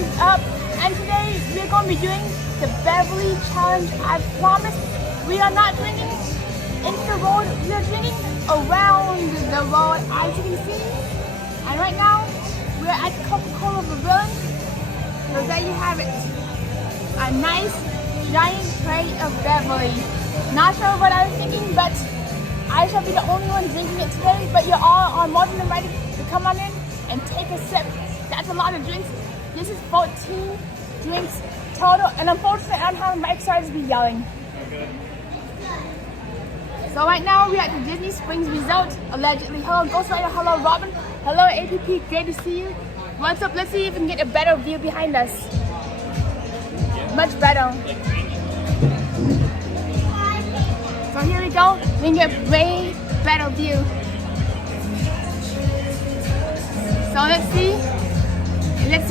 is up, and today we're going to be doing the Beverly challenge. I promise we are not drinking into the road, we are drinking around the road, as you can see. And right now we're at Coca-Cola Pavilion, so there you have it, a nice giant tray of Beverly. Not sure what I was thinking, but I shall be the only one drinking it today, but you're all are more than invited to come on in and take a sip. That's a lot of drinks. This is 14 drinks total, and unfortunately I don't have a mic, so I just be yelling. So right now we're at the Disney Springs Resort, allegedly. Hello Ghost Rider, hello Robin, hello APP, great to see you. What's up? Let's see if we can get a better view behind us. Much better. So here we go, we can get way better view. So let's see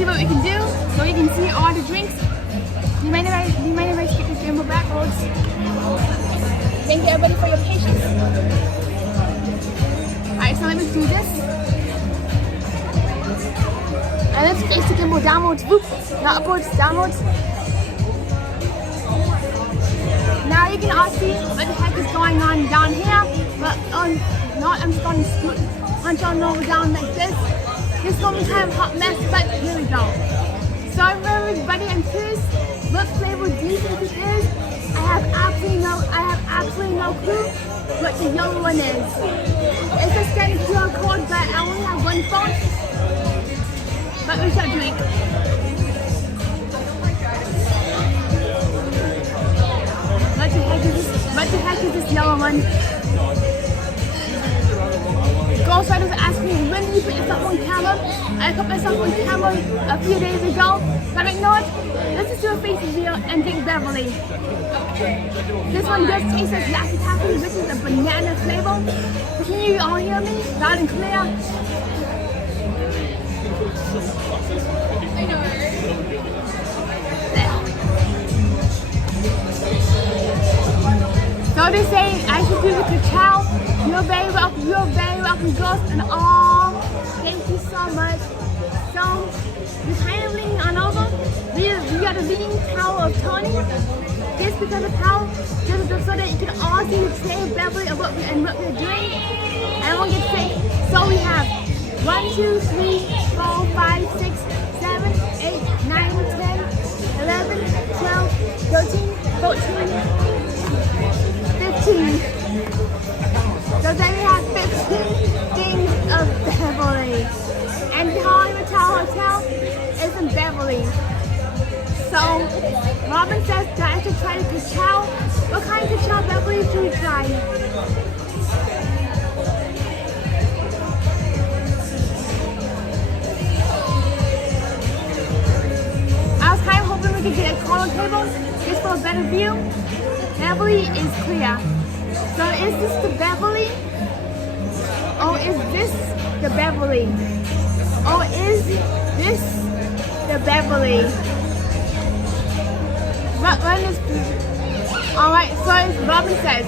what we can do, so you can see all the drinks. You might have to get the gimbal backwards. Thank you everybody for your patience. Alright, so let me do this. And let's face the gimbal downwards. Whoop, not upwards, downwards. Now you can all see what the heck is going on down here, but I'm just going to scoot, punch on over down like this. This is going to be kind of a hot mess, but here we go. So everybody, I'm curious what flavor do you think this is? I have absolutely no clue what the yellow one is. It's a standard QR code, but I only have one phone. But we shall drink. What the heck is this yellow one? Ghost Riders asked me, when did you put yourself on camera? I put myself on camera a few days ago. But you know what? Let's just do a face reveal and drink Beverly. This one does taste like Laffy Taffy, which is a banana flavor. Can you all hear me? Loud and clear. So they say I should do the cacao. You're very welcome, Ghost and all. Thank you so much. So we're kind of leaning on over. We are the leaning tower of Tony. This because of how, just so that you can all see the tray of Beverly and what we're doing. And I won't get sick. So we have 1, 2, 3, 4, 5, 6, 7, 8, 9, 10, 11, 12, 13, 14. 15. So then we have 15 things of Beverly. And the Hollywood Tower Hotel is in Beverly. So Robin says that I should try the cacao. What kind of cacao Beverly should we try? I was kind of hoping we could get a corner table just for a better view. Beverly is clear. So is this the Beverly? Or is this the Beverly? Or is this the Beverly? Alright, so as Robin says,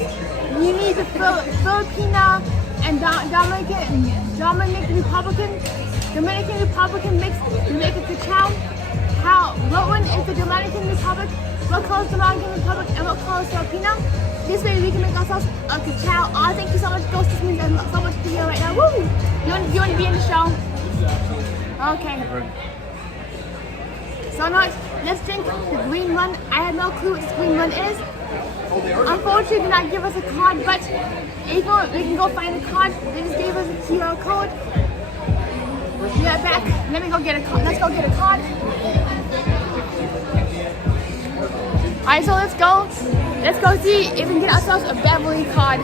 you need the Filipino and Dominican Republican mix to make a cacao. What one is the Dominican Republic? What color is the Dominican Republic and what color is Filipino? This way we can make ourselves a cacao. Oh, thank you so much, Ghost. This means there's so much to hear right now. Woo! You want to be in the show? Okay. So now let's drink the green one. I have no clue what this green one is. Unfortunately, they did not give us a card, but we can go find a card. They just gave us a QR code. Be right back. Let me go get a card. Let's go get a card. Alright, so let's go see if we can get ourselves a Beverly card.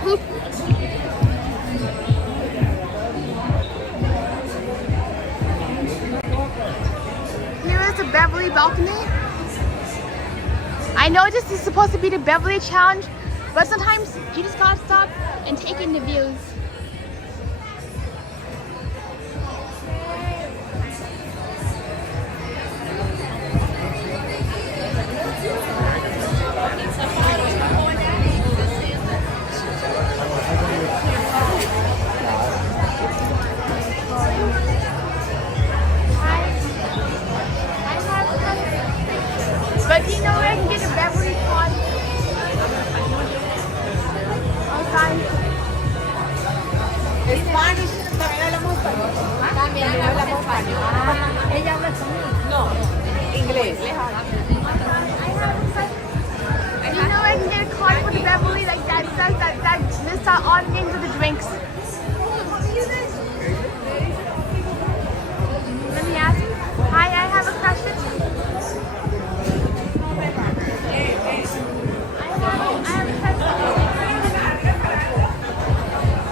Boop. Here is the Beverly balcony. I know this is supposed to be the Beverly challenge, but sometimes you just gotta stop and take in the views. Spanish, también hablamos español. También hablamos español. Ella habla español. No, inglés. You know I can get a card for the Beverly like that says that lists out all the names of the drinks. Let me ask. Hi, I have a question.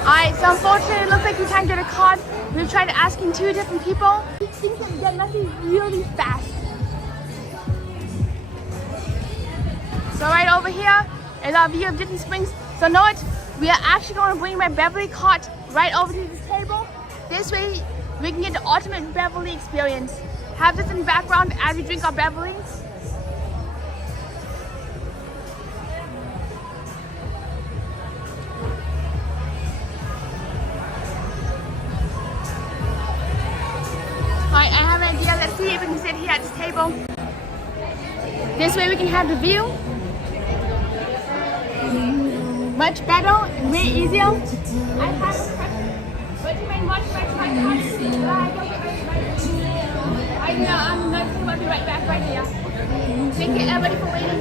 Alright, so unfortunately it looks like we can't get a card. We've tried asking 2 different people. Things that get messy really fast. So right over here is our view of Disney Springs. So know it, we are actually going to bring my Beverly cart right over to this table. This way we can get the ultimate Beverly experience. Have this in the background as we drink our Beverly. Alright, I have an idea. Let's see if we can sit here at this table. This way we can have the view. Much better and way easier. I have a question. Would you mind watching my tripod? I know, I'm not going to be right back right here. Thank you everybody for waiting.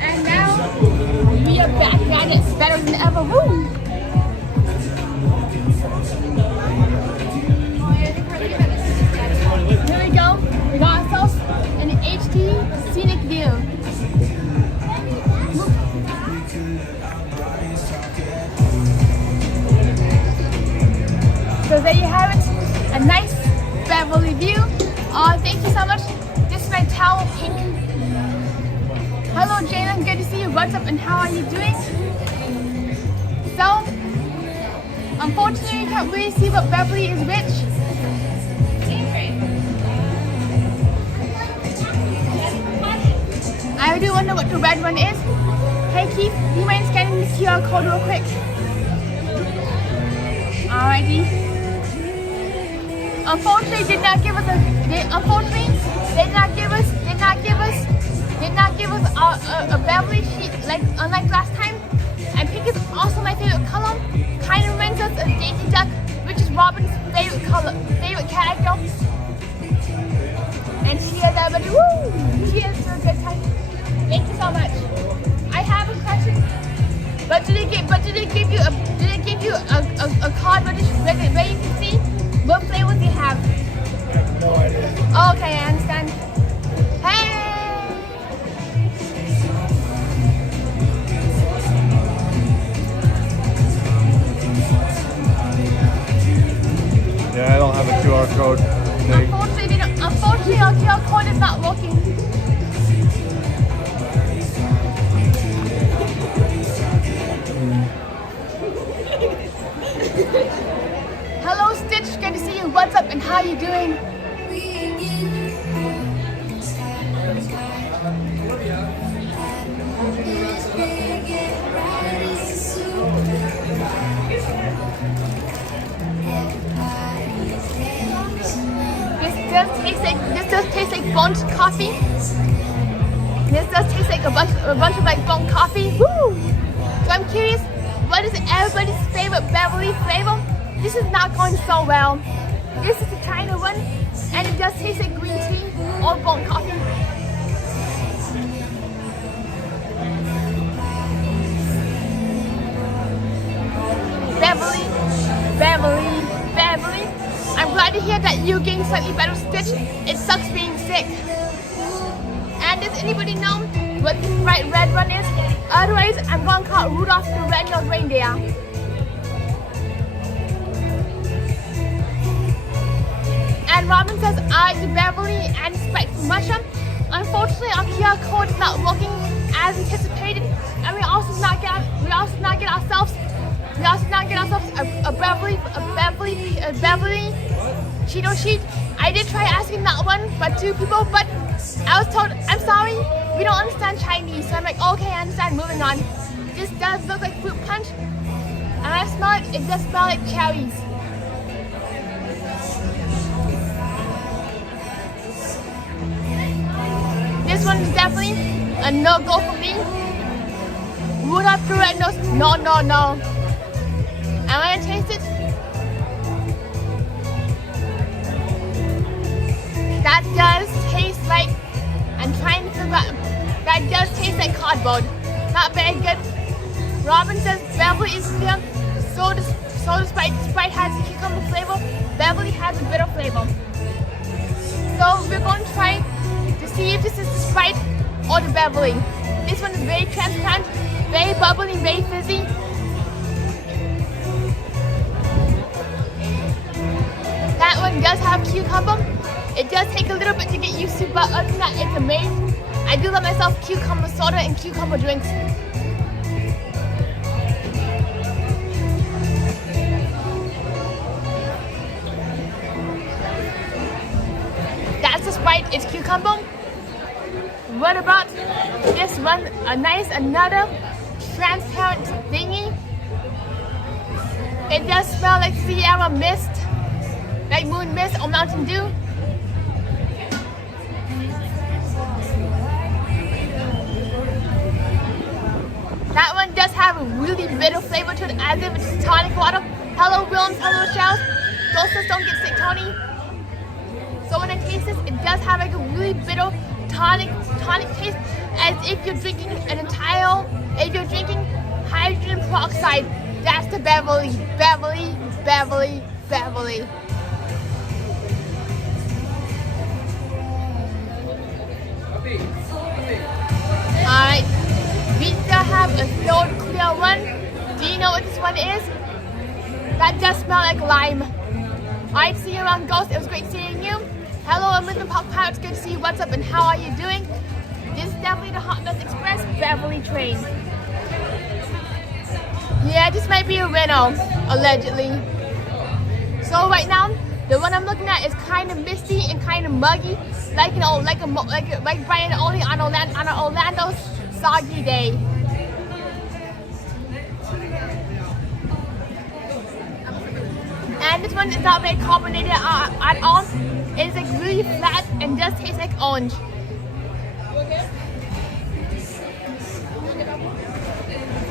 And now we are back at it. It's better than ever. Woo! Here we go. We got ourselves an HD scenic view. So there you have it, a nice Beverly view. Thank you so much. This is my towel, Pink. Hello Jalen, good to see you. What's up and how are you doing? So, unfortunately you can't really see, but Beverly is rich. I do wonder what the red one is. Hey Keith, do you mind scanning the QR code real quick? Alrighty. Unfortunately, did not give us a Beverly sheet like unlike last time. And pink is also my favorite color. Kind of reminds us of Daisy Duck, which is Robin's favorite character. And cheers, everybody! Woo! Cheers to a good time. Thank you so much. I have a question. But did it give you a card where you can see what flavors you have? No idea. Oh, okay, I understand. Hey! Yeah, I don't have a QR code. Unfortunately, our QR code is not working. Hello Stitch, good to see you. What's up and how you doing? This does taste like burnt coffee. This does like a bunch of like bone coffee. Woo! So I'm curious, what is everybody's favorite Beverly flavor? This is not going so well. This is the China one, and it does taste like green tea or bone coffee. Beverly, Beverly, Beverly. I'm glad to hear that you're getting slightly better stitch. It sucks being sick. And does anybody know what this bright red one is? Otherwise, I'm going to call Rudolph the Red-Nosed Reindeer. And Robin says, I like the Beverly and Sprite from Russia. Unfortunately, our QR code is not working as anticipated, and we also did not get ourselves a Beverly Cheeto sheet. I did try asking that one, but 2 people, but I was told, I'm sorry, we don't understand Chinese. So I'm like, okay, I understand, moving on. This does look like fruit punch, and I smell it does smell like cherries. This one is definitely a no-go for me. Rudolph the Red-Nosed, no. I'm gonna taste it. That does taste like, I'm trying to figure out, that does taste like cardboard. Not very good. Robin says Beverly is clear, so does Sprite has a cucumber flavor, Beverly has a bitter flavor. So we're going to try to see if this is the Sprite or the Beverly. This one is very transparent, very bubbly, very fizzy. That one does have cucumber. It does take a little bit to get used to, but other than that, it's amazing. I do love myself cucumber soda and cucumber drinks. That's the Sprite, it's cucumber. What about this one? Another transparent thingy. It does smell like Sierra Mist, like Moon Mist or Mountain Dew. That one does have a really bitter flavor to it, as if it's tonic water. Hello Wilms, hello Shells. Ghostless don't get sick, Tony. So when I taste this, it does have like a really bitter tonic taste, as if you're drinking hydrogen peroxide. That's the Beverly. Alright, we still have a third clear one. Do you know what this one is? That does smell like lime. Alright, see you around Ghost. It was great seeing you. Hello, Amusement Park Pirates. Good to see you. What's up and how are you doing? This is definitely the Hot Mess Express Beverly train. Yeah, this might be a Renault, allegedly. So right now, the one I'm looking at is kind of misty and kind of muggy, like Brian only on an Orlando soggy day. And this one is not very carbonated at all. It's like really flat and does taste like orange.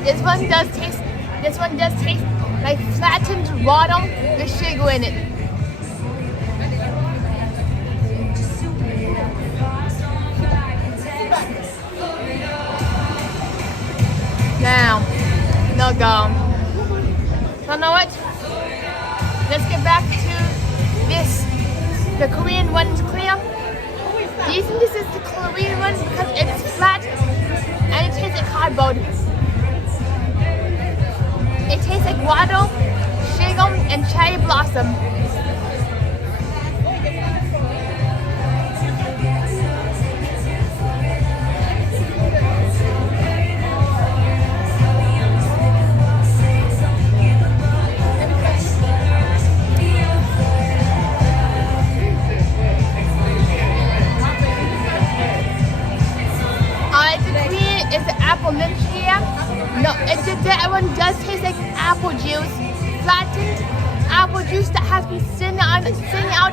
This one does taste like flattened water with sugar in it. Now, no go. So you know what? Let's get back to this. The Korean one is clear. Do you think this is the Korean one because it's flat and it tastes like cardboard? It tastes like water, sugar, and cherry blossom. Is the apple lint here? No, that one does taste like apple juice, flattened apple juice that has been sitting out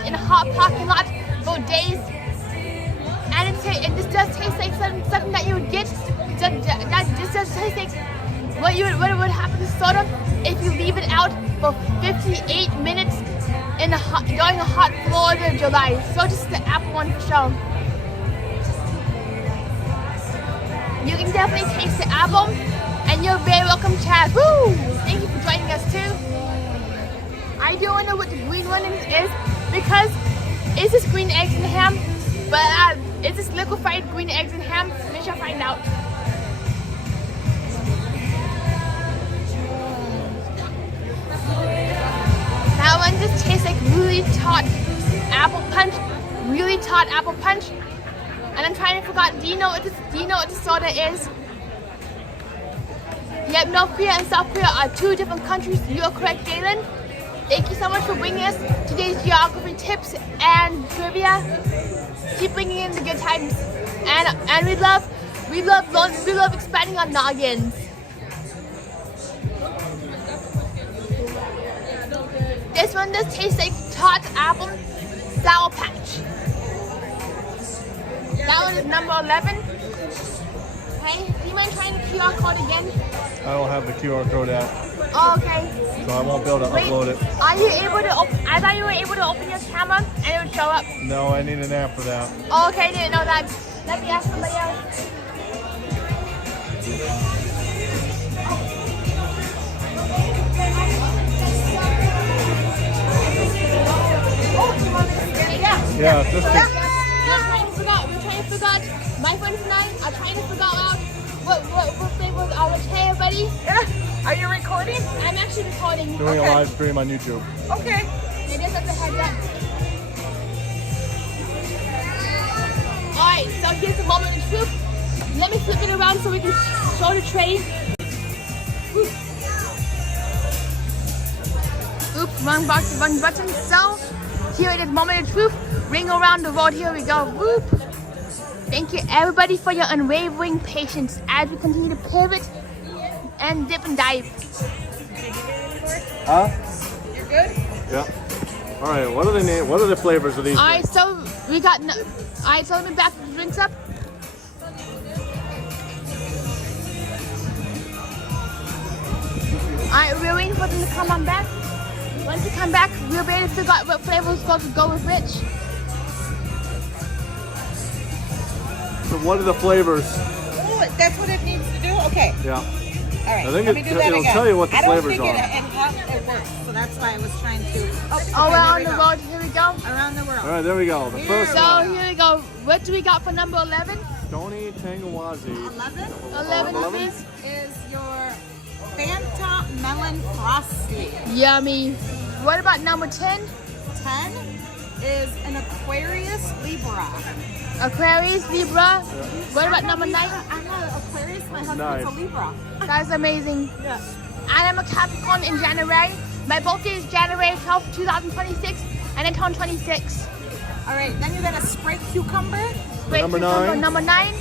in a hot parking lot for days. And this does taste like something that you would get just tastes like what would happen to soda if you leave it out for 58 minutes in during a hot Florida July. So just the apple one for sure. You can definitely taste the apple, and you're very welcome, Chad. Woo! Thank you for joining us too. I don't know what the green one is because it's just green eggs and ham, but it's just liquefied green eggs and ham. We shall find out. That one just tastes like really taut apple punch, really taut apple punch. And I'm trying to forget. Do you know what the soda is? Yep, North Korea and South Korea are two different countries. You're correct, Galen. Thank you so much for bringing us today's geography tips and trivia. Keep bringing in the good times, and we love expanding our noggins. This one does taste like taut apple sour patch. That one is number 11. Okay, do you mind trying the QR code again? I don't have the QR code app, Oh, okay. so I won't be able to upload it. Are you able to open? I thought you were able to open your camera and it would show up. No, I need an app for that. Oh, okay, didn't know that. Let me ask somebody else. Yeah, just We're trying to figure out. My friends and I are trying to figure out what flavors are. Okay, everybody? Are you recording? I'm actually recording. doing Okay. a live stream on YouTube. Okay. It is as a heads up. Alright, so here's the moment of truth. Let me flip it around so we can show the tray. Oops, wrong box, wrong button. So, here it is, moment of truth. Ring around the road, here we go. Whoop. Thank you everybody for your unwavering patience as we continue to pivot and dip and dive. Huh? You're good? Yeah. All right. What are the What are the flavors of these? Alright, so we got alright, so let me back the drinks up. Alright, we're waiting for them to come on back. Once they come back, we'll be able to figure out what flavors go with which. So what are the flavors? Oh, that's what it needs to do? Okay. Yeah. All right. I think let me do that it'll again. tell you what the flavors I don't are. think it works, so that's why I was trying to. Oh, we're on here the we go. road. Here we go. Around the world. All right. There we go. The first So one. here we go. What do we got for number 11? Stony Tangawazi. 11 11, 11? please. is your Fanta Melon Frosty. Yummy. What about number 10? 10 is an Aquarius Libra. Aquarius, Libra. What about number 9? I'm an Aquarius, my husband's Nice. a Libra. That's amazing. Yeah. And I'm a Capricorn in January. My birthday is January 12th, 2026, and I turn 26. All right, then you got a Sprite Cucumber, Great Number cucumber, 9. Number 9.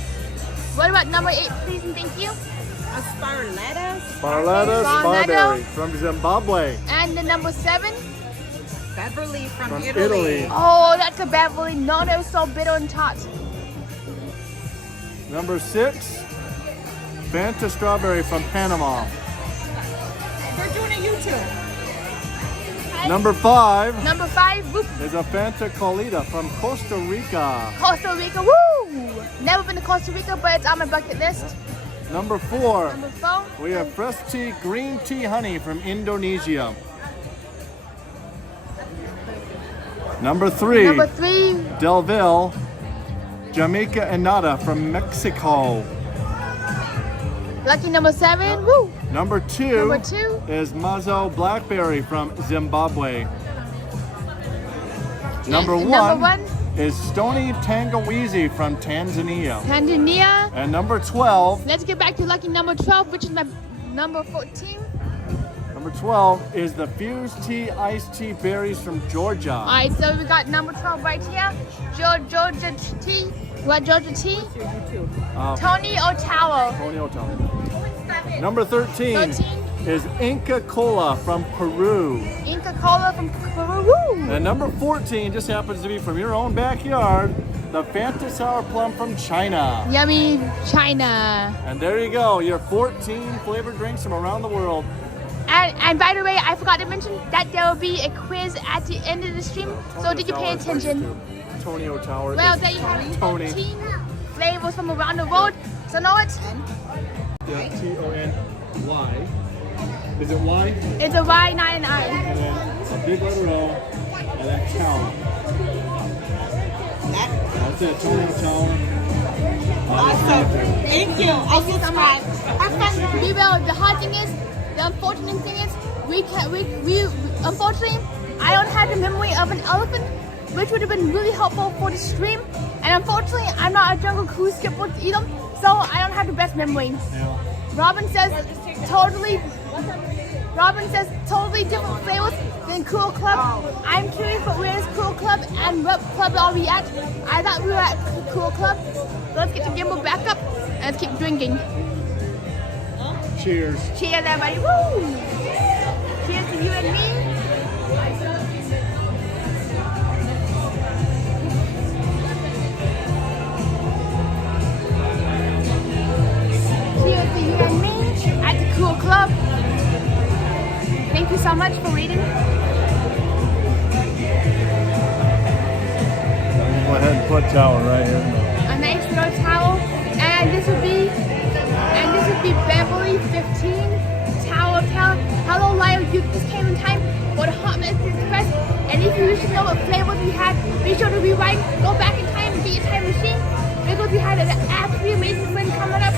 What about number 8, please and thank you? a Sparletta, Sparletta Sparletta. Sparberry from Zimbabwe. And the number 7. Beverly from From Italy. Italy. Oh, that's a Beverly. No, that was so bitter and tart. Number 6, Fanta Strawberry from Panama. They're doing a YouTube. Number 5 Number 5, whoop, is a Fanta Colita from Costa Rica. Costa Rica. Woo! Never been to Costa Rica, but it's on my bucket list. Number 4, Number 4. we have Fresh Tea Green Tea Honey from Indonesia. Number 3, Number 3. Delville Jamaica and Nada from Mexico. Lucky number 7. Woo! Number 2 Number 2. is Mazo Blackberry from Zimbabwe. Number And 1 number 1. is Stony Tangawizi from Tanzania. Tanzania. And number 12, Let's get back to lucky number 12, which is my number 14. number 12 is the Fused Tea Iced Tea Berries from Georgia. Alright, so we got number 12 right here. Georgia tea. What Georgia tea? Uh, Tony Otalo. Tony Hotel. Number 13, 13. is Inca Cola from Peru. Inca Cola from Peru. And number 14 just happens to be from your own backyard, the Fanta Sour Plum from China. Yummy China. And there you go, your 14 flavored drinks from around the world. And by the way, I forgot to mention that there will be a quiz at the end of the stream. So did you pay attention? Tony O'Tower. Well, there you have it. Tony. 14 flavors from around the world. So know it. Yeah, Tony. Is it Y? It's a Y, not an I. And then a big letter O, and then tower. That's it, Tony O'Tower. Awesome. Thank you. I'll subscribe. We will. The hard thing is, the unfortunate thing is, we unfortunately, I don't have the memory of an elephant, which would have been really helpful for the stream. And unfortunately, I'm not a Jungle Cruise skipper either, so I don't have the best memory. Yeah. Robin says totally different flavors than Cool Club. I'm curious, but where is Cool Club and what club are we at? I thought we were at Cool Club. Let's get the gimbal back up and let's keep drinking. Cheers. Cheers, everybody. Woo! Cheers to you and me. Cheers to you and me at the Cool Club. Thank you so much for reading. Go ahead and put towel right here. A nice little towel, and this would be Beverly 15 towel. Hello, Lyle, you just came in time for the Hot Mess Express. And if you wish to know what flavors we had, be sure to rewind, go back in time, get your time machine, because we had an absolutely amazing friend coming up,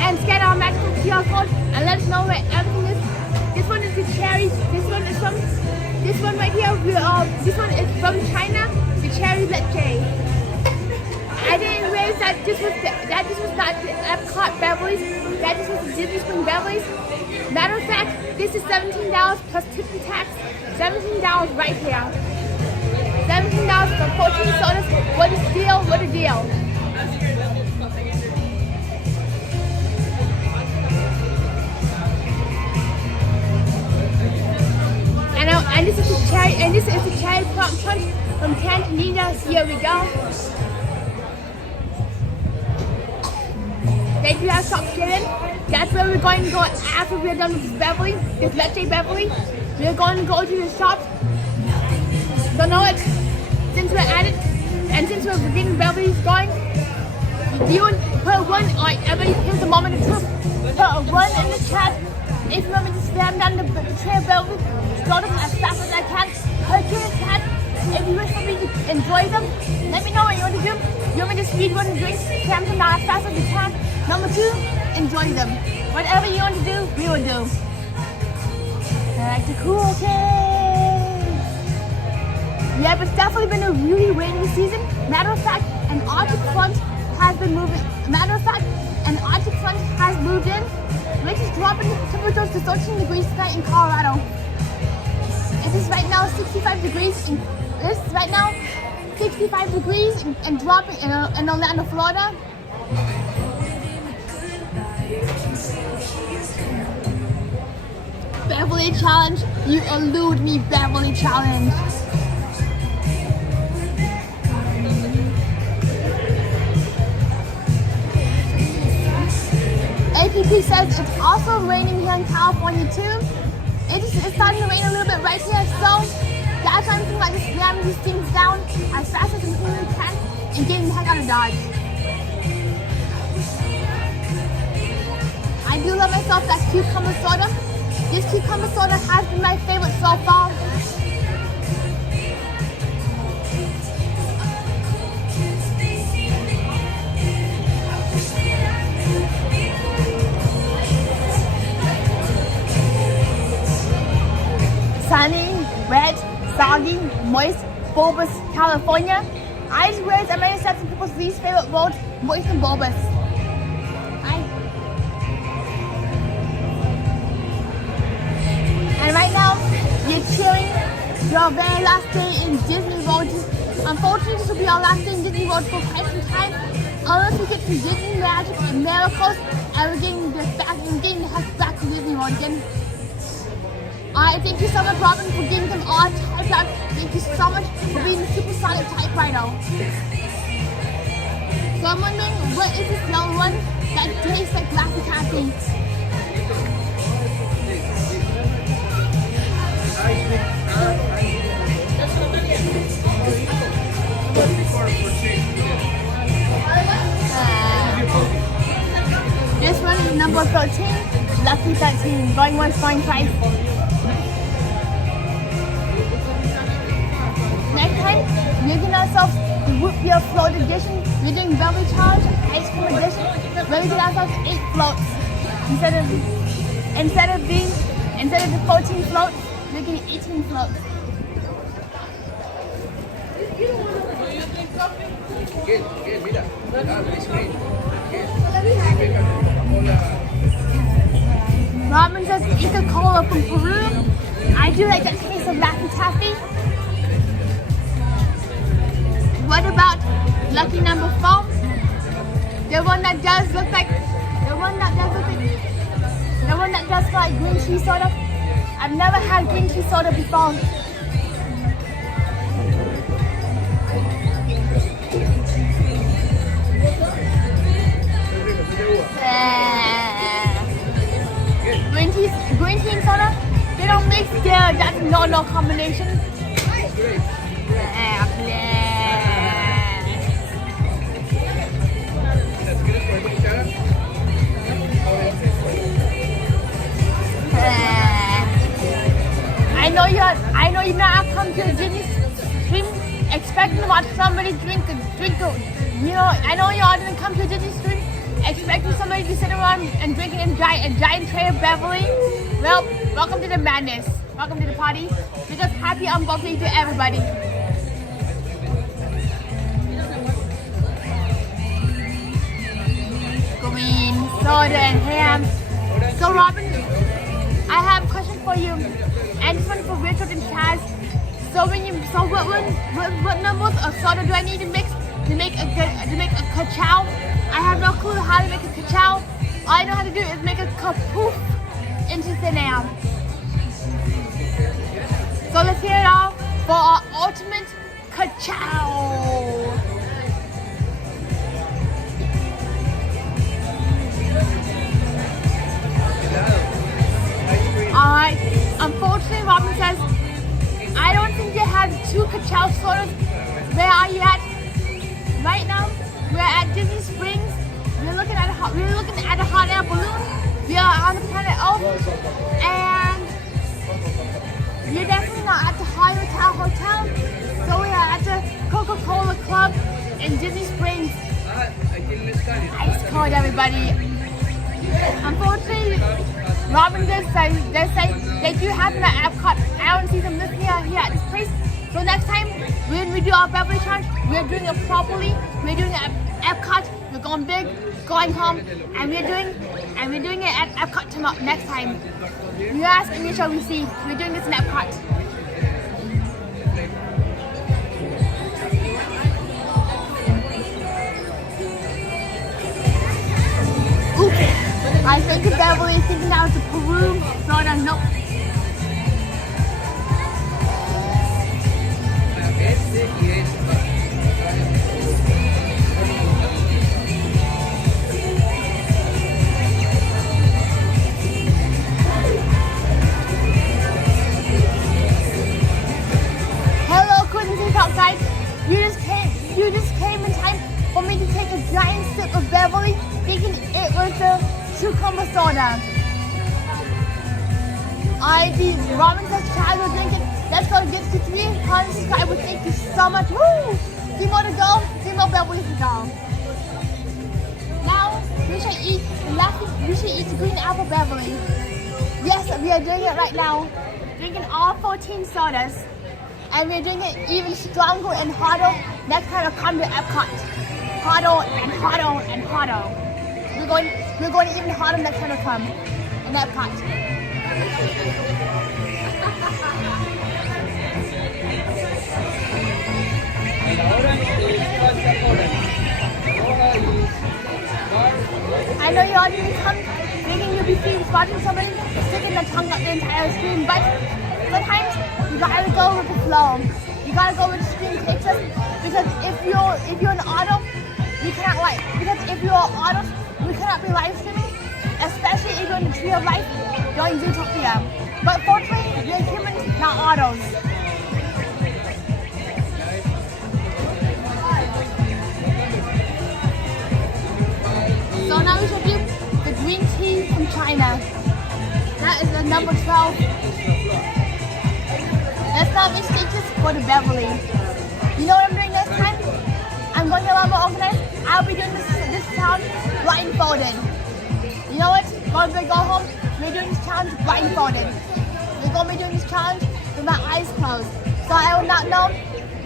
and scan our magical QR code and let us know where everything is. This one is the cherries. This one right here. This one is from China. The cherry leche. I didn't realize that this was not the Epcot Beverly's. That this was the Disney Spring Beverly's. Matter of fact, this is $17 plus tip and tax. $17 right here. $17 for 14 sodas. What a deal! What a deal! And this is the cherry plum punch from Tanzania. Here we go. They do have shops in. That's where we're going to go after we're done with Beverly, this Leche Beverly. We're going to go to the shops. So know it, since we're at it, and since we're beginning Beverly's going, you put one, or everybody here's the moment of truth. Put a one in the chat. If you want me to slam down the tray of Beverly, scroll them as fast as I can. Put in the chat. If you wish for me to enjoy them, let me know what you want to do. You want me to speed run the drinks, slam them down as fast as you can. Number 2, enjoy them. Whatever you want to do, we will do. I like the cool kids. Yeah, it's definitely been a really rainy season. Matter of fact, an Arctic front has been moving. Matter of fact, an Arctic front has moved in, which is dropping temperatures to 13 degrees tonight in Colorado. It is right now 65 degrees. This is right now 65 degrees and dropping in Orlando, Florida. Beverly Challenge, you elude me, Beverly Challenge. APP says it's also raining here in California too. It's starting to rain a little bit right here, so that's why I'm thinking about just slamming these things down as fast as I can and getting the heck out of Dodge. I do love myself that cucumber soda. This cucumber soda has been my favorite so far. Sunny, red, soggy, moist, bulbous California. I just realized I might have said some people's least favorite words, moist and bulbous. And right now, you're chilling your very last day in Disney World. Unfortunately, this will be our last day in Disney World for quite some time. Unless we get some Disney magic and miracles, and we're getting the heck back to Disney World again. Alright, thank you so much, Robin, for getting them all typed out. Thank you so much for being the supersonic typewriter. So I'm wondering, what is this yellow one that tastes like Laffy Taffy? This one is number 13, Lucky 13, going once, going twice. Next time, we're giving ourselves the root beer float edition. We're doing Beverly Challenge, ice cream edition, where we give ourselves 8 floats. Instead of the 14 floats, we're getting 18 floats. Robin says Inca Cola from Peru. I do like that taste of Laffy Taffy. What about lucky number 4? The one that does look like green tea soda. I've never had green tea soda before. Green tea and soda, they don't mix there. That's no combination. I know you're not come to Jimmy's stream expecting to watch somebody drink. You know, I know you all didn't come to Jimmy's stream expecting somebody to sit around and drink a giant tray of Beverly. Well, welcome to the madness. Welcome to the party. Because happy unboxing to everybody. Green soda and ham. So Robin, I have a question for you. And this one for Richard and Chaz. What numbers of soda do I need to mix to make a ka-chow? I have no clue how to make a ka-chow. All I know how to do is make a ka-poof into thin air. So let's hear it all for our ultimate ka-chow. Alright, unfortunately Robin says, I don't think they have 2 ka-chow sodas. Where are you at? Right now, we're at Disney Springs. We're looking at a hot air balloon. We are on the planet Earth. And we're definitely not at the Hyatt Hotel. So we are at the Coca-Cola Club in Disney Springs. Ice cold, everybody. Unfortunately, Robin does say they do have them at Epcot. I don't see them listed here at this place. So next time when we do our Beverly Challenge, we're doing it properly. We're doing it at Epcot. We're going big, going home, and we're doing it at Epcot tomorrow next time. You ask and you shall receive. We're doing this in Epcot. Oops. I think Beverly is thinking that was a Peru soda. Nope. Hello, couldn't think outside. You just came in time for me to take a giant sip of Beverly, thinking it was a cucumber soda. Robin says Chad will drink it. Let's go get to 300 subscribers. Thank you so much. Woo! 3 more to go. 3 more Beverly to go. Now we should eat the green apple Beverly. Yes, we are doing it right now. Drinking all 14 sodas. And we're doing it even stronger and harder next time I come to Epcot. Harder and harder and harder. We're going even harder next time I come in Epcot. I know you all didn't come thinking you'll be watching somebody sticking their tongue up the entire screen, but sometimes you gotta go with the flow. You gotta go with the screen takes us, because if you're an auto, you cannot if you're an auto, we cannot be live streaming, especially if you're in the tree of life during Zootopia. But fortunately, we're humans, not autos. So now we show you the green tea from China. That is the number 12. Let's not mistake this for the Beverly. You know what I'm doing next time? I'm going to get a lot more organized. I'll be doing this challenge blindfolded. You know what? When we go home, we're doing this challenge blindfolded. We're going to be doing this challenge with my eyes closed. So I will not know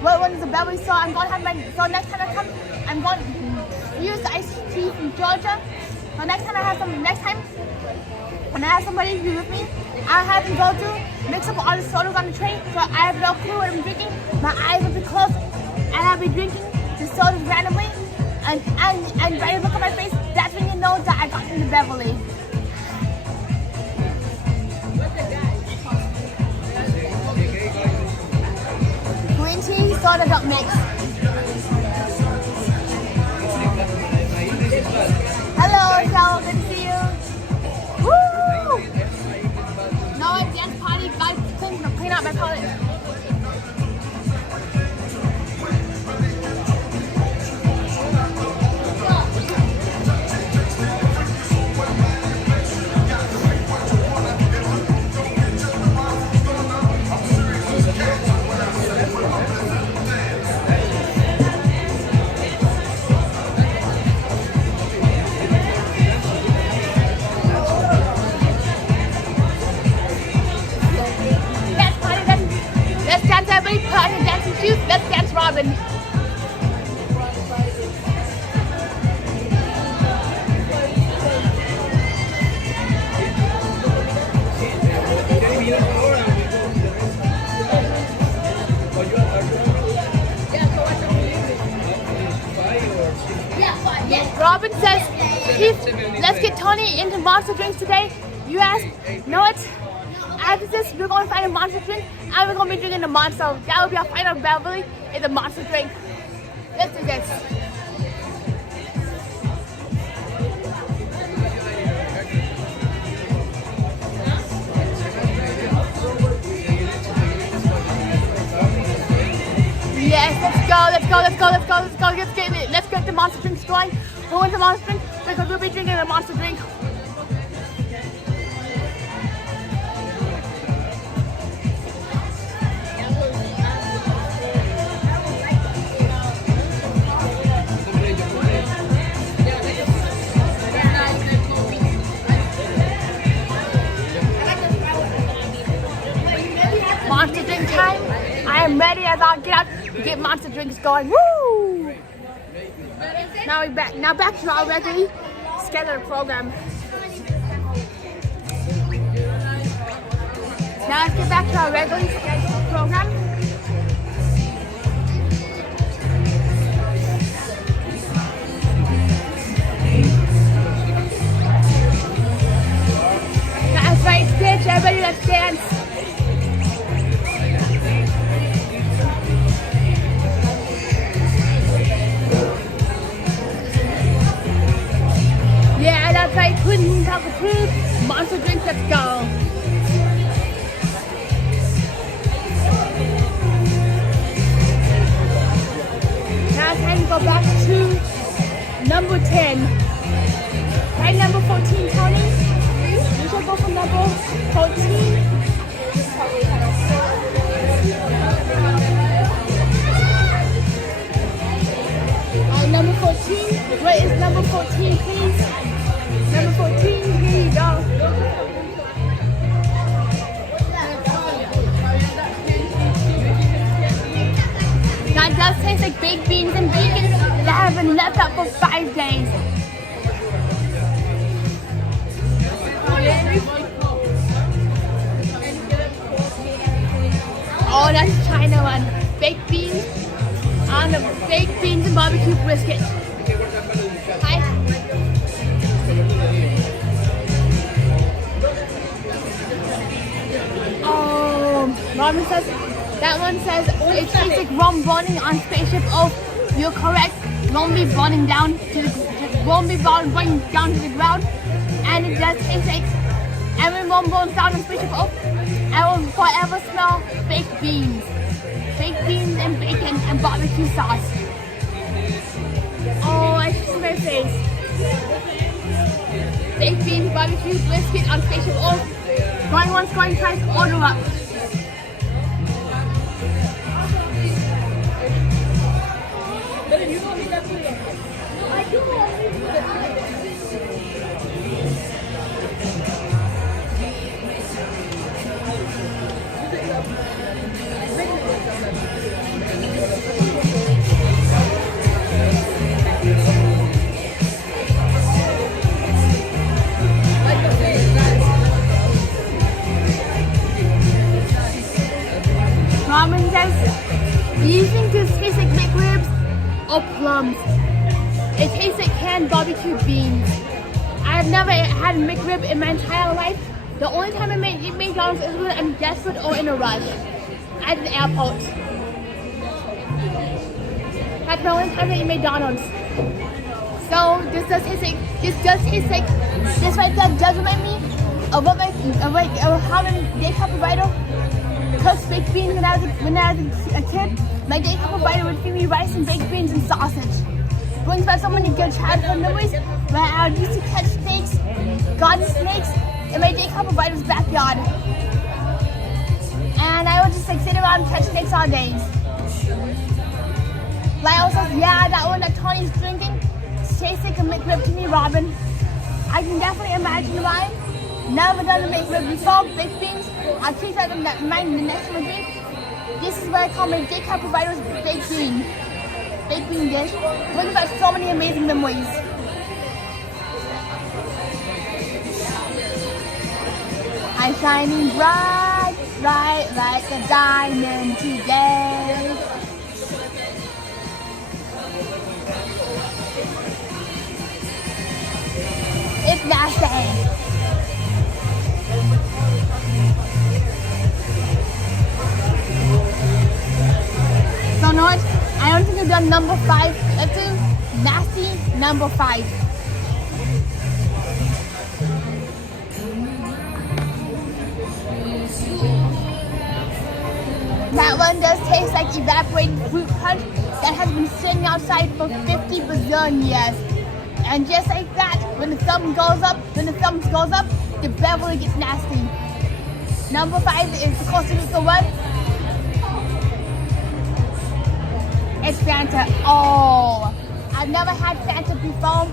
what one is the Beverly. So I'm going to have so next time I come, I'm going to use the iced tea from Georgia. So next time when I have somebody who's with me, I'll have them go through, mix up all the sodas on the tray, so I have no clue what I'm drinking. My eyes will be closed, and I'll be drinking the sodas randomly, and when you look at my face, that's when you know that I got from the Beverly. Green tea, soda don't mix. Hello, Shell, good to see you. Woo! No, it's dance party, guys, clean out my palette. Let's dance Robin. Robin says, Keith, let's get Tony into monster drinks today. You ask, know what? After this, we're going to find a monster drink, and we're going to be drinking the monster. That will be our final Beverly, is a monster drink. Let's do this. Yes, let's get the monster drinks going. Who wants a monster drink? Because we'll be drinking a monster drink. Monster drink time. I am ready as I'll get out to get monster drinks going. Woo! Now back to our regularly scheduled program. Now let's get back to our regularly scheduled program. That's right, Stitch. Everybody, let's dance. Yeah, that's right. Couldn't talk the truth. Monster drinks, let's go. Now it's time to go back to number 10. Right, number 14, Tony. You should go for number 14. Number 14. Where is number 14, please? Number 14, here you go. That does taste like baked beans and bacon that have been left out for 5 days. Oh, that's the China one. Baked beans on the baked beans and barbecue brisket. Hi. Robin says, that one says it tastes like rum burning on Spaceship Oak. You're correct. Won't be burning down to going down to the ground. And it does taste like, and when rum burns down on Spaceship Oak, I will forever smell baked beans. Baked beans and bacon and barbecue sauce. Oh, I should see my face. Baked beans, barbecue, brisket on Spaceship Oak. Going once, going twice, order up. Ramen says, do you think this tastes like McRibs or plums? It tastes like canned barbecue beans. I've never had a McRib in my entire life. The only time I eat McDonald's is when I'm desperate or in a rush. At the airport. That's the only time I eat McDonald's. So this does taste like, this right there does remind me of what how my daycare provider cooks baked beans when I was a kid. My daycare provider would feed me rice and baked beans and sausage. Brings back so many good childhood memories when I used to catch snakes, garden snakes, in my daycare provider's backyard. And I would just like sit around and catch snakes all day. Lyle says, yeah, that one that Tony's drinking tastes like a McRib to me, Robin. I can definitely imagine why. Never done a McRib before. Baked beans. I'll keep that in mind the next one drink. This is what I call my daycare provider's baked bean dish. Brings back so many amazing memories. I'm shining bright, bright like a diamond today. It's nasty. So know what? I don't think I've done number 5. Let's do nasty number 5. That one does taste like evaporated fruit punch that has been sitting outside for 50 bazillion years. And just like that, when the thumb goes up, the Beverly gets nasty. Number 5 is the Costa Rica one. It's Fanta. Oh, I've never had Fanta before.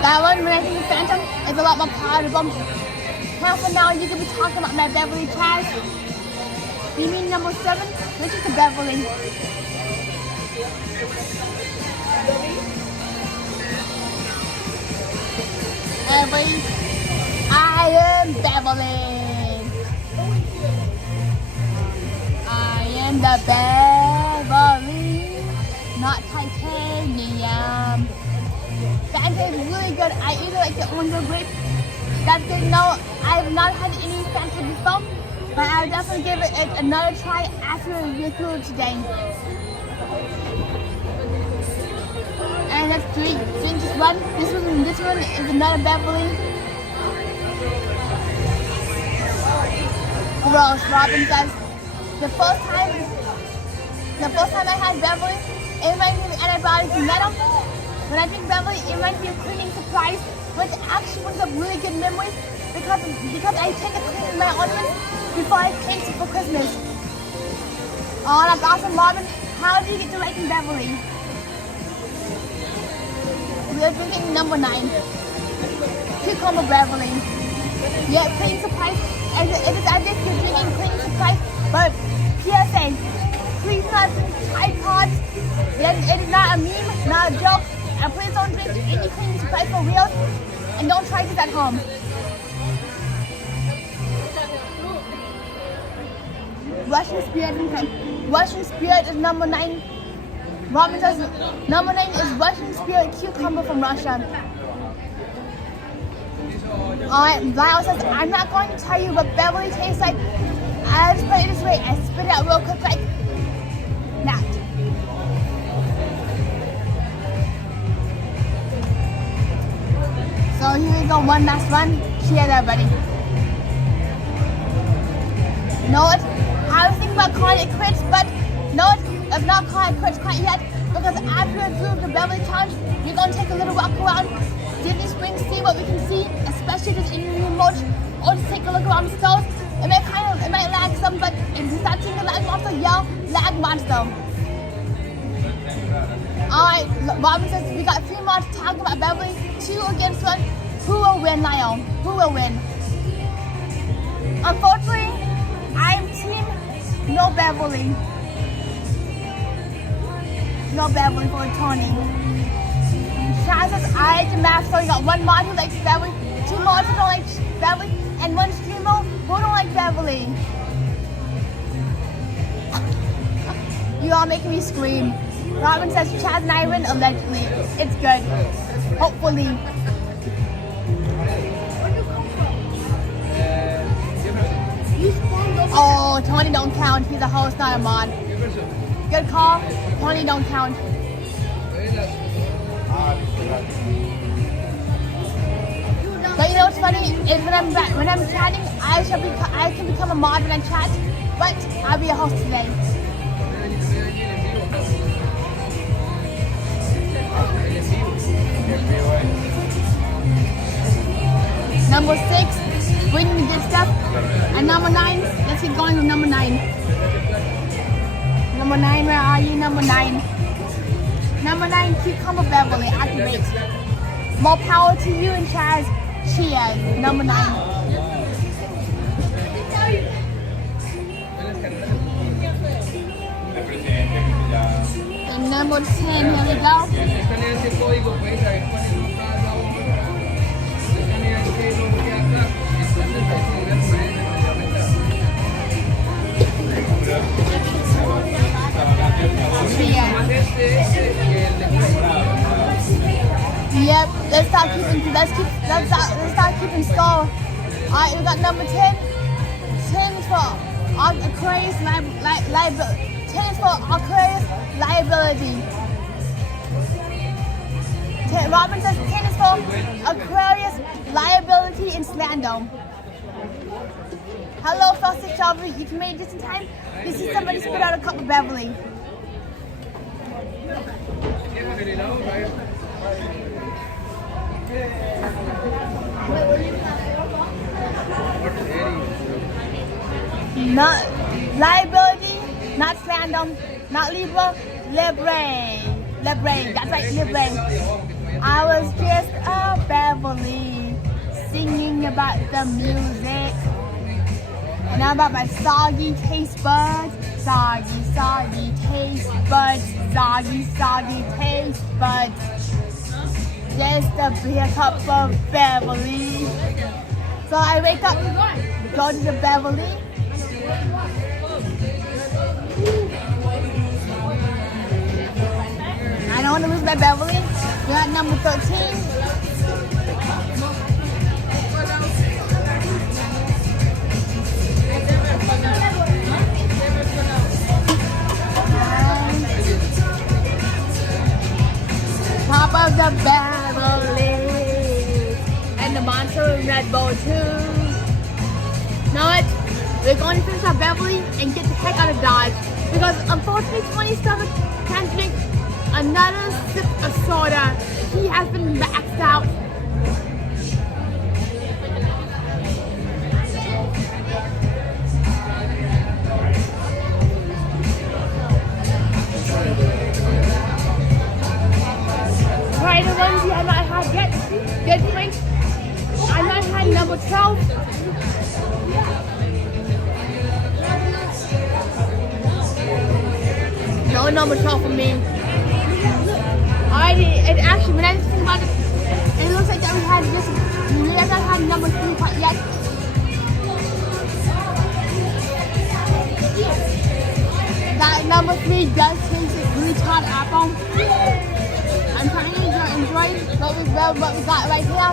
That one, when I think of Phantom, is a lot more palatable. Half an hour, you could be talking about my Beverly trash. You mean number 7? Which is the Beverly? Beverly. I am Beverly. I am the Beverly, not titanium. Fanta is really good. I either like the orange or grape. That's good. No, I have not had any Fanta before, but I'll definitely give it another try after we through it today. And let's drink this one. This one is another Beverly. Gross. Robin says the first time I had Beverly, it reminded me of antibiotics and metal. When I think Beverly, it reminds me of cleaning supplies, which actually brings up really good memories because I tend to clean my ornaments before I paint it for Christmas. Oh, that's awesome, Robin. How do you get to liking Beverly? We are drinking number 9. Cucumber Beverly. Yeah, cleaning supplies. It is as if you're drinking cleaning supplies, but PSA, please not drink Tide Pods. It is not a meme, not a joke. And please don't drink any cleaning supplies for real. And don't try this at home. Rush Russian Spirit. Russian Spirit is number 9. Robin says number 9 is Russian Spirit cucumber from Russia. Alright, Lyle says, I'm not going to tell you what Beverly tastes like. I'll just put it this way. I spit it out real quick like that. So here we go, one last one. Cheers, everybody. You know what? I was thinking about calling it quits, but no, it's not calling it quits quite yet, because after we do the Beverly Challenge, we're going to take a little walk around Disney Springs, see what we can see, especially just in the remote, or just take a look around the stores. It might lag some, but if you start seeing the lag monster, yell, lag monster. Alright, Robin says we got 3 more to talk about Beverly, 2 against 1. Who will win, Lyle? Who will win? Unfortunately, I'm team no Beverly. No Beverly for Tony. Chaz says I like the math, so you got 1 mod who likes Beverly, 2 mods who don't like Beverly, and 1 streamer who don't like Beverly. You all making me scream. Robin says Chaz and I win allegedly. It's good. Hopefully. Oh, Tony don't count. He's a host, not a mod. Good call. Tony don't count. But you know what's funny is when I'm chatting, I can become a mod when I chat, but I'll be a host today. Number 6, bring the good stuff. And number 9, let's keep going with number 9. Number 9, where are you? Number 9. Number 9, Cucumber Beverly, activate. More power to you and Chaz. Cheers. Number 9. And number 10, here we go. Yep, let's start keeping score. Alright, we got number 10. 10 is for Aquarius liability. 10 is for Aquarius liability. Robin says 10 is for Aquarius liability and slander. Hello, Frosted Strawberry. You made it just in time. You see somebody spit out a cup of Beverly. Not liability, not slander, not Libra, Libre. That's right, Libre. I was just a Beverly singing about the music. And now about my soggy taste buds. Soggy taste buds. Soggy taste buds. Just a big cup of Beverly. So I wake up, go to the Beverly. I don't want to lose my Beverly. We're at number 13. Top of the Beverly and the Monster Red Bull too. Know what? We're going to finish our Beverly and get the heck out of Dodge, because unfortunately 27 can't drink another sip of soda. He has been maxed out. Try the ones you have not had yet. Good drink. I might have had number 12. No number 12 for me. It actually, when I think about it, it looks like that we have not had number 3 quite yet. Number 3 does taste a really hot apple. I'm trying to enjoy what we got right here.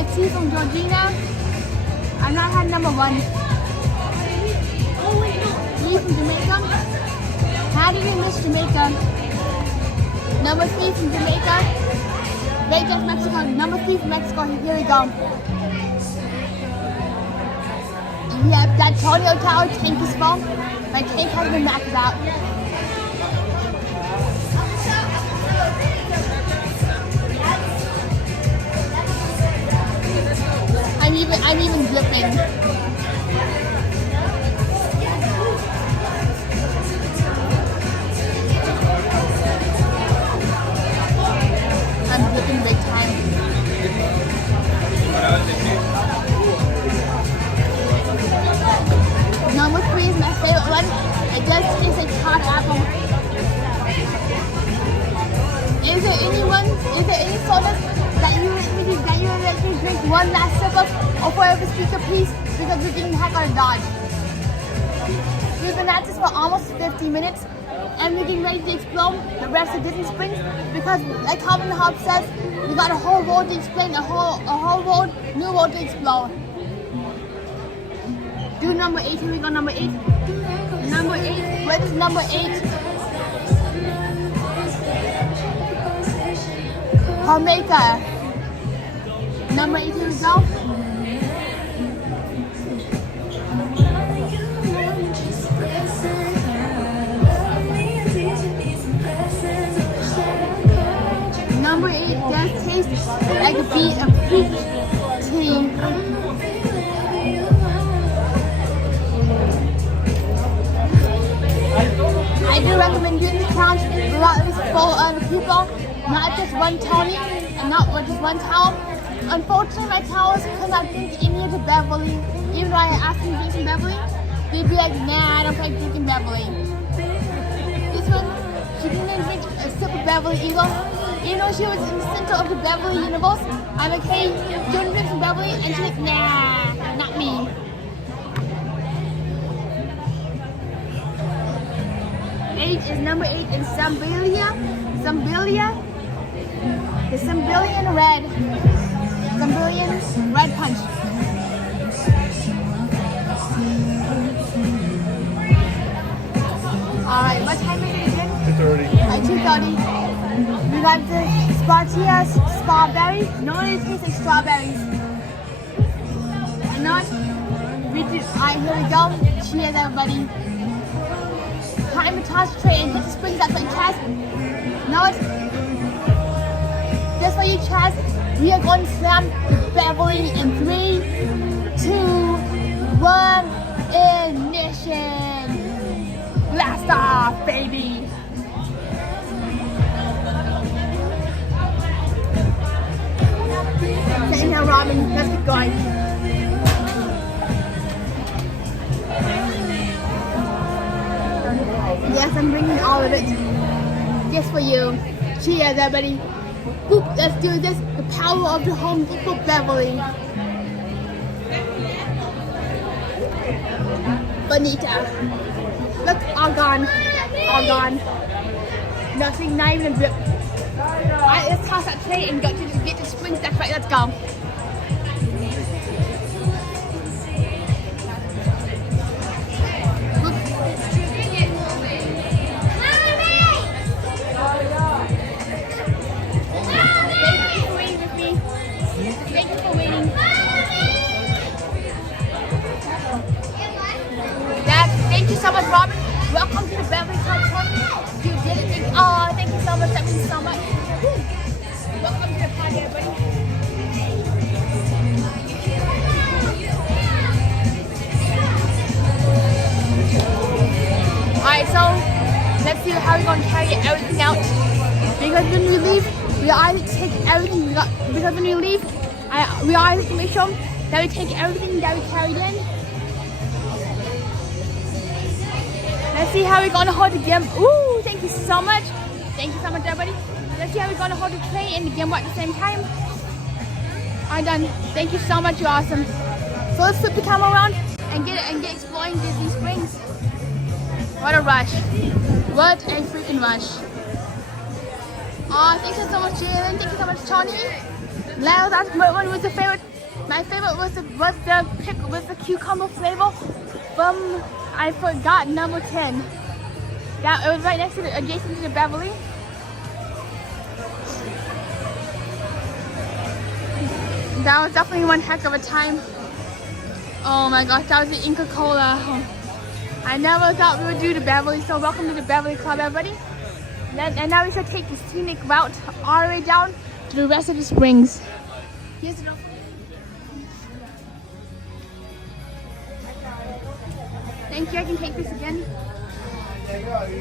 It's tea from Georgina. I've not had number 1. Tea from Jamaica. How did we miss Jamaica? Number 3 from Jamaica. Vegas, Mexico. Number 3 from Mexico. Here we go. Yep, that Antonio Tower tank is full. My tank has been maxed out. I'm even dripping. I'm dripping big time. Number 3 is my favorite one. It does taste like hot apple. Is there any sodas that you let me drink one last sip of, or forever speak a piece because we're getting the heck out of Dodge? We've been at this for almost 50 minutes and we're getting ready to explore the rest of Disney Springs because, like Calvin Hobbs says, we got a whole road to explain, a whole road, new road to explore. Do number 8, here we go, number 8. Number 8, where is number 8? Jamaica. Number 8, here we go. Number 8 does taste like a peach tea. I do recommend doing this challenge with at least 4 other people, not just one Tony, and not just one towel. Unfortunately, my towels could not drink any of the Beverly. Even though I asked them to drink some Beverly, they'd be like, nah, I don't like drinking Beverly. This one, she didn't even drink a sip of Beverly either. Even though she was in the center of the Beverly universe, I'm like, hey, do you want to drink some Beverly? And she's like, nah, not me. Number 8 is Zambilia. The Zambilian Red Punch. Alright, what time is it again? 2:30. We got the Spartia's Strawberry. No one tastes like strawberries. And now, here we go. Cheers, everybody. Time to toss the tray and hit the springs up like Chaz. Now it's just for you, Chaz. We are going to slam the Beverly in 3, 2, 1, ignition. Blast off, baby. Same here, Robin. Let's get going. Yes, I'm bringing all of it just for you. Cheers, everybody. Boop, let's do this. The power of the Home Depot Beverly. Bonita. Look, all gone. All gone. Nothing, not even a drip. Alright, let's toss that tray and get the springs. That's right, let's go. Thank you so much, Robin. Welcome to the Beverly Club. You did it. Oh, thank you so much. That means so much. Welcome to the party, everybody. Alright, so let's see how we're going to carry everything out. Because when we leave, we either take everything. Because when we leave, we either have to make sure that we take everything that we carried in. Let's see how we're going to hold the gimbal. Ooh, thank you so much. Thank you so much, everybody. Let's see how we're going to hold the tray and the gimbal at the same time. Alright, done. Thank you so much. You're awesome. So let's flip the camera around and get exploring Disney Springs. What a rush. What a freaking rush. Oh, thank you so much, Jalen. Thank you so much, Tony. Lyle, that's what one was your favorite. My favorite was the cucumber flavor from, I forgot, number 10. That it was right next to adjacent to the Beverly. That was definitely one heck of a time. Oh my gosh, that was the Inca Cola. I never thought we would do the Beverly, so welcome to the Beverly Club, everybody. And now we should take the scenic route all the way down to the rest of the springs. Here's the Thank you, I can take this again.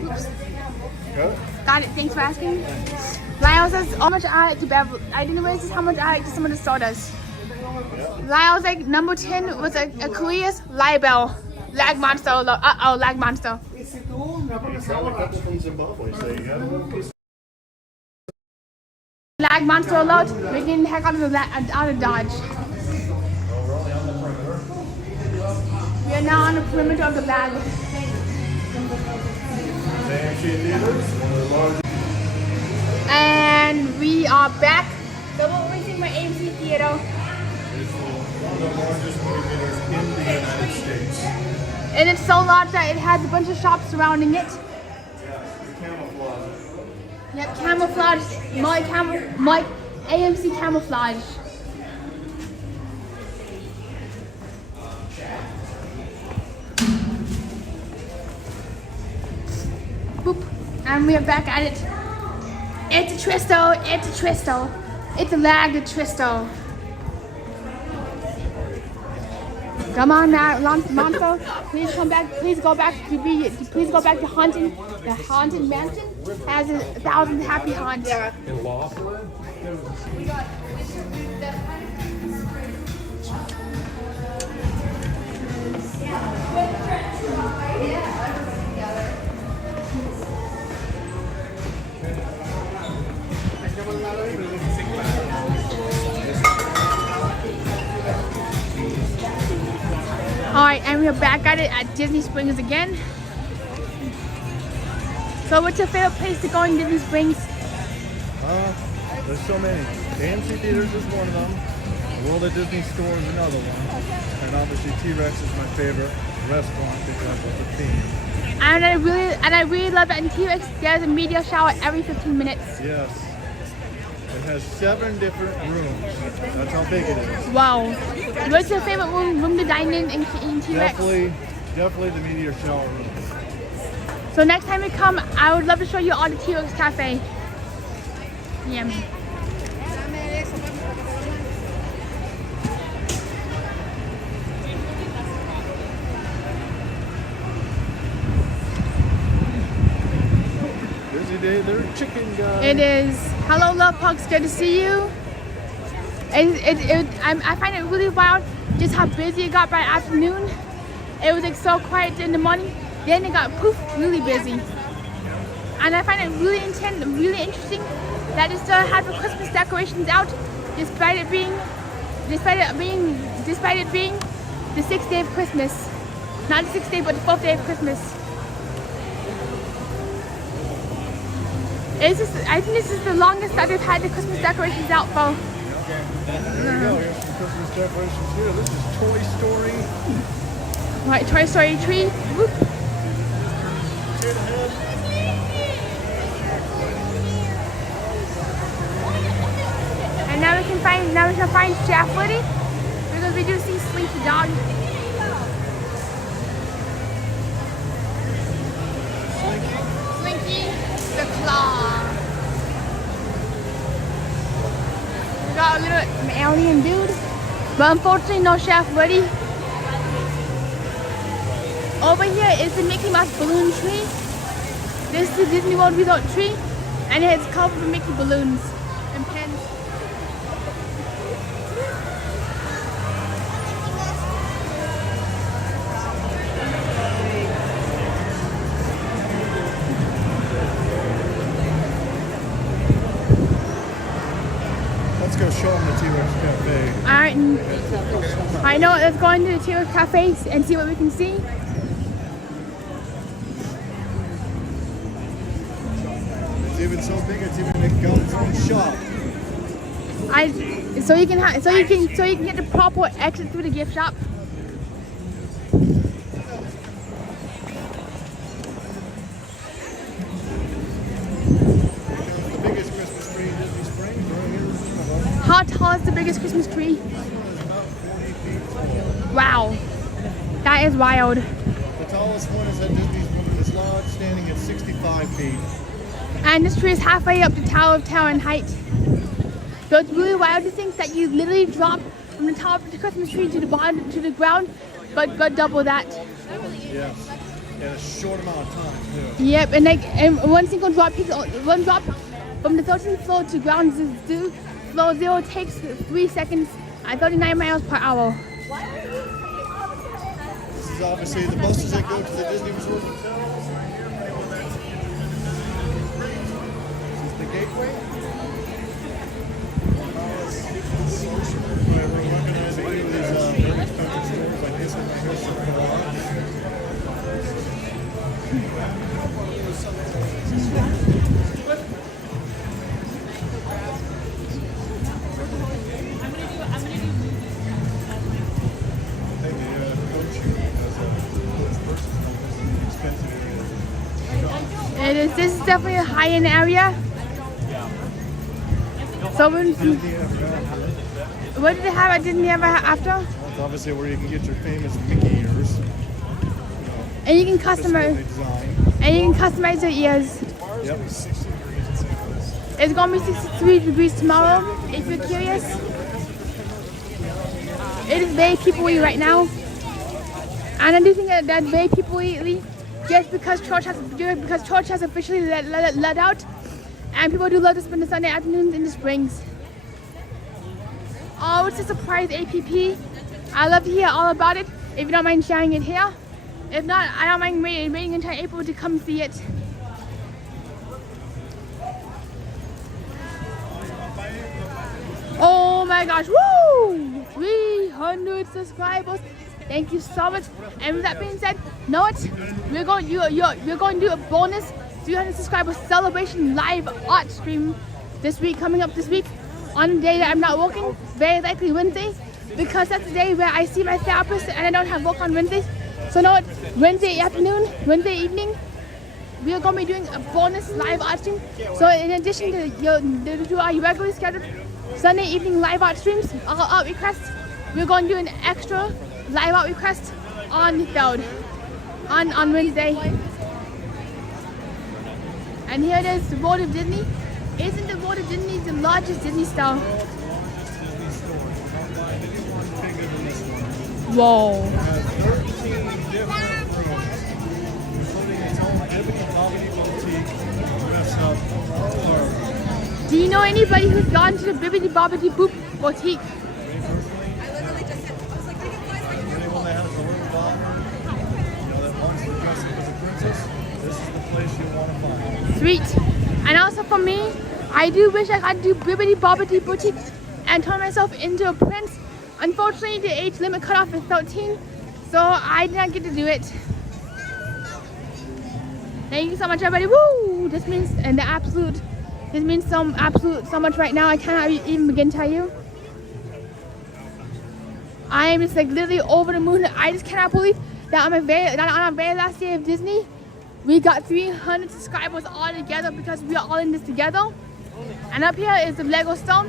Oops. Got it, thanks for asking. Lyle says how much I like to Beverly. I didn't realize how much I like to some of the sodas. Lyle's like number 10 was a Korea's Libel. Lag monster. Uh-oh, lag monster. Lag monster alert. We're getting the heck out of Dodge. We are now on the perimeter of the lag. And we are back. Double racing my AMC theater. It's one of the largest movie theaters in the United States. And it's so large that it has a bunch of shops surrounding it. Yeah, camouflage. Yep, camouflage. My AMC camouflage. Boop. And we are back at it. It's a Tristo. It's a Tristo. It's a lag to Tristo. Come on now, Monto. Please come back. Please go back to haunting. The haunted mansion has 1,000 happy haunts. In Laughlin? Alright, and we're back at it at Disney Springs again. So what's your favorite place to go in Disney Springs? There's so many. AMC Theaters is one of them. World of Disney Store is another one. And obviously T-Rex is my favorite restaurant because of the theme. And I really love that in T-Rex there's a media shower every 15 minutes. Yes. It has 7 different rooms. That's how big it is. Wow. What's your favorite room to dine in T-Rex? Definitely the media shower room. So next time we come, I would love to show you all the T-Rex Cafe. Yummy. Busy day, they're chicken guys. It is. Hello, Love Pugs. Good to see you. I find it really wild just how busy it got by afternoon. It was like so quiet in the morning. Then it got poof, really busy. And I find it really interesting that they still have the Christmas decorations out, despite it being the 6th day of Christmas. Not the 6th day, but the 4th day of Christmas. I think this is the longest that they've had the Christmas decorations out for. There you go. Here's some Christmas decorations here. This is Toy Story. Right, Toy Story tree. Whoop. And now we can find Chef Woody because we do see Sleepy Dog. Slinky the Claw. We got a little alien dude, but unfortunately no Chef Woody. Over here is the Mickey Mouse balloon tree. This is the Disney World Resort tree, and it's covered with Mickey balloons and pins. Let's go show them the T-Rex Cafe. Alright, I know, let's go into the T-Rex Cafe and see what we can see. so big it's even got its own shop. So you can get the proper exit through the gift shop. The biggest Christmas tree in Disney Springs right here is one of them. How tall is the biggest Christmas tree? This one is about 40 feet tall. Wow, that is wild. The tallest one is at Disney's Wilderness Lodge, standing at 65 feet. And this tree is halfway up the Tower of Terror in height. So it's really wild to think that you literally drop from the top of the Christmas tree to the bottom, to the ground, but double that. Yes, in a short amount of time too. Yep, and one single drop one drop from the 13th floor to ground floor 0 takes 3 seconds at 39 miles per hour. This is obviously the buses that go to the Disney Resort Hotel. This is the gateway. We're organizing these very expensive stores like this one right here, so we're gonna watch. This is definitely a high-end area. So what did they have at Disney ever after? It's obviously where you can get your famous Mickey ears. And you can customize. And you can customize your ears. Yep. It's gonna be 63 degrees tomorrow. If you're curious, it is very people-y right now. And I do think that that's very people-y just because church has officially let out, and people do love to spend the Sunday afternoons in the Springs. Oh, it's a surprise APP. I love to hear all about it. If you don't mind sharing it here. If not, I don't mind waiting until April to come see it. Oh my gosh, woo! 300 subscribers. Thank you so much. And with that being said, know what? We're going to do a bonus 300 subscribers celebration live art stream this week, coming up this week, on a day that I'm not working, very likely Wednesday, because that's the day where I see my therapist and I don't have work on Wednesdays. So know what? Wednesday afternoon, Wednesday evening, we are going to be doing a bonus live art stream. So in addition to our regularly scheduled Sunday evening live art streams, art requests, we're going to do an extra live art request on the 3rd, on Wednesday. And here it is, the World of Disney. Isn't the World of Disney the largest Disney store? Whoa. It has 13 different rooms, including its own Bibbidi Bobbidi Boutique, dressed up parlor. Do you know anybody who's gone to the Bibbidi Bobbidi Boop Boutique? Anyone that has a little daughter, that wants to dress up as a princess, this is the place you want to find. Sweet. And also for me, I do wish I could do Bibbidi Bobbidi Boutique and turn myself into a prince. Unfortunately, the age limit cutoff is 13, so I did not get to do it. Thank you so much, everybody. Woo! This means so much right now. I cannot even begin to tell you. I am just like literally over the moon. I just cannot believe that on our very last day of Disney, we got 300 subscribers all together because we are all in this together. And up here is the Lego store.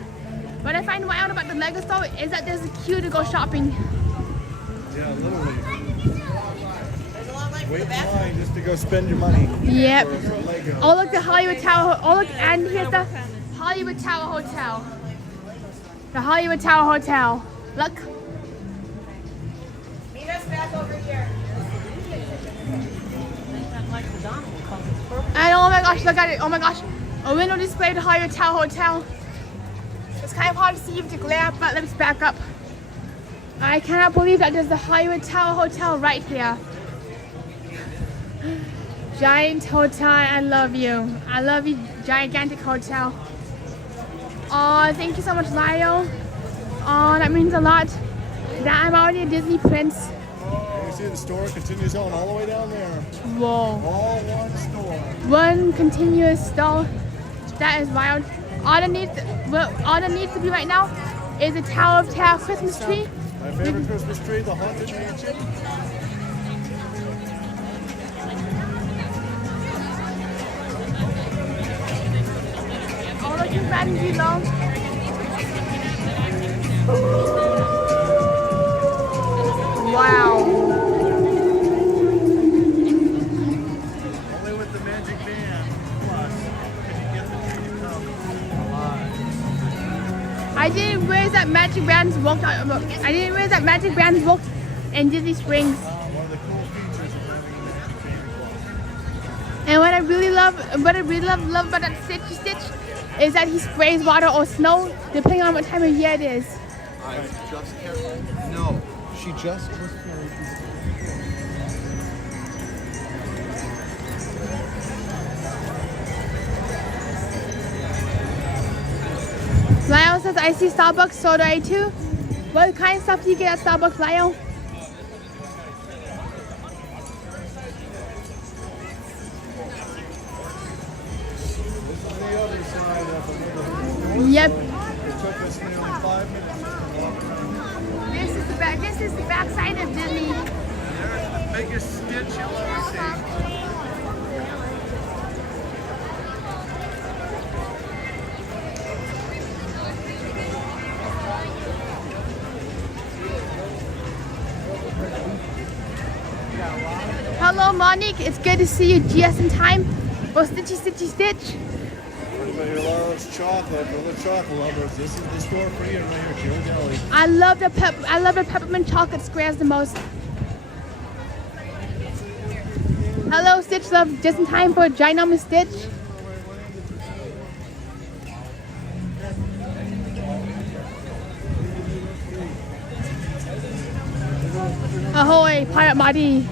What I find wild about the Lego store is that there's a queue to go shopping. Yeah, literally. Wait in line just to go spend your money. Yep. For Lego. Oh look, the Hollywood Tower. Oh look, and here's the Hollywood Tower Hotel. The Hollywood Tower Hotel. Look. Meet us back over here. And oh my gosh, look at it. Oh my gosh. A window display of the Hollywood Tower Hotel. It's kind of hard to see with the glare, but let's back up. I cannot believe that there's the Hollywood Tower Hotel right here. Giant hotel, I love you. I love you, gigantic hotel. Oh, thank you so much, Lyle. Oh, that means a lot. That I'm already a Disney prince. You see the store continues on all the way down there. Whoa. All one store. One continuous store. That is wild. All that needs to be right now is a Tower of Terror Christmas tree. My favorite Christmas tree, the Haunted Mansion. All of you fans below. Wow. Only with the magic band. Plus, can you get the tree to come alive? I didn't realize that magic bands worked. I didn't realize that magic bands worked in Disney Springs. One of the cool features of having a magic band club. And what I really love about that Stitch is that he sprays water or snow depending on what time of year it is. I just carried. No, she just was carried. Lyle says, I see Starbucks, so do I too. What kind of stuff do you get at Starbucks, Lyle? This is the other side of the river. Yep. It took us nearly 5 minutes to walk around. This is the back side of Disney. There's the biggest Stitch you'll ever see. Hello, Monique. It's good to see you just in time for Stitchy. Everybody loves chocolate. For the chocolate lovers, this is the store for you right here, Joe Deli. I love the peppermint chocolate squares the most. Hello, Stitch Love. Just in time for Ginormous Stitch. Ahoy, Pirate Marty.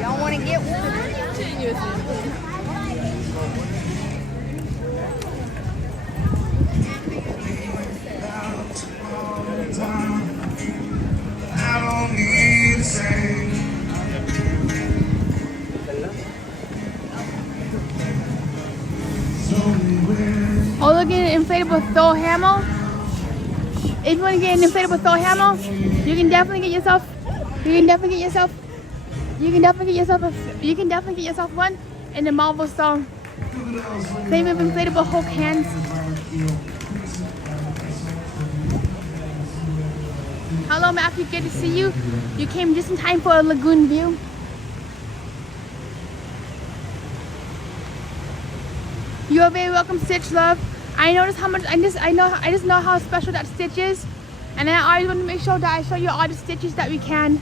Y'all want to get one? I don't need to say. Oh, look at an inflatable Thor hammer. If you want to get an inflatable Thor hammer, you can definitely get yourself one in the Marvel store. Same with inflatable Hulk hands. Hello, Matthew. Good to see you. You came just in time for a lagoon view. You are very welcome, Stitch Love. I noticed how much I just know how special that Stitch is, and I always want to make sure that I show you all the stitches that we can.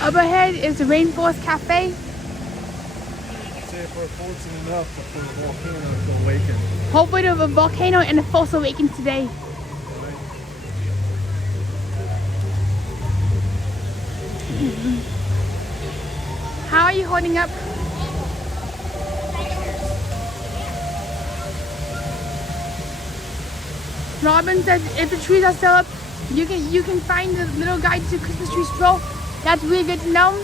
Up ahead is the Rainforest Cafe. Say if we're fortunate enough for the volcano to awaken. Hopefully the volcano and the Force Awakens today. How are you holding up? Robin says if the trees are still up, you can find the little guide to Christmas tree stroll. That's really good to know.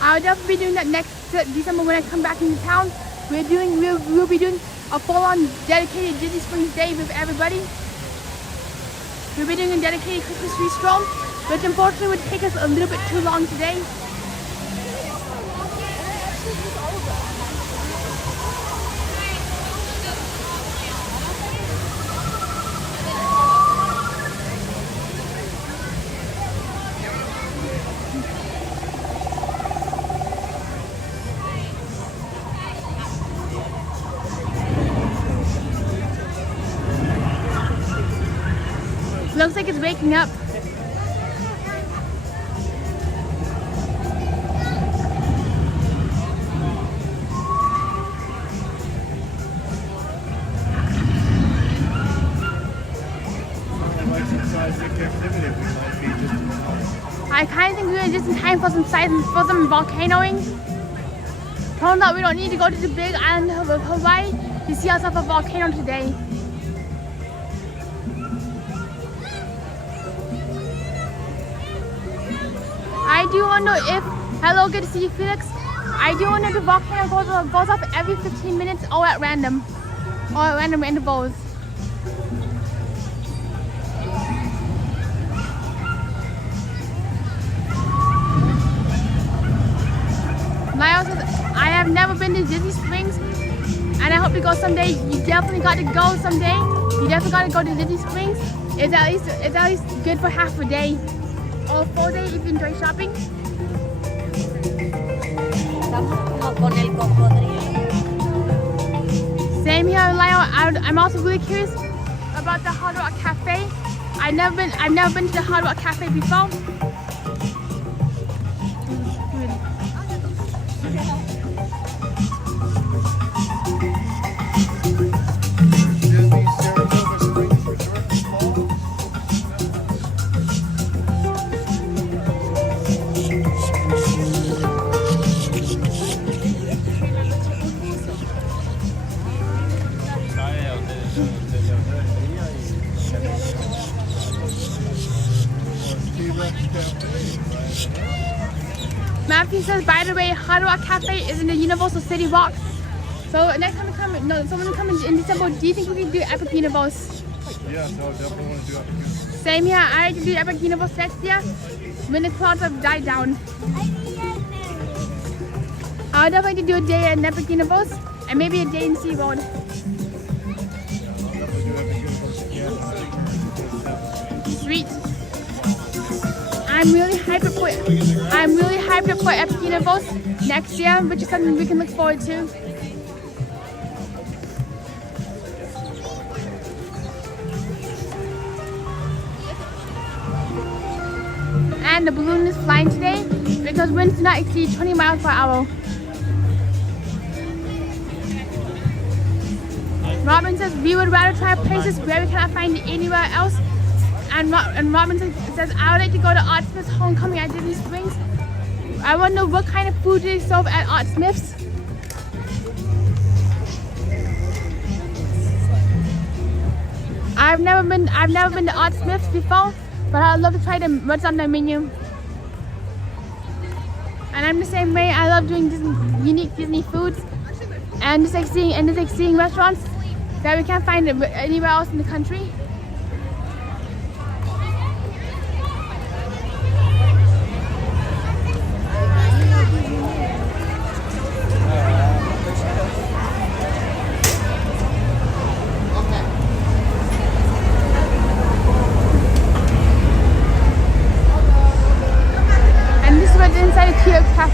I'll definitely be doing that next December when I come back into town. We'll be doing a full-on dedicated Disney Springs day with everybody. We'll be doing a dedicated Christmas tree stroll. which unfortunately would take us a little bit too long today. Looks like it's waking up. I kind of think we were just in time for some volcanoing. Turns out we don't need to go to the big island of Hawaii to see ourselves a volcano today. I do wonder if, hello, good to see you, Felix. I do wonder if the volcano goes off every 15 minutes or at random intervals. Lyle says, I have never been to Disney Springs and I hope to go someday. You definitely got to go someday. You definitely got to go to Disney Springs. It's at least good for half a day or a full day if you enjoy shopping. Same here, Lyle. I'm also really curious about the Hard Rock Cafe. I've never been to the Hard Rock Cafe before. Matthew says, by the way, Hard Rock Cafe is in the Universal City Walk. So next time we come, someone come in December, do you think we can do Epic Universe? Yes, I would definitely want to do Epic Universe. Same here, I like to do Epic Universe next year when the clouds have died down. I would definitely like to do a day in Epic Universe and maybe a day in SeaWorld. Sweet. I'm really hyped up for Epic Universe next year, which is something we can look forward to. And the balloon is flying today because winds do not exceed 20 miles per hour. Robin says we would rather try places where we cannot find it anywhere else. And Robin says, I would like to go to Art Smith's Homecoming at Disney Springs. I wonder what kind of food do they serve at Art Smith's. I've never been to Art Smith's before, but I'd love to try what's on their menu. And I'm the same way. I love doing unique Disney foods, and just like seeing restaurants that we can't find anywhere else in the country.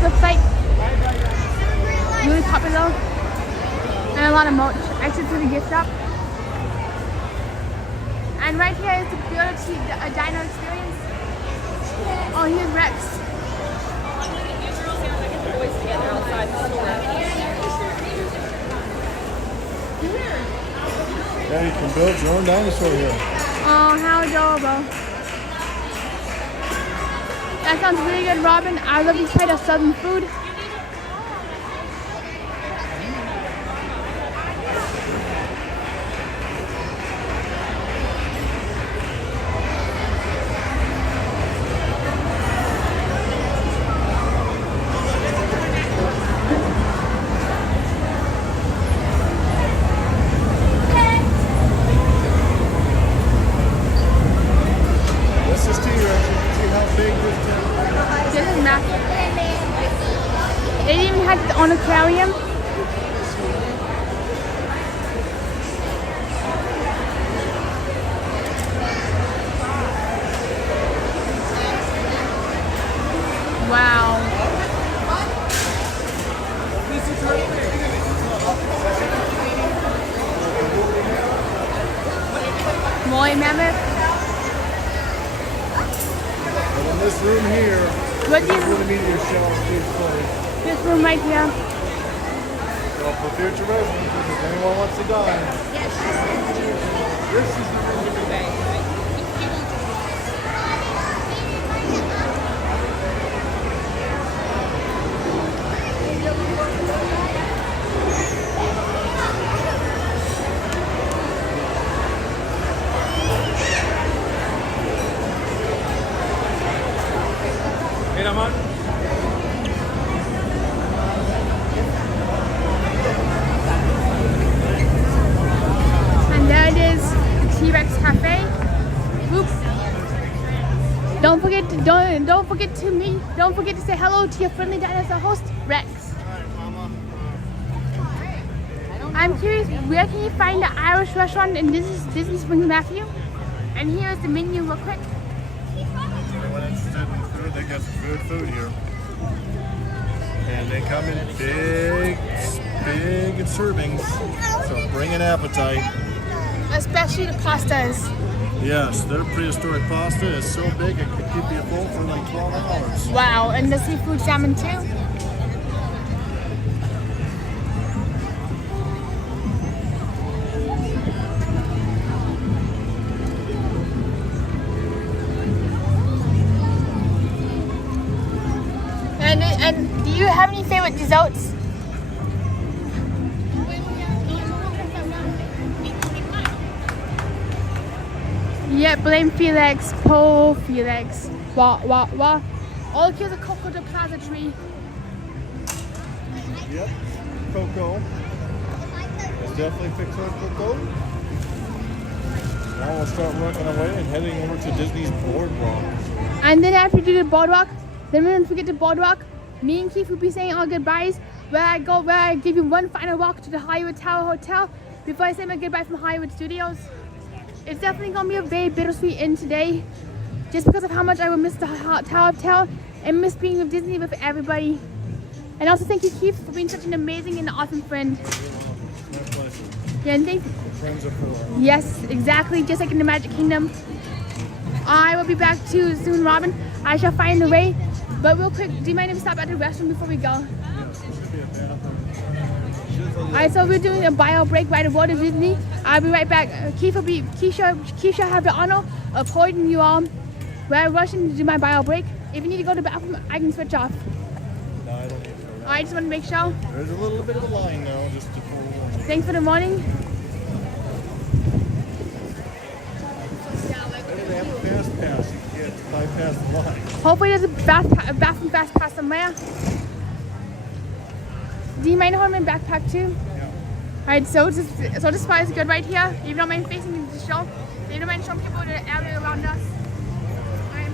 Looks like really popular and a lot of merch. Exit to the gift shop, and right here is the Beverly diner experience. Oh, here's Rex. Yeah, you can build your own dinosaur here. Oh, how adorable. That sounds really good, Robin. I love this kind of southern food. This is T-Rex. You can see how Wow. Muy mammoth. But in this room here, What this do is you, where the meteor shower takes place. this room right here. So for future residents, if anyone wants to dine, this is the room to be. Hey, Ramon. And there it is, the T-Rex Cafe. Oops. Don't forget to say hello to your friendly dinosaur host, Rex. I'm curious, where can you find the Irish restaurant in Disney Springs, Matthew? And here's the menu real quick. Anyone interested in food, they got some good food here. And they come in big servings, so bring an appetite. Especially the pastas. Yes, their prehistoric pasta is so big it could keep you full for like 12 hours. Wow, and the seafood salmon too. And do you have any favorite desserts? Yeah, blame Felix, poor Felix. Wah. All kids are Coco de Plaza tree. Yep, Coco. Let's definitely fix our Coco. Now we'll start working our way and heading over to Disney's Boardwalk. And then after we do the boardwalk, then when we get to boardwalk, me and Keith will be saying our goodbyes. Where I give you one final walk to the Hollywood Tower Hotel before I say my goodbye from Hollywood Studios. It's definitely gonna be a very bittersweet end today, just because of how much I will miss the Tower Hotel and miss being with Disney with everybody. And also thank you, Keith, for being such an amazing and awesome friend. My pleasure. Yeah, and thank Friends are for Yes, exactly, just like in the Magic Kingdom. I will be back too soon, Robin. I shall find a way. But real quick, do you mind if we stop at the restroom before we go? Alright, so we're doing a bio break right at Walt Disney. I'll be right back. Keisha have the honor of holding you all. We're rushing to do my bio break. If you need to go to the bathroom, I can switch off. No, I don't need to go. I just want to make sure. There's a little bit of a line now, just to pull. Thanks for the morning. They have a fast pass. You can get bypass the line. Hopefully there's a bathroom fast pass somewhere. Do you mind holding my backpack too? Yeah. Alright, so this spot is good right here. You don't mind facing the show. You don't mind showing people the area around us. Alright.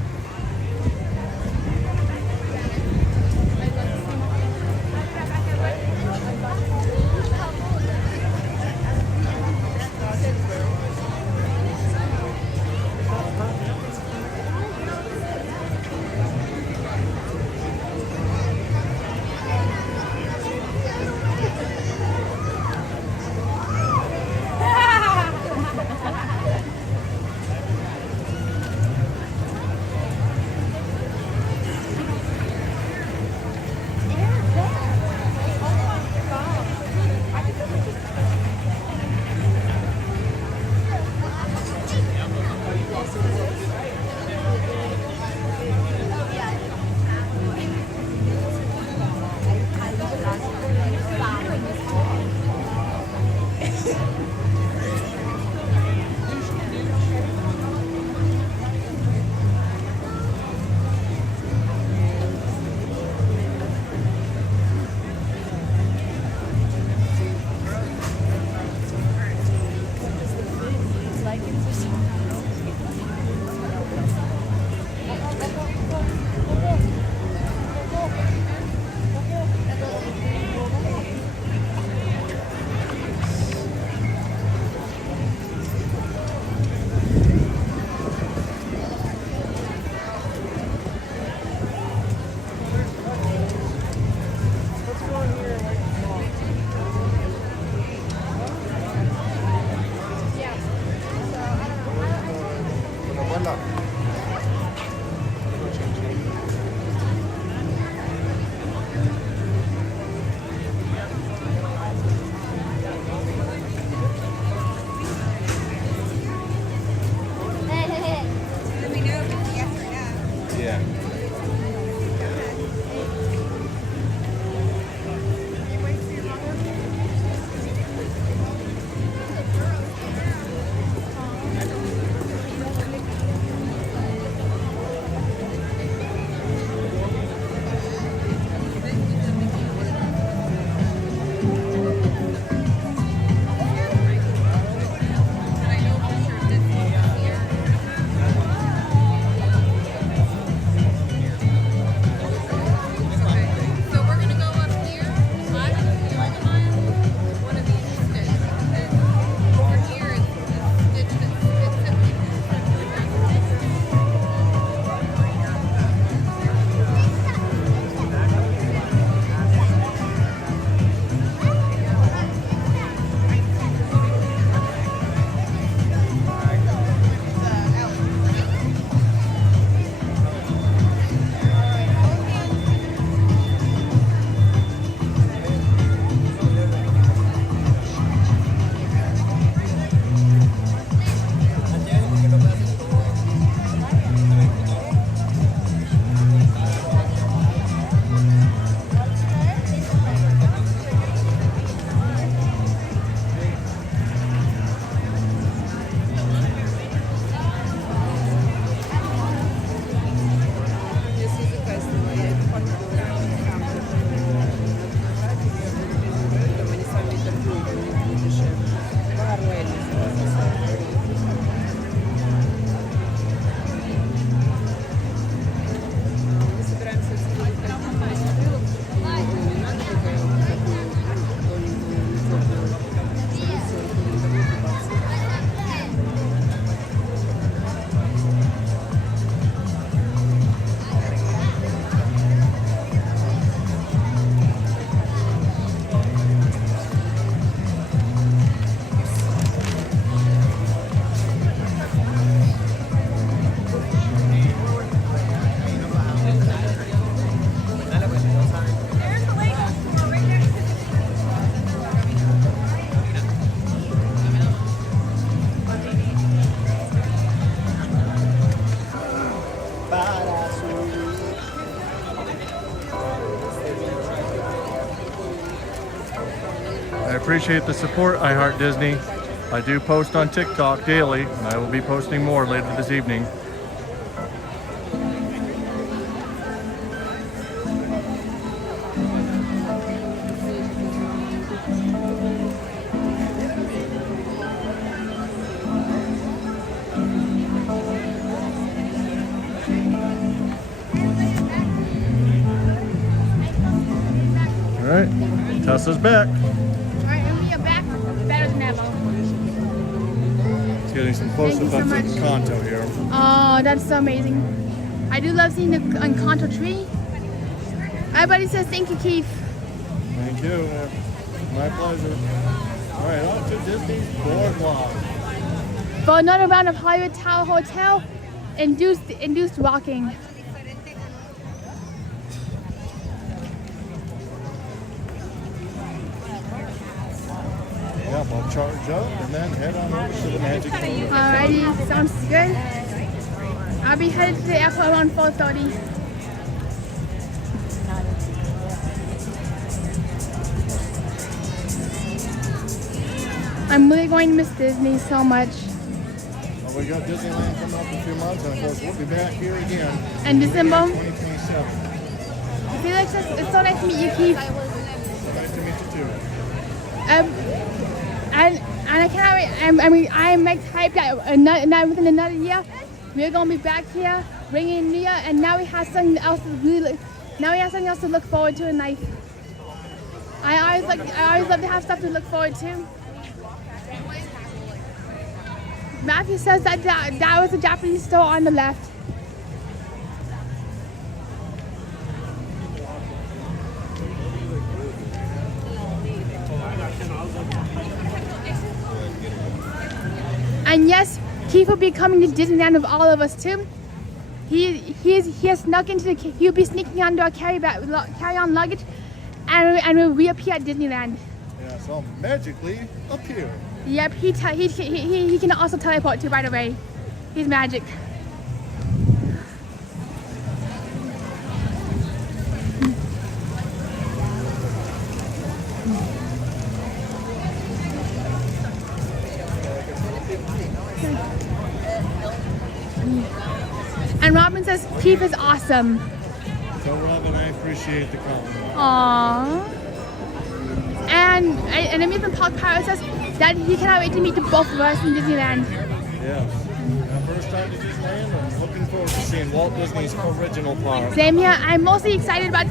I appreciate the support, I Heart Disney. I do post on TikTok daily, and I will be posting more later this evening. All right, Tessa's back. Alright, and we are back better than ever. It's getting some close-ups Thank you so of much. Encanto here. Oh, that's so amazing. I do love seeing the Encanto tree. Everybody says thank you, Keith. Thank you. My pleasure. All right, on to Disney's Boardwalk. For another round of Hollywood Tower Hotel, induced walking. Yep, I'll charge up and then head on over to the Magic Kingdom. Alrighty, sounds good. I'll be headed to the airport around 4:30. I'm really going to miss Disney so much. Well, we got Disneyland coming up in a few months, and of course we'll be back here again And December, 2027. Felix, it's so nice to meet you, Keith. Nice to meet you too. And I cannot wait. I'm like hyped that within another year we're gonna be back here bringing New Year, and now we have something else to look forward to in life. I always love to have stuff to look forward to. Matthew says that was a Japanese store on the left. And yes, Keith will be coming to Disneyland with all of us too. He has snuck into he'll be sneaking onto our carry-on luggage, and will reappear at Disneyland. Yeah, so magically appear. Yep, he can also teleport too, by the way. He's magic. And Robin says Keith is awesome. So Robin, I appreciate the compliment. Aww. And Amusement Park Pirate says that he cannot wait to meet the both of us in Disneyland. Yes. My first time to Disneyland, I'm looking forward to seeing Walt Disney's original park. Same here. I'm mostly excited about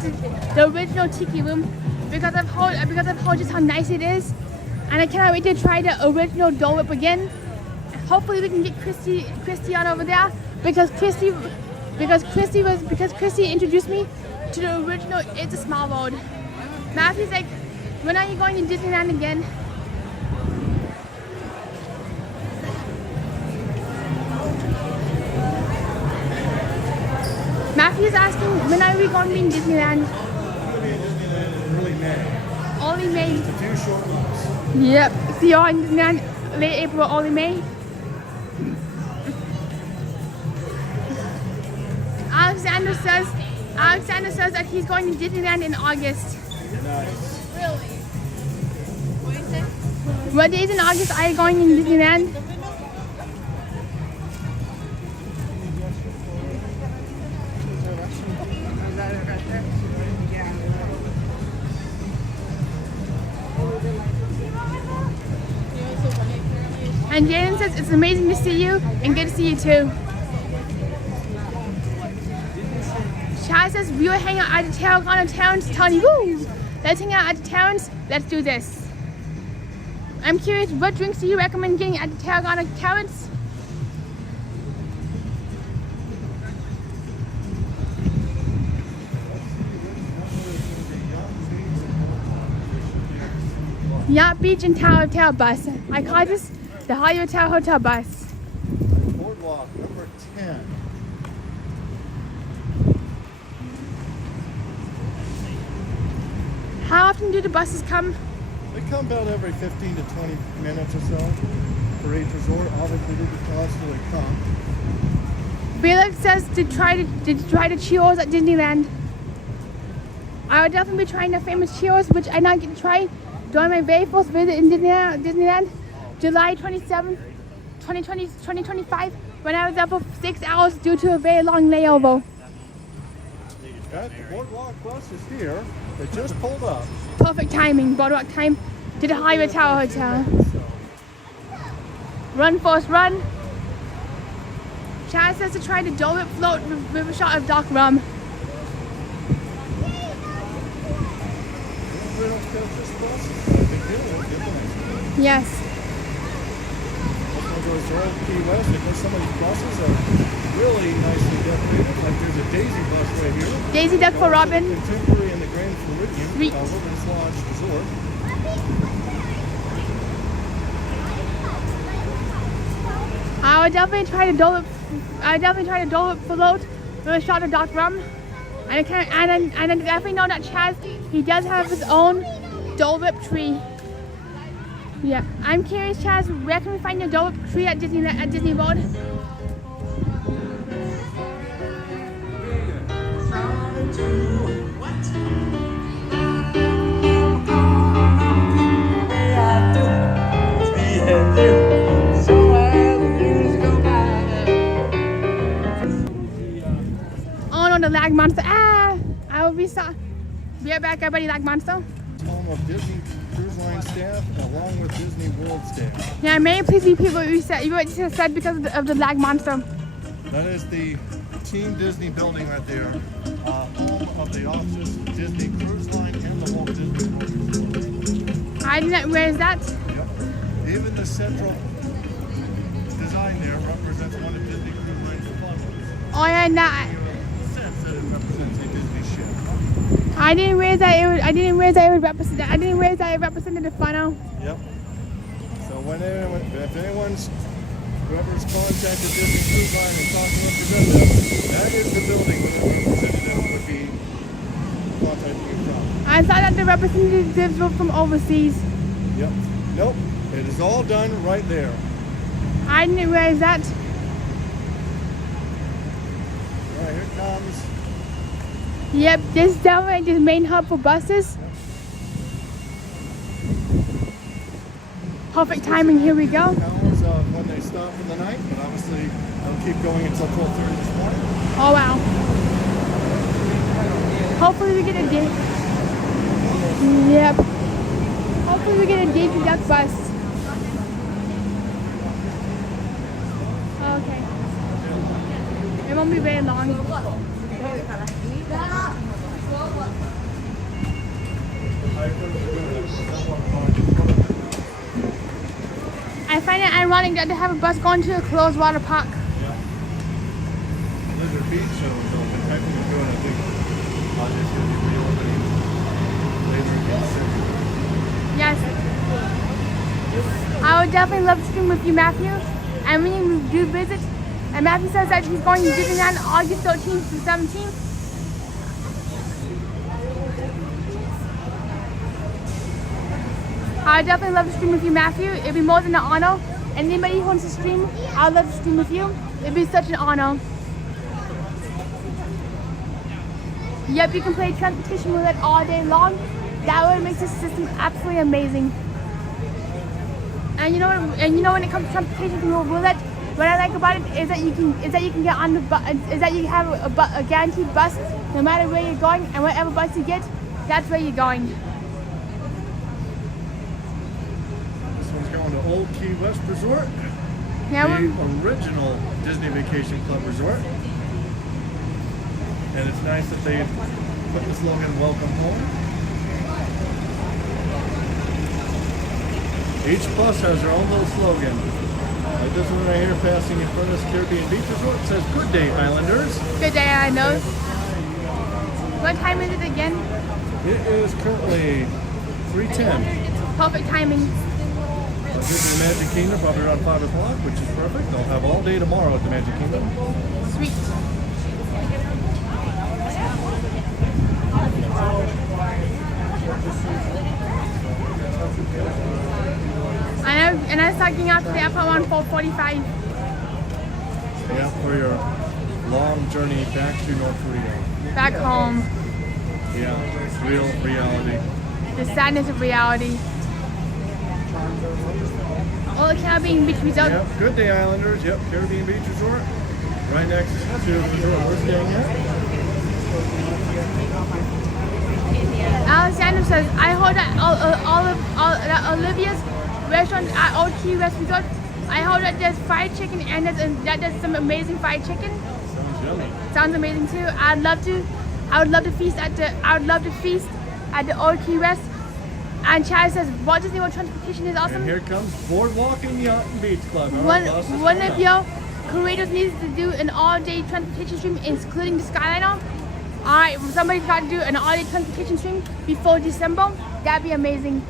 the original Tiki Room because I've heard just how nice it is, and I cannot wait to try the original Dole Whip again. Hopefully we can get Christy on over there because Christy introduced me to the original It's a Small World. Matthew's like, when are you going to Disneyland again? Matthew's asking, when are we going to be in Disneyland? I'm going to be in Disneyland in early May. Only May. Just a few short months. Yep. So you're in Disneyland late April, early May. Alexander says that he's going to Disneyland in August. Nice. Really? What do you say? What days in August are you going in Disneyland? And Jaden says it's amazing to see you and good to see you too. Chad says we were hanging out at the Tarragona Towns. Tony, woo! Let's hang out at the towns. Let's do this. I'm curious, what drinks do you recommend getting at the Tarragona Towns? Yacht Beach and Tower Hotel bus. I call this the Hollywood Tower Hotel bus. Boardwalk number 10. How often do the buses come? They come about every 15 to 20 minutes or so for each resort. Obviously, they just constantly come. Felix says to try the Cheetos at Disneyland. I would definitely be trying the famous Cheetos, which I not get to try during my very first visit in Disneyland, July 27th, 2025, when I was there for 6 hours due to a very long layover. The boardwalk bus is here. It just pulled up. Perfect timing, boardwalk time to the Hollywood Tower Hotel. Run, Forrest, run. Chad says to try the Dole Whip float with a shot of dark rum. Yes. Key West, because some of these buses are really nicely decorated. Like there's a Daisy bus right here. Daisy Duck for Robin. Contemporary in the Grand Floridian. Sweet. Wilderness Lodge Resort. I would definitely try the Dole Whip float with a shot of dark rum. And I definitely know that Chaz, he does have his own Dole Whip tree. Yeah, I'm curious, Chaz, where can we find your Dole Whip tree at Disney World? Oh no, the lag monster! Ah, I will be sorry. Be right back, everybody. Lag monster. Home of Disney Cruise Line staff along with Disney World staff. Yeah, may please repeat what you said because of the lag monster. That is the Team Disney building right there. Home of the offices, Disney Cruise Line and the Walt Disney World Resort. I did not. Where is that? Yep. Even the central design there represents one of Disney Cruise Line's funnels. Oh yeah, nah. Sense that it represents a Disney ship. I didn't realize that it represented the funnel. Yep. So if whoever's contacted Disney Cruise Line and talked to representative, that is the building that the representative would be contacting you from. I thought that the representatives were from overseas. Yep. Nope. It is all done right there. I didn't realize that. All right, here it comes. Yep, this is definitely the main hub for buses. Perfect timing, here we go. Hours when they stop for the night, but obviously they'll keep going until 12:30 this morning. Oh wow. Hopefully we get a date. Yep. Hopefully we get a Daisy Duck bus. Okay. It won't be very long. I find it ironic that they have a bus going to a closed water park. Yeah. Blizzard Beach, so they'll be typing and doing a big project going to be reopening later in December. Yes. I would definitely love to stream with you, Matthew. And when you do visit, and Matthew says that he's going to Disneyland August 13th to 17th. I would definitely love to stream with you, Matthew. It'd be more than an honor. Anybody who wants to stream, I'd love to stream with you. It'd be such an honor. Yep, you can play transportation roulette all day long. That would make this system absolutely amazing. And you know what? And you know when it comes to transportation roulette, what I like about it is that you can get on the bus. Is that you have a guaranteed bus, no matter where you're going, and whatever bus you get, that's where you're going. Going to Old Key West Resort, Yeah, the original Disney Vacation Club resort. And it's nice that they put the slogan, "Welcome Home." Each bus has their own little slogan. Like this one right here passing in front of this Caribbean Beach Resort, it says, "Good day, Islanders." Good day, Islanders. What time is it again? It is currently 3:10. Perfect timing. I'll get to the Magic Kingdom probably around 5 o'clock, which is perfect. I'll have all day tomorrow at the Magic Kingdom. Sweet. And I start getting out to the airport around 4:45. Yeah, for your long journey back to North Korea. Back home. Yeah, real reality. The sadness of reality. All the Caribbean Beach Resort. Yep, Good Day Islanders. Yep, Caribbean Beach Resort. Right next to the resort we're staying at. Alexander says, I heard that that Olivia's restaurant at Old Key West Resort. I heard that there's fried chicken and that there's some amazing fried chicken. Sounds yummy. Sounds amazing too. I would love to feast at the Old Key West. And Chad says, Walt Disney World transportation is awesome. And here comes Boardwalk and Yacht and Beach Club. All One right, bus is of coming up. your creators needs to do an all-day transportation stream, including the Skyliner. Alright, somebody's got to do an all-day transportation stream before December. That'd be amazing.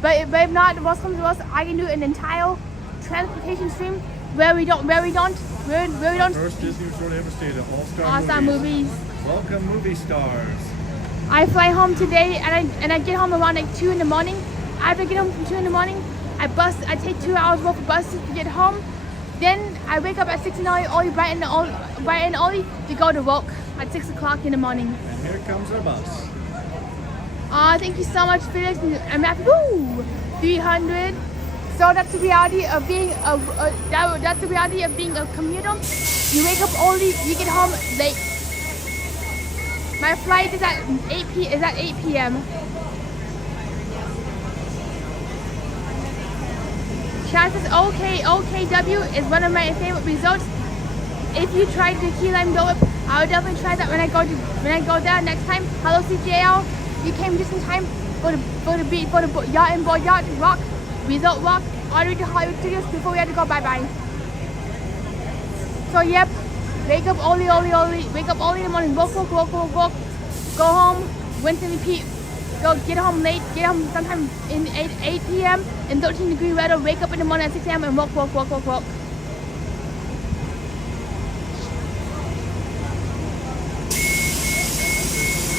But if not, the worst comes to worst, I can do an entire transportation stream where we don't. First Disney resort I ever stayed at. All-Star Movies. Welcome, movie stars. I fly home today and I get home around like 2 in the morning. After I get home from 2 in the morning, I take 2 hours worth of buses to get home. Then I wake up at 6 in the early, bright and early to go to work at 6 o'clock in the morning. And here comes our bus. Thank you so much, Felix and Matthew. Woo! 300. So that's the reality of being that's the reality of being a commuter. You wake up early, you get home late. My flight is at 8 p.m. Chad says OKW is one of my favorite resorts. If you tried the key lime Dole Whip, I would definitely try that when I go there next time. Hello CJL, you came just in time for the yacht and board yacht rock resort walk all the way to Hollywood Studios before we had to go bye. So yep, wake up early, wake up early in the morning, walk, go home, rinse and repeat. Go get home late, get home sometime in 8 p.m. in 13-degree weather, wake up in the morning at 6 a.m. and walk.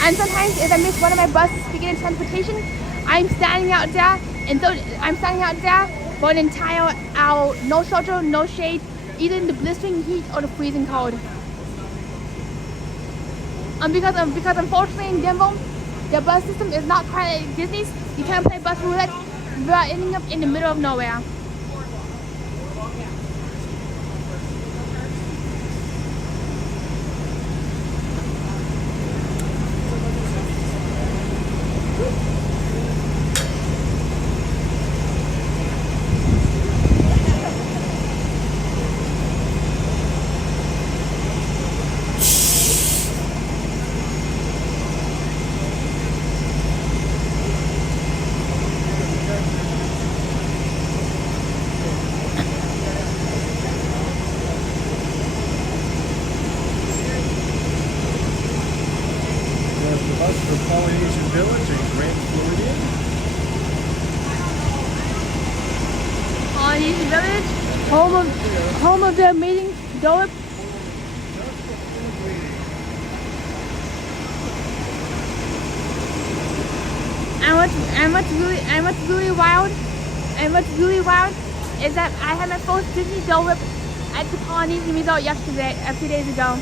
And sometimes if I miss one of my buses to get in transportation, I'm standing out there for an entire hour, no shelter, no shade, either in the blistering heat or the freezing cold. Because unfortunately in Denver, the bus system is not quite like Disney's. You can't play bus roulette without ending up in the middle of nowhere. Home of the amazing Dole Whip. And what's really wild is that I had my first Disney Dole Whip at the Polynesian Resort a few days ago.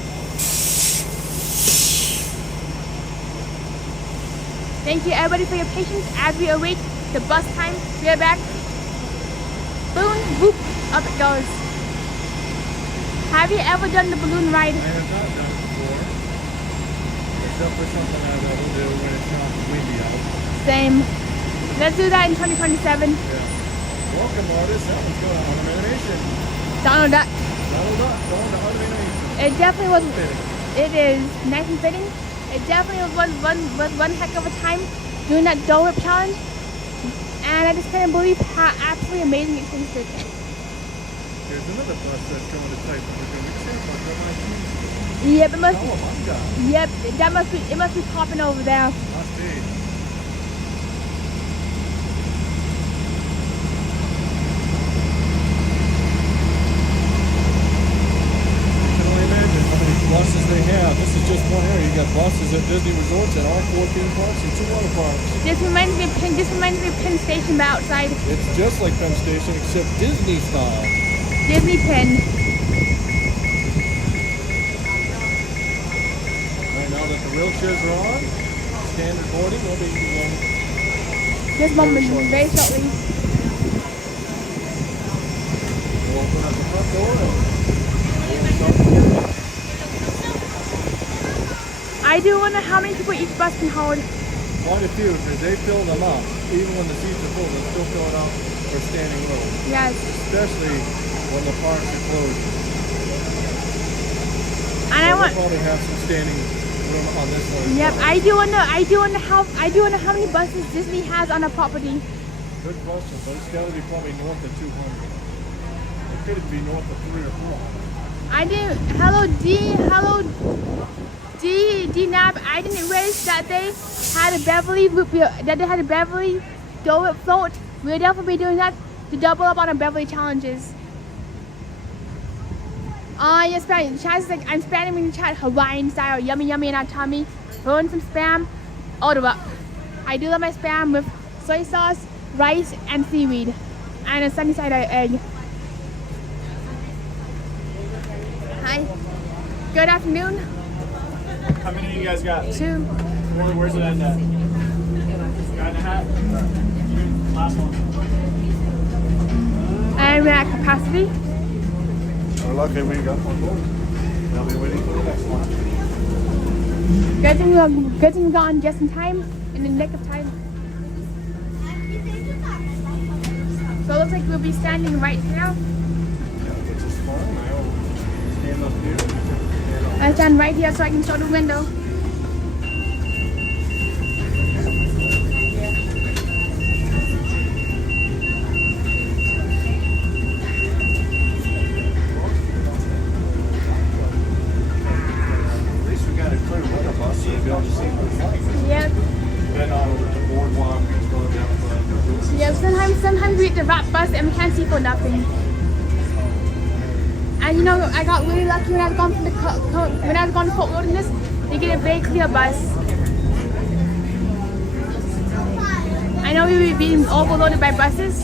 Thank you everybody for your patience as we await the bus time. We are back. Boom, whoop, up it goes. Have you ever done the balloon ride? I have not done it before. Except for something I will do when it's not windy out. Same. Let's do that in 2027. Yeah. Welcome artist, that one's going on animation. Donald Duck. Donald Duck going to animation. It definitely was. Fitting. It is nice and fitting. It definitely was one heck of a time doing that Dole Whip challenge. And I just couldn't believe how absolutely amazing it tasted. There's another bus that's going to type. Yep, it must. Oh my God. Yep, it must be popping over there. Must be. You can only imagine how many buses they have. This is just one area. You got buses at Disney resorts and all 4 theme parks and 2 water parks. This reminds me of Penn Station by outside. It's just like Penn Station except Disney style. Disney Penn. Right now that the wheelchairs are on, standard boarding will be This moment, very shortly. I do wonder how many people each bus can hold. Quite a few, because they fill them up. Even when the seats are full, they still fill it up for standing room. Yes. Especially when the parks are closed. And So I we'll want. probably have some standing room on this one. as Yep. well. I do wonder how many buses Disney has on a property. Good question, but it's got to be probably north of 200. It could be north of 3 or 4. I didn't. Hello D Nab. I didn't realize that they had a Beverly. That they had a Beverly Dough float. We'll definitely be doing that to double up on our Beverly challenges. Yes, Spanish. Chat is like I'm spamming in the chat Hawaiian style, yummy yummy in our tummy. Throwing some spam. Order up. I do love my spam with soy sauce, rice, and seaweed, and a sunny side egg. Hi. Good afternoon. How many of you guys got? 2. Where's it end at? Guy in the hat? Last one. And we're at capacity. We're lucky we got one more. They'll be waiting for the next one. Good thing we got on just in time, in the nick of time. So it looks like we'll be standing right here. Yeah, which is fine. I'll stand up here. I stand right here so I can show the window. At least we got a clear window bus so you'll be able to see the lights. Yep. Then on over to the boardwalk, we can go down the Yep. Sometimes we hit the rat bus and we can't see for nothing. And you know, I got really lucky when I was going from when I was going to Fort Wilderness. They get a very clear bus. I know we were being overloaded by buses.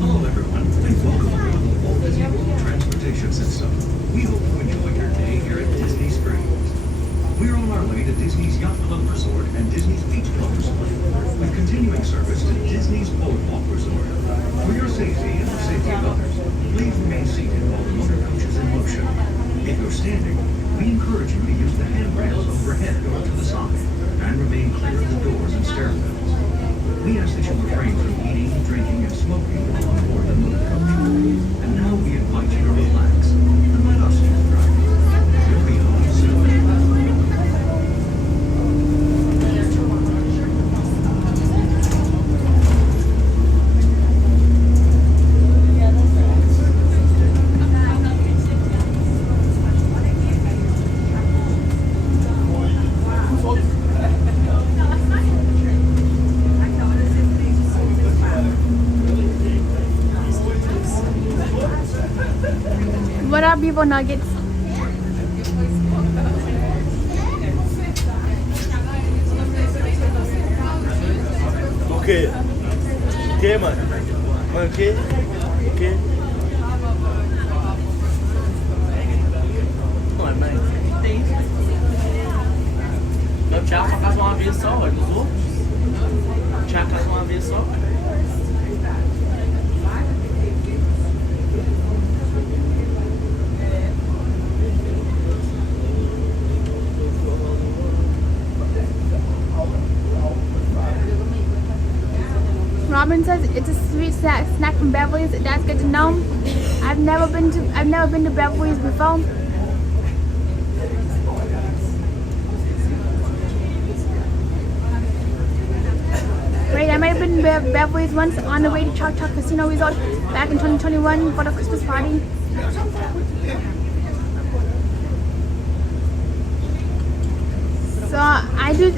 Hello everyone, and welcome aboard the Walt Disney World Transportation System. We hope you enjoy your day here at Disney Springs. We're on our way to Disney's Yacht Club Resort and Disney's Beach Club Resort, with continuing service to Disney's Boardwalk Resort. For your safety and the safety of others, please remain seated while the motor coach is in motion. If you're standing, we encourage you to use the handrails overhead or to the side, and remain clear of the doors and stairwells. We ask that you refrain from eating, drinking, and smoking while on board the motor coach. And now we invite you to relax and let us do the driving. We'll be home soon. What are beef nuggets? Okay. Okay, man. Okay. Okay. Ué, mas tem isso. Não, o Thiago só casa uma vez só, olha, dos outros. O Thiago casa uma vez só. Robin says it's a sweet snack from Beverly's. That's good to know. I've never been to Beverly's before. Wait, I might have been to Beverly's once on the way to Chow Chow Casino Resort back in 2021 for the Christmas party. So I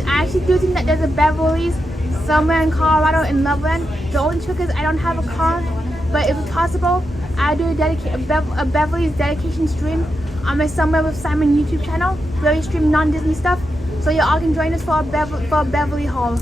actually do think that there's a Beverly's somewhere in Colorado in Loveland. The only trick is I don't have a car, but if it's possible, I do a Beverly's dedication stream I'm a Somewhere with Simon YouTube channel where we stream non-Disney stuff. So you all can join us for a Beverly haul.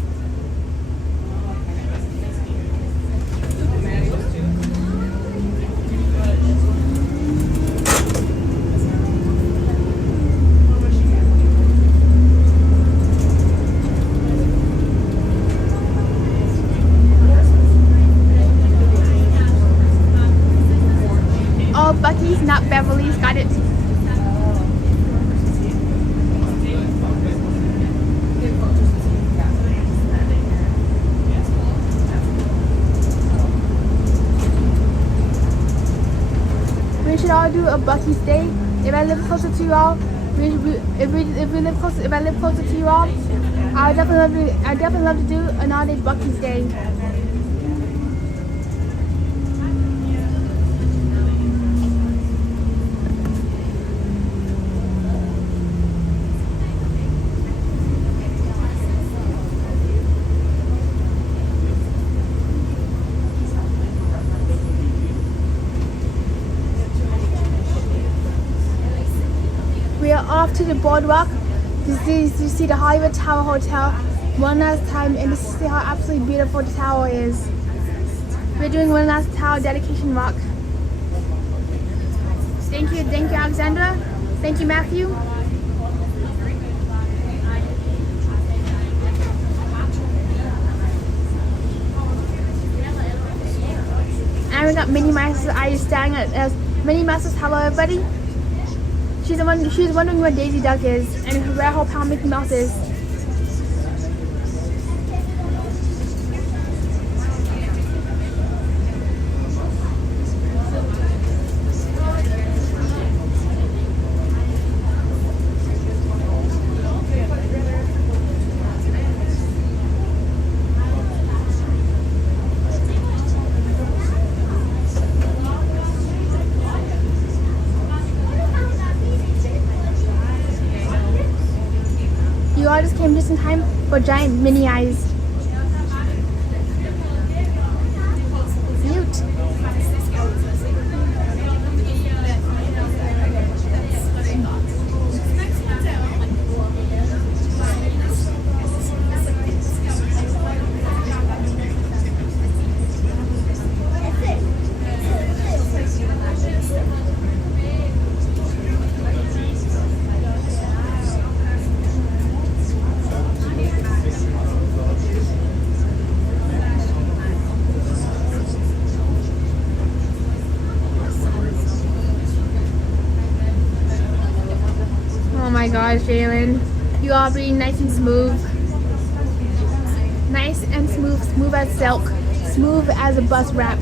Oh, Bucky's, not Beverly's. Got it. We should all do a Bucky's day. If I live closer to y'all, if I live closer to y'all, I definitely love to do an all-day Bucky's day. We are off to the boardwalk to see the Hollywood Tower Hotel one last time and to see how absolutely beautiful the tower is. We're doing one last tower dedication walk. Thank you Alexandra. Thank you Matthew. And we got Minnie Mouse's eyes staring at us. Minnie Mouse's hello everybody. She's wondering where Daisy Duck is and where her pal Mickey Mouse is. I just came just in time for giant mini eyes. Cute. Oh my gosh, Jalen. You are being nice and smooth. Nice and smooth. Smooth as silk. Smooth as a bus wrap.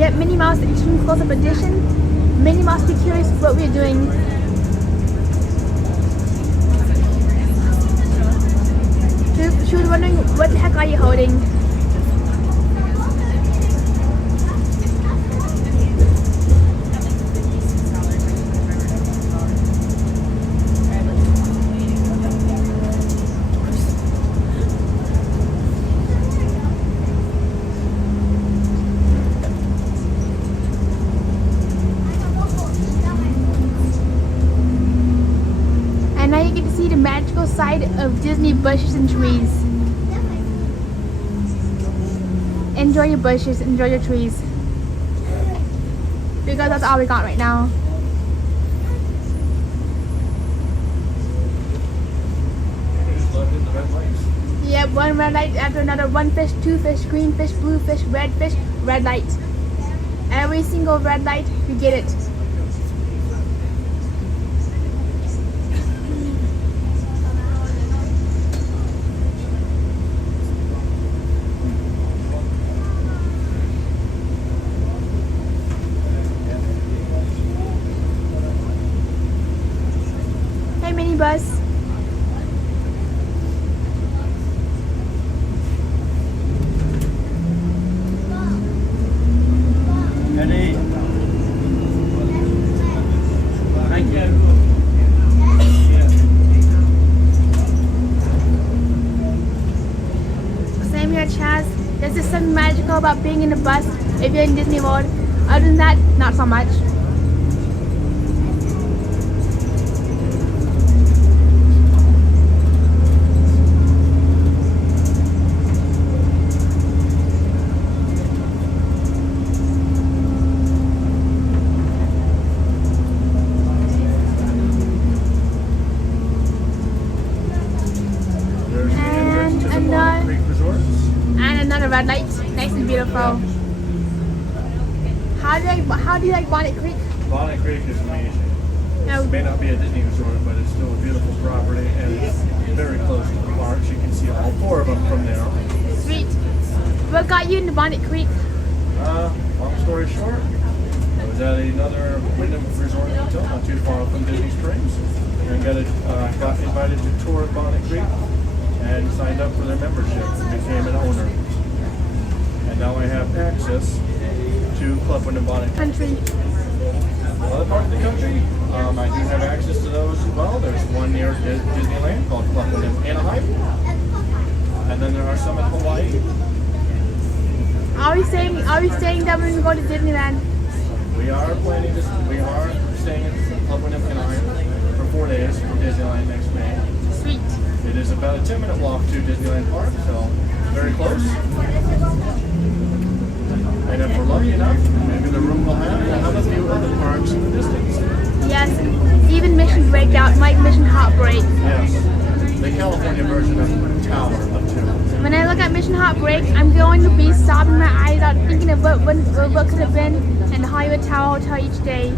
Yep, Minnie Mouse Extreme Close-Up Edition. Minnie Mouse, be curious what we're doing. She was wondering, what the heck are you holding? And now you get to see the magical side of Disney bushes and trees. Enjoy your bushes, enjoy your trees. Because that's all we got right now. Yep, one red light after another. One fish, two fish, green fish, blue fish, red light. Every single red light, you get it. Bus. Yep, 1 red light after another. 1 fish, 2 fish, green fish, red fish, red light. Every single red light, you get it. Hey, mini bus. skeptical about being in a bus if you're in Disney World. Other than that, not so much. Red light, nice and beautiful. How do you like Bonnet Creek? Bonnet Creek is amazing. No. It may not be a Disney resort, but it's still a beautiful property and it's very close to the parks. You can see all 4 of them from there. Sweet. What got you into Bonnet Creek? Long story short, I was at another Wyndham Resort hotel not too far from Disney Springs and got invited to tour Bonnet Creek and signed up for their membership and became an owner. And now I have access to Club Wyndham Bonnet Country. Other part of the country, I do have access to those as well. There's one near Disneyland called Club Wyndham Anaheim, and then there are some in Hawaii. Are we saying that we're going to go to Disneyland? We are staying at Club Wyndham Anaheim for 4 days from Disneyland next May. Sweet. It is about a 10-minute walk to Disneyland Park, so very close. And if we're lucky enough, maybe the room we'll have a view of the parks in the distance. Yes, even Mission Breakout, like Mission Heartbreak. Yes, the California version of Tower of Terror. When I look at Mission Heartbreak, I'm going to be sobbing my eyes out thinking of what could have been in the Hollywood Tower Hotel each day.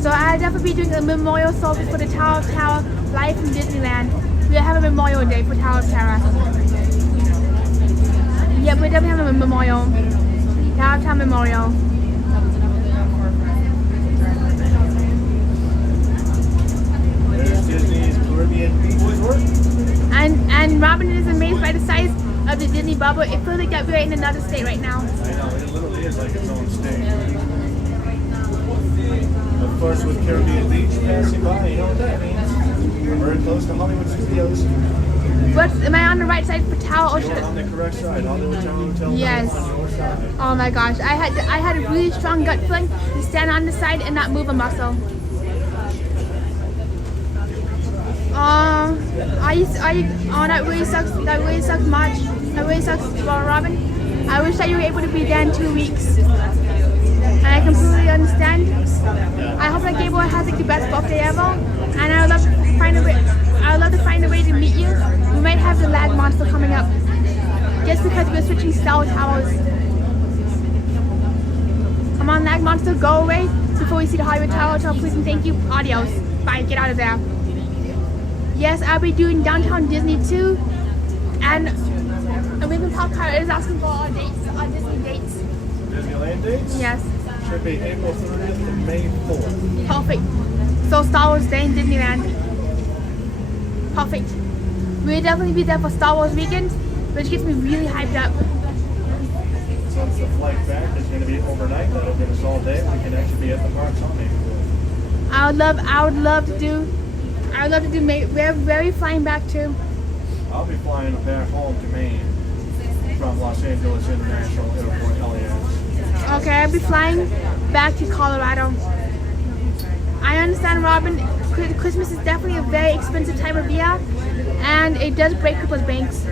So I'll definitely be doing a memorial service for the Tower of Terror live from Disneyland. We'll have a memorial day for Tower of Terror. Yeah, we're definitely having a memorial. Tower of Terror memorial. There's Disney's Caribbean Beach Resort. And Robin is amazed by the size of the Disney bubble. It feels like that we're in another state right now. I know, it literally is like its own state. Of course, with Caribbean Beach passing by, you know what that means. We're very close to Hollywood Studios. Am I on the right side for Tower or should You're on the correct side. Hollywood Hotel Yes. on your side. Oh my gosh, I had a really strong gut feeling to stand on the side and not move a muscle. That really sucks. That really sucks much. That really sucks for Robin. I wish that you were able to be there in 2 weeks. And I completely understand. I hope that Gabriel has like the best birthday ever. And I would love to find a way. I would love to find a way to meet you. We might have the lag monster coming up. Just because we're switching cell towers. Come on, lag monster, go away before we see the Hollywood Tower Hotel. Please and thank you. Adios. Bye. Get out of there. Yes, I'll be doing Downtown Disney too. And Raven Parker is asking for our dates, our Disney dates. Disneyland dates? Yes. Should be April 30th to May 4th. Perfect. So Star Wars Day in Disneyland. Perfect. We'll definitely be there for Star Wars weekend, which gets me really hyped up. Since the flight back is going to be overnight, that'll give us all day. We can actually be at the parks on May 4th. I would love to do May. Where are we flying back to? I'll be flying back home to Maine from Los Angeles International Airport, LAX. Okay, I'll be flying back to Colorado. I understand, Robin. Christmas is definitely a very expensive time of year, and it does break people's banks.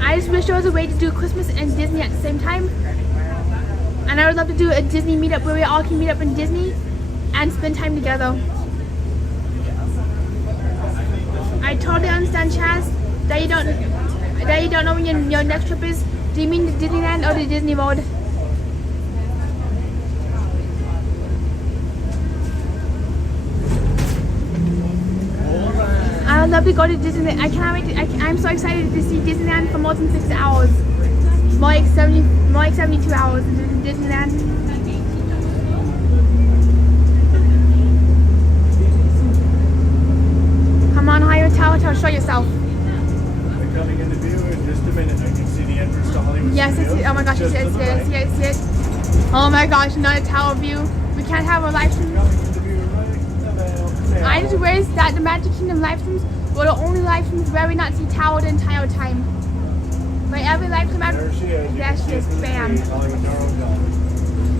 I just wish there was a way to do Christmas and Disney at the same time. And I would love to do a Disney meetup where we all can meet up in Disney and spend time together. I totally understand, Chaz, that you don't know when your next trip is. Do you mean the Disneyland or the Disney World? I would love to go to Disneyland. I cannot wait. I'm so excited to see Disneyland for more than 6 hours. More like 72 hours in Disneyland. Come on, Hollywood Tower, show yourself. We're coming into view in just a minute. I can see the entrance to Hollywood Yes, Studios. oh my gosh, Just I to the right. see it. Oh my gosh, another tower view. We can't have a live stream. Coming into view right about now. I just wish that the Magic Kingdom live streams We're the only live streams where we not see Tower the entire time. But every live stream after, There she is. that's just bam. Hollywood Tower Bell.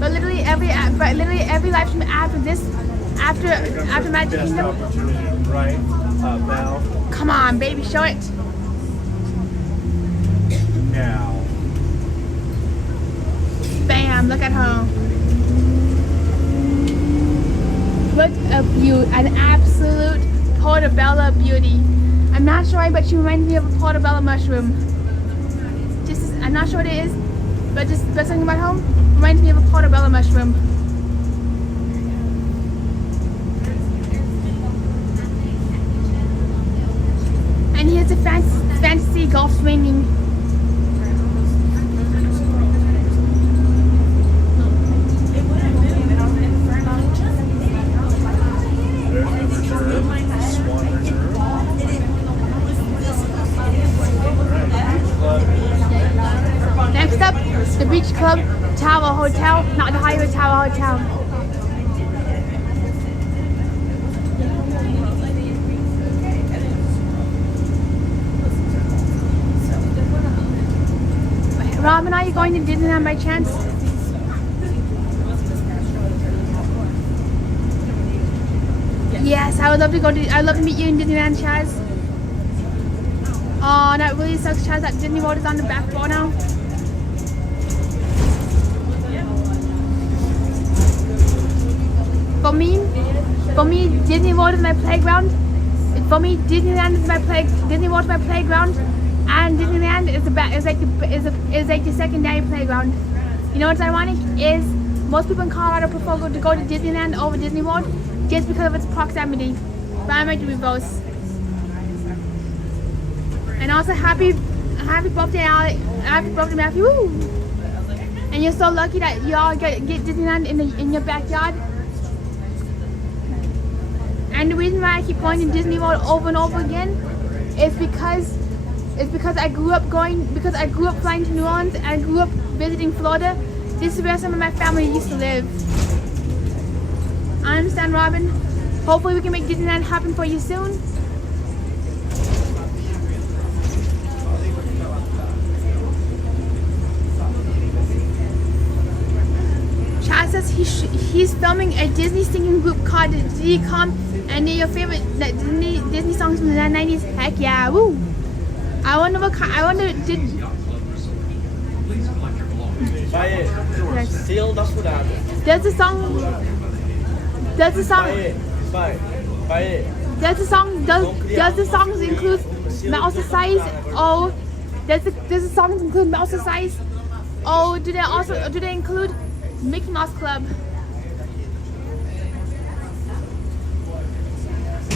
But literally every live stream after this, after Magic Best Kingdom. opportunity, right? Val. Come on, baby, show it. Now. Bam, look at her. What a beauty, an absolute portobello beauty. I'm not sure why, but she reminds me of a portobello mushroom. I'm not sure what it is, but just something about home reminds me of a portobello mushroom. And here's a fantasy golf swinging. Next up, the Beach Club Tower Hotel, not the Hollywood Tower Hotel. Robin, are you going to Disneyland by chance? Yes, I would love to go to. I'd love to meet you in Disneyland, Chaz. Oh, that really sucks, Chaz. That Disney World is on the back floor now. For me, Disney World is my playground. For me, Disneyland is my Disney World is my playground, and Disneyland is like the secondary playground. You know what's ironic is most people in Colorado prefer to go to Disneyland over Disney World just because of its proximity. But I might do both. And also happy birthday, happy birthday, Matthew! Woo! And you're so lucky that you all get Disneyland in your backyard. And the reason why I keep going to Disney World over and over again is because I grew up flying to New Orleans and I grew up visiting Florida. This is where some of my family used to live. I understand, Robin. Hopefully we can make Disneyland happen for you soon. Chad says he's filming a Disney singing group called DCOM, and they're your favorite Disney songs from the 90s. Heck yeah, woo! I wonder did. Yes. Does the songs include mouse size? Oh, does the songs include mouse size? Oh, do they include Mickey Mouse Club?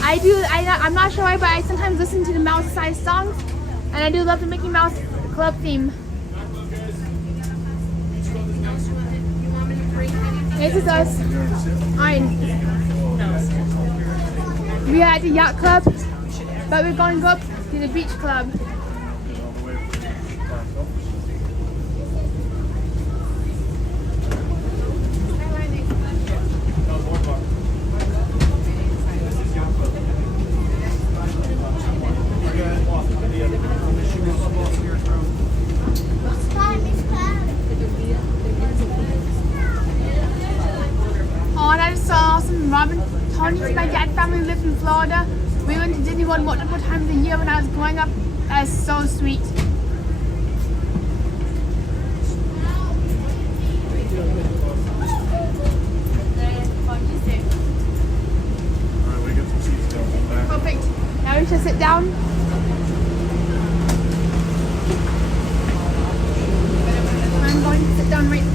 I'm not sure why, but I sometimes listen to the mouse size songs, and I do love the Mickey Mouse Club theme. This is us. Alright. We are at the yacht club, but we're going to go up to the beach club. Oh, that is so awesome, Robin. Tony's my dad family lives in Florida. We went to Disney World multiple times a year when I was growing up. That is so sweet. Alright, we get some seats down the back. Perfect. Now we shall sit down. I'm going to sit down right here.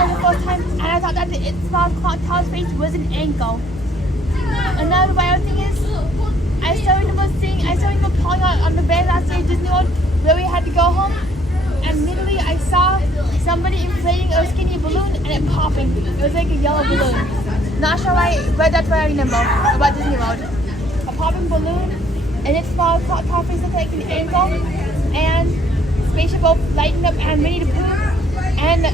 for the first time, and I thought that the It Small Clock Tower's face was an ankle. Another wild thing is, I still remember pulling out on the very last day of Disney World where we had to go home, and literally I saw somebody inflating a skinny balloon and it popping. It was like a yellow balloon. Not sure why, but that's what I remember about Disney World. A popping balloon, and It's Small Clock Tower face looked like an ankle, and spaceship both lighting up and Winnie the Pooh. And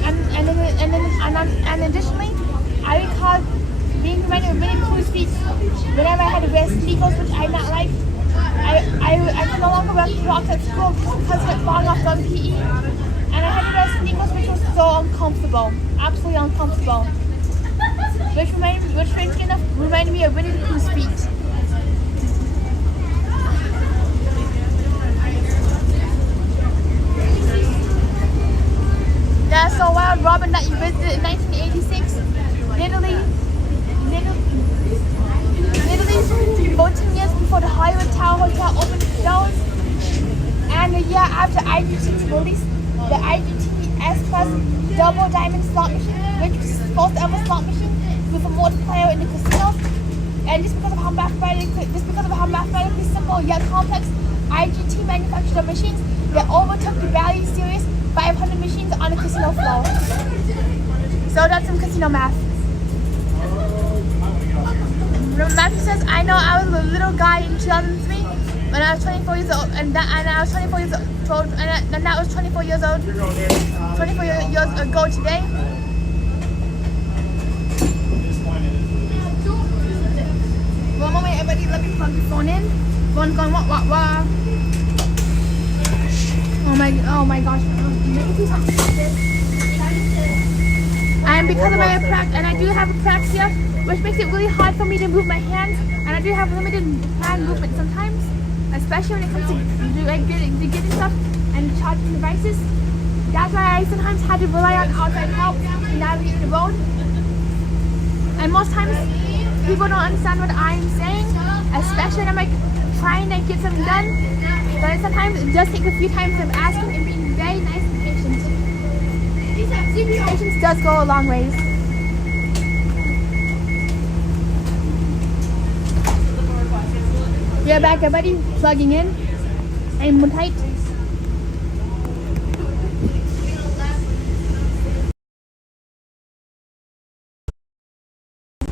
additionally, I recall being reminded of Winnie the Pooh's feet whenever I had to wear sneakers, which I not like. I could no longer wear Crocs at school because of it falling off on PE, and I had to wear sneakers, which was so uncomfortable, absolutely uncomfortable. Which strangely enough reminded me of Winnie the Pooh's feet. That's so wild, Robin, that you visited in 1986. Literally 14 years before the Hollywood Tower Hotel opened its doors. And a year after IGT released the IGT S Plus Double Diamond Slot Machine, which was the first ever slot machine with a multiplayer in the casinos. And just because of how mathematically simple yet complex IGT manufactured machines, they overtook the Valley Series 500 machines on the casino floor. So that's some casino math. Matthew says, I know I was a little guy in 2003 when I was 24 years old, and that was 24 years ago today. One moment, everybody, let me plug the phone in. Phone's going wah. Oh my gosh. And because of my and I do have apraxia, which makes it really hard for me to move my hands, and I do have limited hand movement sometimes, especially when it comes to getting stuff and charging devices. That's why I sometimes had to rely on outside help to navigate the road. And most times, people don't understand what I'm saying, especially when I'm like trying to get something done. But sometimes it does take a few times of asking and being very nice and patient. Patience does go a long ways. We're back, everybody, plugging in. I'm tight.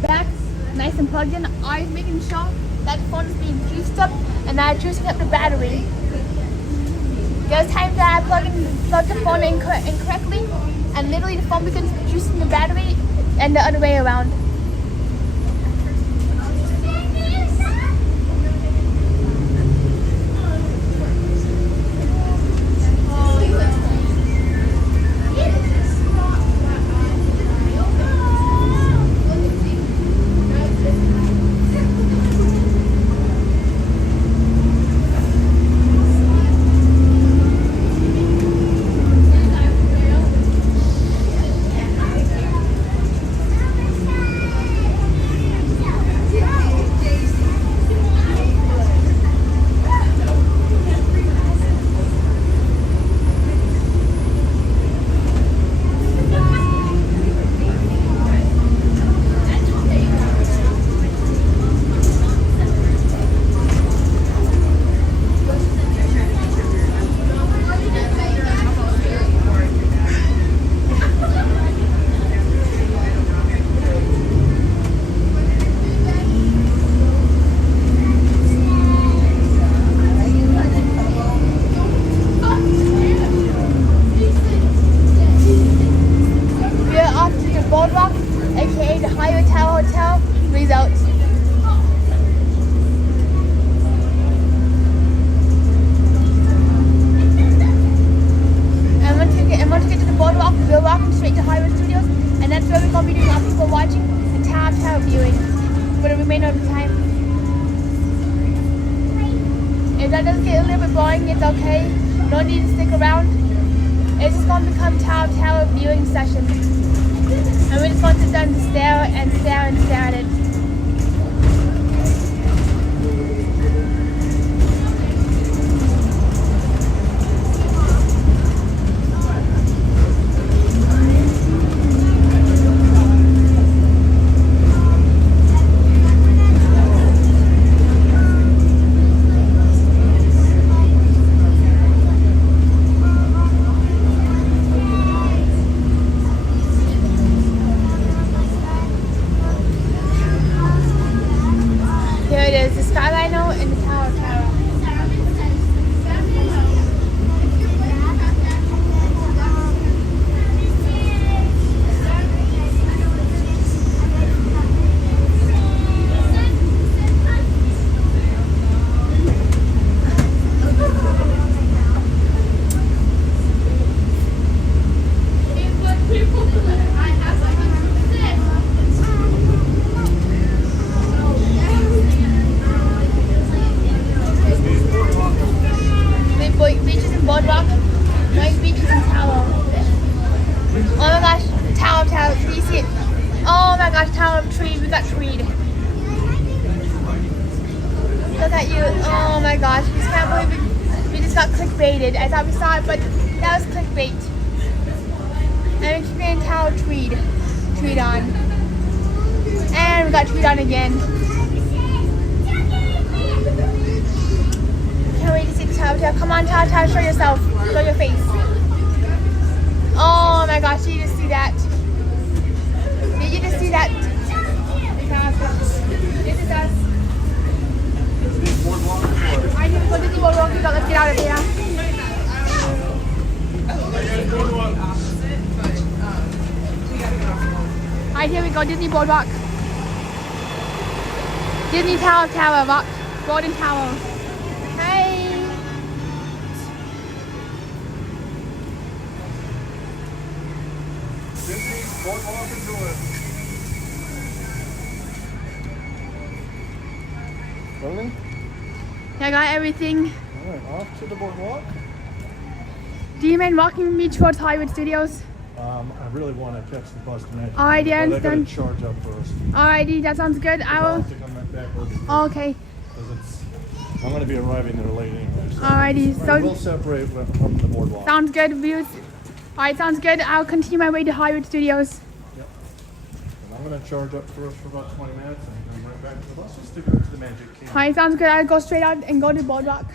Back, nice and plugged in. Always making sure that the phone is being juiced up and that I'm juicing up the battery. There's times that I plug the phone in incorrectly, and literally the phone becomes juicing the battery and the other way around. Can you see it? Oh my gosh, Tower of Tree. We got treed. Look at you. Oh my gosh. We just can't believe it. We just got clickbaited. I thought we saw it, but that was clickbait. And we keep getting Tower of Treed. Treed on. And we got treed on again. Can't wait to see the Tower of Tree. Come on, Tower, show yourself. Show your face. Oh my gosh, did you just see that? Did you just see that? This is us. I need to go to Disney Boardwalk. Let's get out of here. Alright, here we go, Disney Boardwalk. Disney Tower, Rock, Golden Tower. Hey! Disney's Boardwalk and Tour. Rolling? I got everything. Alright, off to the boardwalk. Do you mind walking me towards Hollywood Studios? I really want to catch the bus to Magic. Alright, yeah, I but I gotta understand. charge up first. Alrighty, that sounds good. I I'll will. have to come back early. Okay. I'm going to be arriving there late anyway. So Alrighty, we'll so separate from the boardwalk. sounds good. Views. Alright, sounds good. I'll continue my way to Hollywood Studios. Yep. And I'm going to charge up first for about 20 minutes and come right back to the bus just to go to the Magic Kingdom. Alright, sounds good. I'll go straight out and go to Boardwalk.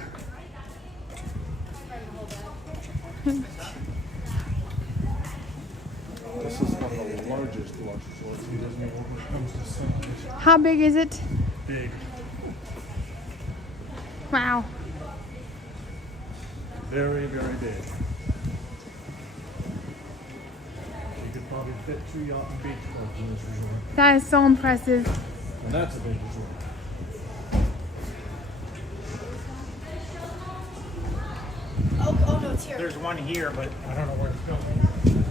This is one of the largest luxury resorts in Disney World when it comes to signage. How big is it? Big. Wow. Very, very big. You could probably fit 2 yacht and beach clubs in this resort. That is so impressive. And that's a big resort. There's one here, but I don't know where it's going.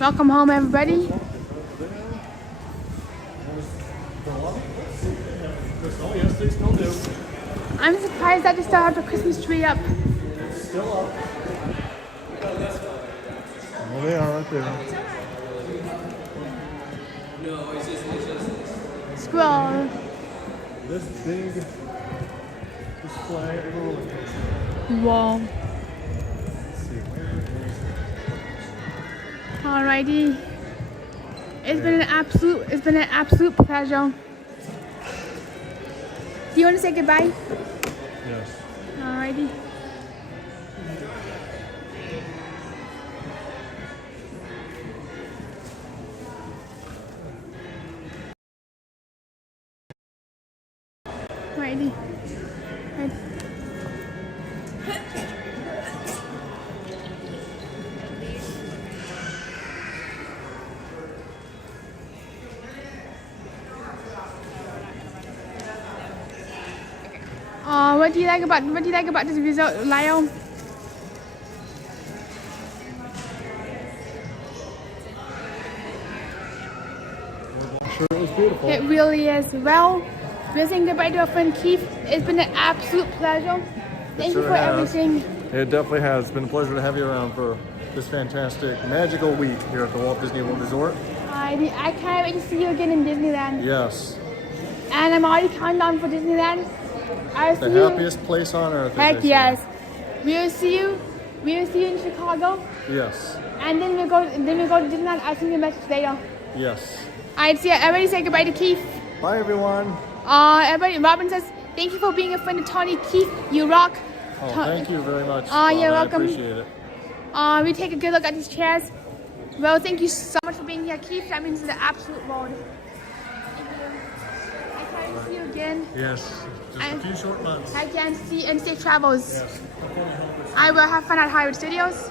Welcome home, everybody. Oh, yes, they still do. I'm surprised that they still have the Christmas tree up. It's still up. Well, they are right there. Scroll. This big display roller coaster. Whoa. Let's see, where is it? Alrighty. It's been an absolute pleasure. Do you want to say goodbye? Yes. Alrighty. Alrighty. Right. What do you like about this resort, Lyle? I'm sure it was beautiful. It really is. Well, we're saying goodbye to our friend Keith. It's been an absolute pleasure. Thank you sure for has. everything. It definitely has. It's been a pleasure to have you around for this fantastic, magical week here at the Walt Disney World Resort. I can't wait to see you again in Disneyland. Yes. And I'm already counting down for Disneyland. I'll The see you. happiest place on earth. as Heck they say. yes. We will see you in Chicago. Yes. And then we'll go to Disneyland. I'll send you a message later. Yes. Alright, see ya. Everybody say goodbye to Keith. Bye, everyone. Everybody, Robin says, thank you for being a friend of Tony. Keith, you rock. Oh, thank you very much. You're Bob. welcome. I appreciate it. We take a good look at these chairs. Well, thank you so much for being here, Keith. That means it's the absolute world. Thank you. I can't wait to see you again. Yes. Just a few short months. I can see and safe travels. Yes. I will have fun at Hollywood Studios.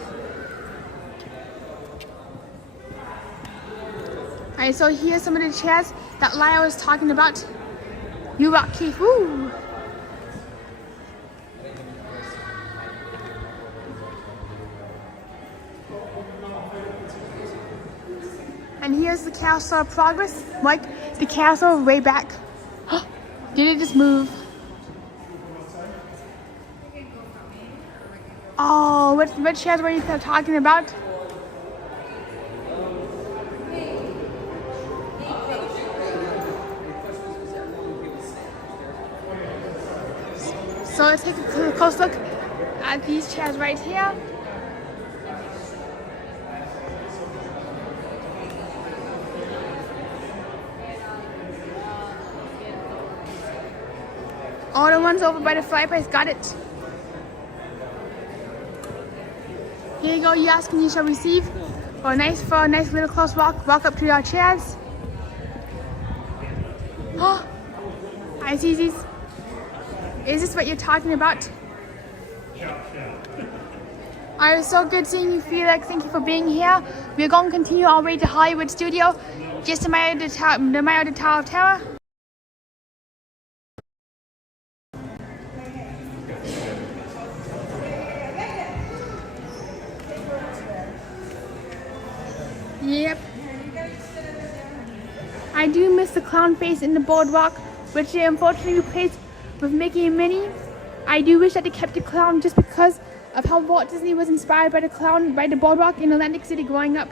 Alright, so here's some of the chairs that Lyle was talking about. You rock, Keith. Woo! And here's the Castle of Progress. Mike, the castle way back. Did it just move? Oh, what chairs were you talking about? So let's take a close look at these chairs right here. All the ones over by the fireplace, got it. Here you go, you ask and you shall receive. For a nice little close walk up to our chairs. Oh, hi Zizi's. Is this what you're talking about? Alright, so good seeing you, Felix. Thank you for being here. We're going to continue our way to Hollywood Studio, just to the Tower of Terror. Yep. I do miss the clown face in the boardwalk, which they unfortunately replaced with Mickey and Minnie. I do wish that they kept the clown just because of how Walt Disney was inspired by the clown, by the boardwalk in Atlantic City growing up.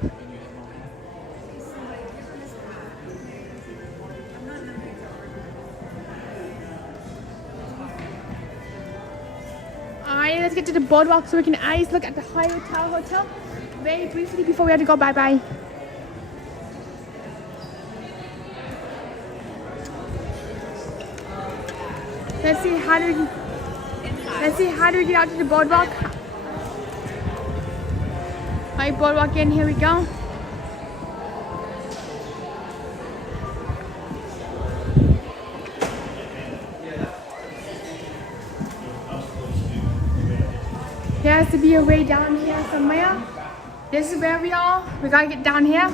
Alright, let's get to the boardwalk so we can at least look at the Hollywood Tower Hotel very briefly before we have to go bye-bye. Let's see how do we get out to the boardwalk. Alright, boardwalk in, here we go. There has to be a way down here somewhere. This is where we gotta get down here.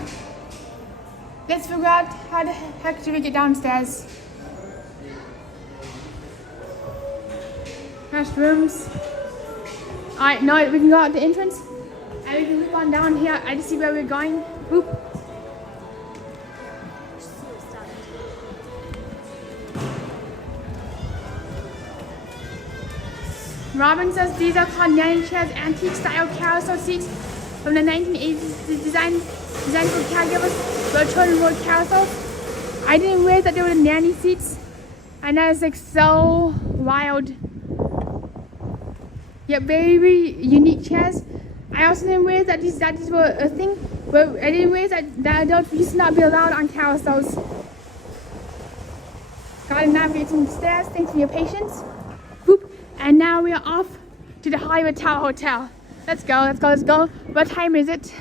Let's figure out how the heck do we get downstairs. Restrooms. Alright, no, we can go out the entrance and we can look on down here. I just see where we're going. Boop. Robin says these are called nanny chairs, antique style carousel seats from the 1980s, designed for caregivers where children rode carousels. I didn't realize that they were the nanny seats, and that is like so wild. Yeah, very unique chairs. I also didn't realize that these were a thing, but I didn't realize that adults used to not be allowed on carousels. Gotta navigate some stairs, thanks for your patience. Boop. And now we are off to the Hollywood Tower Hotel. Let's go, let's go, let's go. What time is it?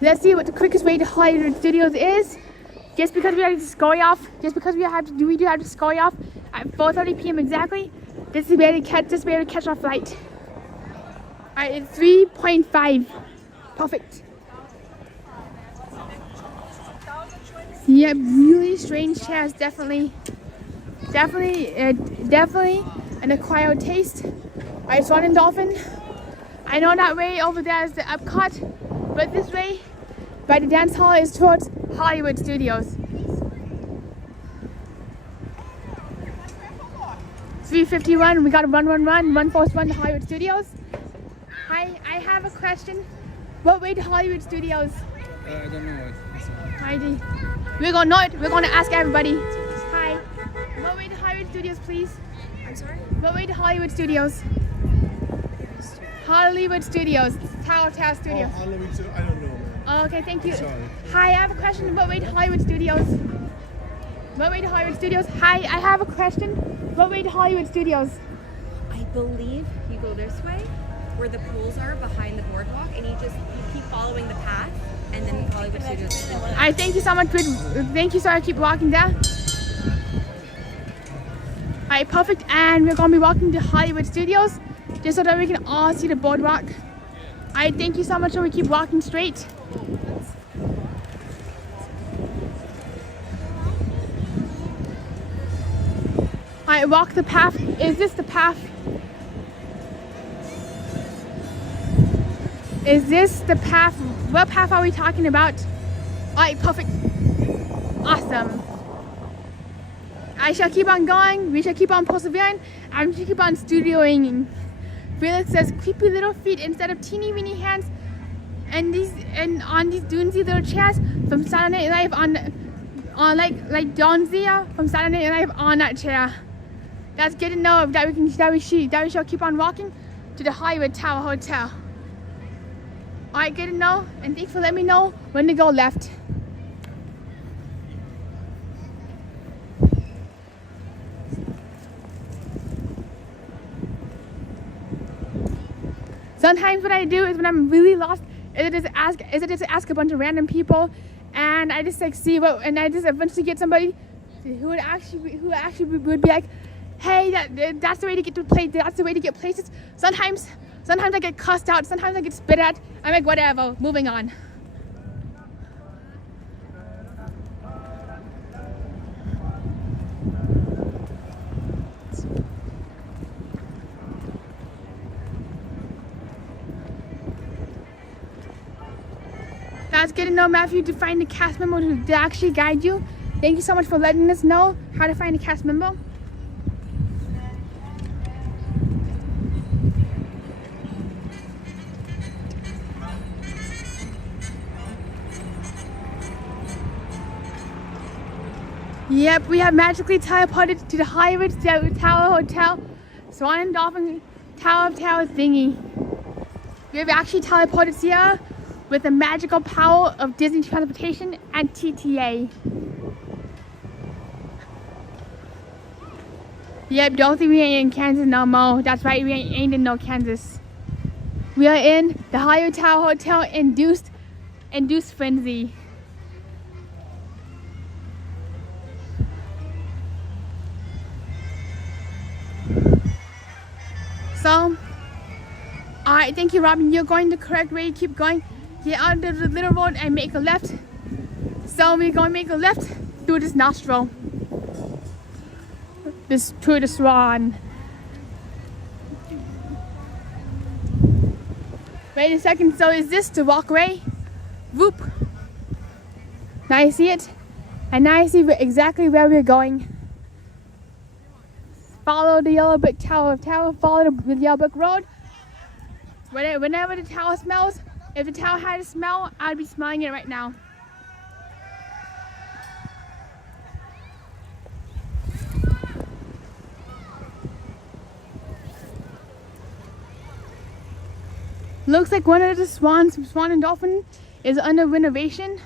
Let's see what the quickest way to Hollywood Studios is. Just because we have to scurry off, we do have to scurry off at 4:30 p.m. exactly. This is where to catch our flight. Alright, it's 3.5. Perfect. Yeah, really strange chairs, definitely an acquired taste. Alright, Swan and Dolphin. I know that way over there is the Epcot, but this way by the dance hall is towards Hollywood Studios. 3:51, we got to run force run to Hollywood Studios. Hi, I have a question. What way to Hollywood Studios? I don't know what. Heidi. We're gonna know it. We're gonna ask everybody. Hi. What way to Hollywood Studios, please? I'm sorry? What way to Hollywood Studios? Hollywood Studios. Tower Studios. Oh, Hollywood Studios. I don't know, man. Oh, okay, thank you. Sorry. Hi, I have a question. What way to Hollywood Studios? What way to Hollywood Studios? Hi, I have a question. What way to Hollywood Studios? I believe you go this way, where the pools are behind the boardwalk, and you keep following the path, and then Hollywood Studios. I thank you so much. Thank you, so I keep walking there. Alright, perfect. And we're gonna be walking to Hollywood Studios, just so that we can all see the boardwalk. Alright, thank you so much. So we keep walking straight. Alright, walk the path. Is this the path? Is this the path? What path are we talking about? Alright, perfect. Awesome. I shall keep on going. We shall keep on persevering. And we shall keep on studioing. Felix says, creepy little feet instead of teeny weeny hands. And on these doonsy little chairs from Saturday Night Live on like Dawn Zia from Saturday Night Live on that chair. That's good to know that we shall keep on walking to the Hollywood Tower Hotel. Alright, good to know, and thanks for letting me know when to go left. Sometimes what I do is when I'm really lost, is it just ask a bunch of random people, and I just like see what, and I just eventually get somebody who would be like, hey, that's the way to get to play. That's the way to get places. Sometimes I get cussed out. Sometimes I get spit at. I'm like, whatever. Moving on. That's good to know, Matthew, to find the cast member to actually guide you. Thank you so much for letting us know how to find a cast member. Yep, we have magically teleported to the Hollywood Tower Hotel, Swan and Dolphin Tower thingy. We have actually teleported here with the magical power of Disney transportation and TTA. Yep, don't think we ain't in Kansas no more. That's right, we ain't in no Kansas. We are in the Hollywood Tower Hotel induced frenzy. So, alright, thank you, Robin. You're going the correct way. Keep going. Get out of the little road and make a left. So we're going to make a left through this nostril. Through the swan. Wait a second. So is this the walkway? Whoop. Now you see it? And now you see exactly where we're going. Follow the yellow brick tower. Follow the yellow brick road. Whenever the tower smells, if the tower had a smell, I'd be smelling it right now. Looks like one of the Swan and Dolphin is under renovation.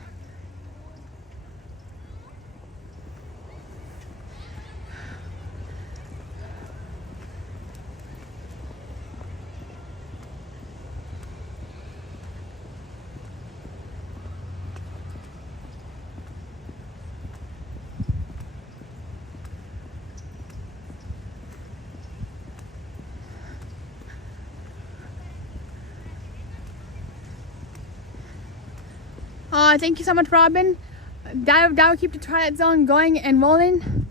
Thank you so much, Robin. That will keep the Twilight Zone going and rolling.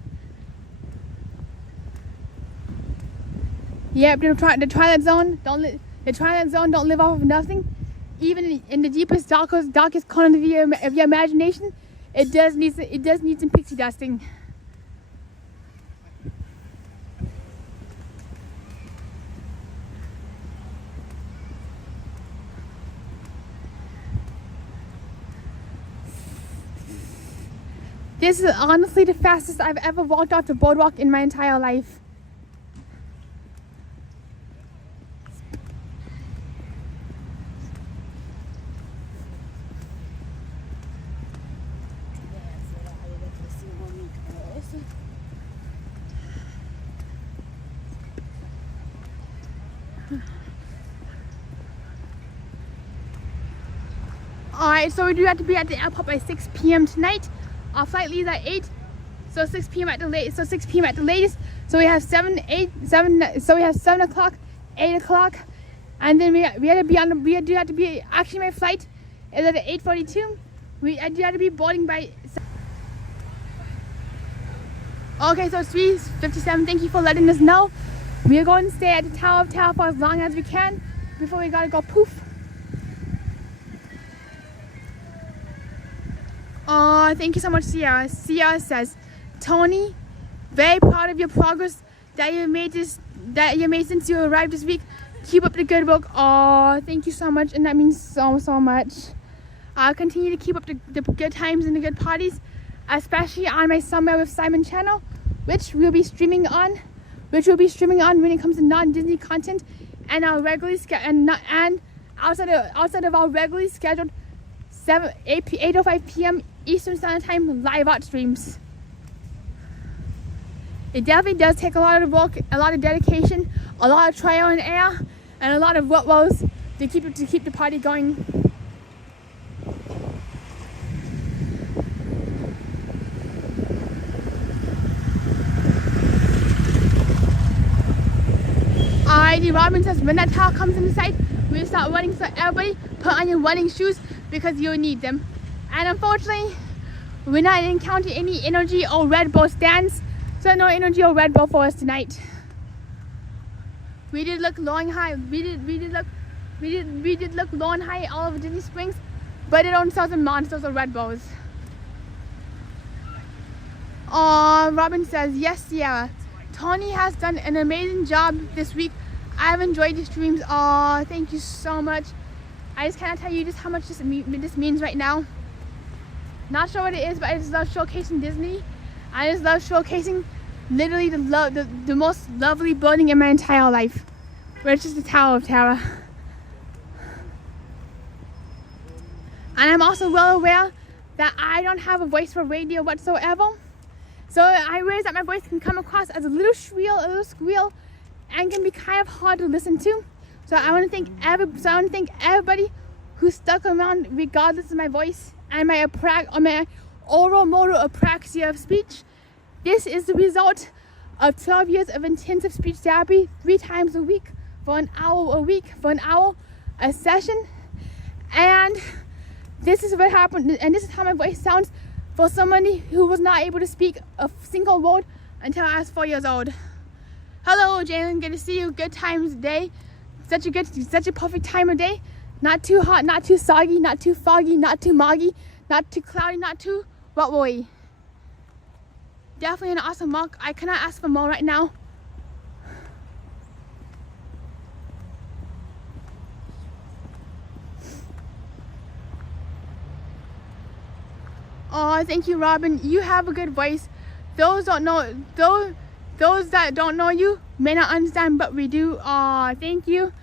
Yep, the Twilight Zone don't live off of nothing. Even in the deepest, darkest corner of your imagination, it does need some pixie dusting. This is honestly the fastest I've ever walked off the boardwalk in my entire life. Alright, so we do have to be at the airport by 6 p.m. tonight. Our flight leaves at 8, so 6 p.m. at the latest. So we have 7 o'clock, 8 o'clock, and then we do have to be. Actually, my flight is at 8:42. I do have to be boarding by. Okay, so it's 3:57. Thank you for letting us know. We are going to stay at the Tower for as long as we can before we gotta go poof. Oh, thank you so much, Sierra. Sierra says, Tony, very proud of your progress that you made since you arrived this week. Keep up the good work. Oh, thank you so much, and that means so much. I'll continue to keep up the good times and the good parties, especially on my Somewhere with Simon channel, which we'll be streaming on which we'll be streaming on when it comes to non-Disney content, and our regularly and outside of our regularly scheduled 8:05 p.m. Eastern Standard Time live art streams. It definitely does take a lot of work, a lot of dedication, a lot of trial and error, and a lot of what-woes to keep the party going. Alrighty, Robin says when that tower comes in sight, we'll start running. So everybody, put on your running shoes because you'll need them. And unfortunately, we're not encountering any energy or Red Bull stands, so no energy or Red Bull for us tonight. We did look low and high. We did look low and high all over Disney Springs, but it don't sell the monsters or Red Bulls. Robin says yes, Sierra. Tony has done an amazing job this week. I've enjoyed the streams. Thank you so much. I just cannot tell you just how much this means right now. Not sure what it is, but I just love showcasing Disney. I just love showcasing literally the most lovely building in my entire life, which is the Tower of Terror. And I'm also well aware that I don't have a voice for radio whatsoever. So I realize that my voice can come across as a little shrill, a little squeal, and can be kind of hard to listen to. So I want to thank everybody who stuck around regardless of my voice and my oral motor apraxia of speech. This is the result of 12 years of intensive speech therapy 3 times a week for an hour a week, for an hour a session. And this is what happened, and this is how my voice sounds for somebody who was not able to speak a single word until I was 4 years old. Hello, Jalen. Good to see you. Good times day. Such a perfect time of day. Not too hot, not too soggy, not too foggy, not too moggy, not too cloudy, not too what-woy. Definitely an awesome walk. I cannot ask for more right now. Oh, thank you, Robin. You have a good voice. Those that don't know you may not understand, but we do. Thank you.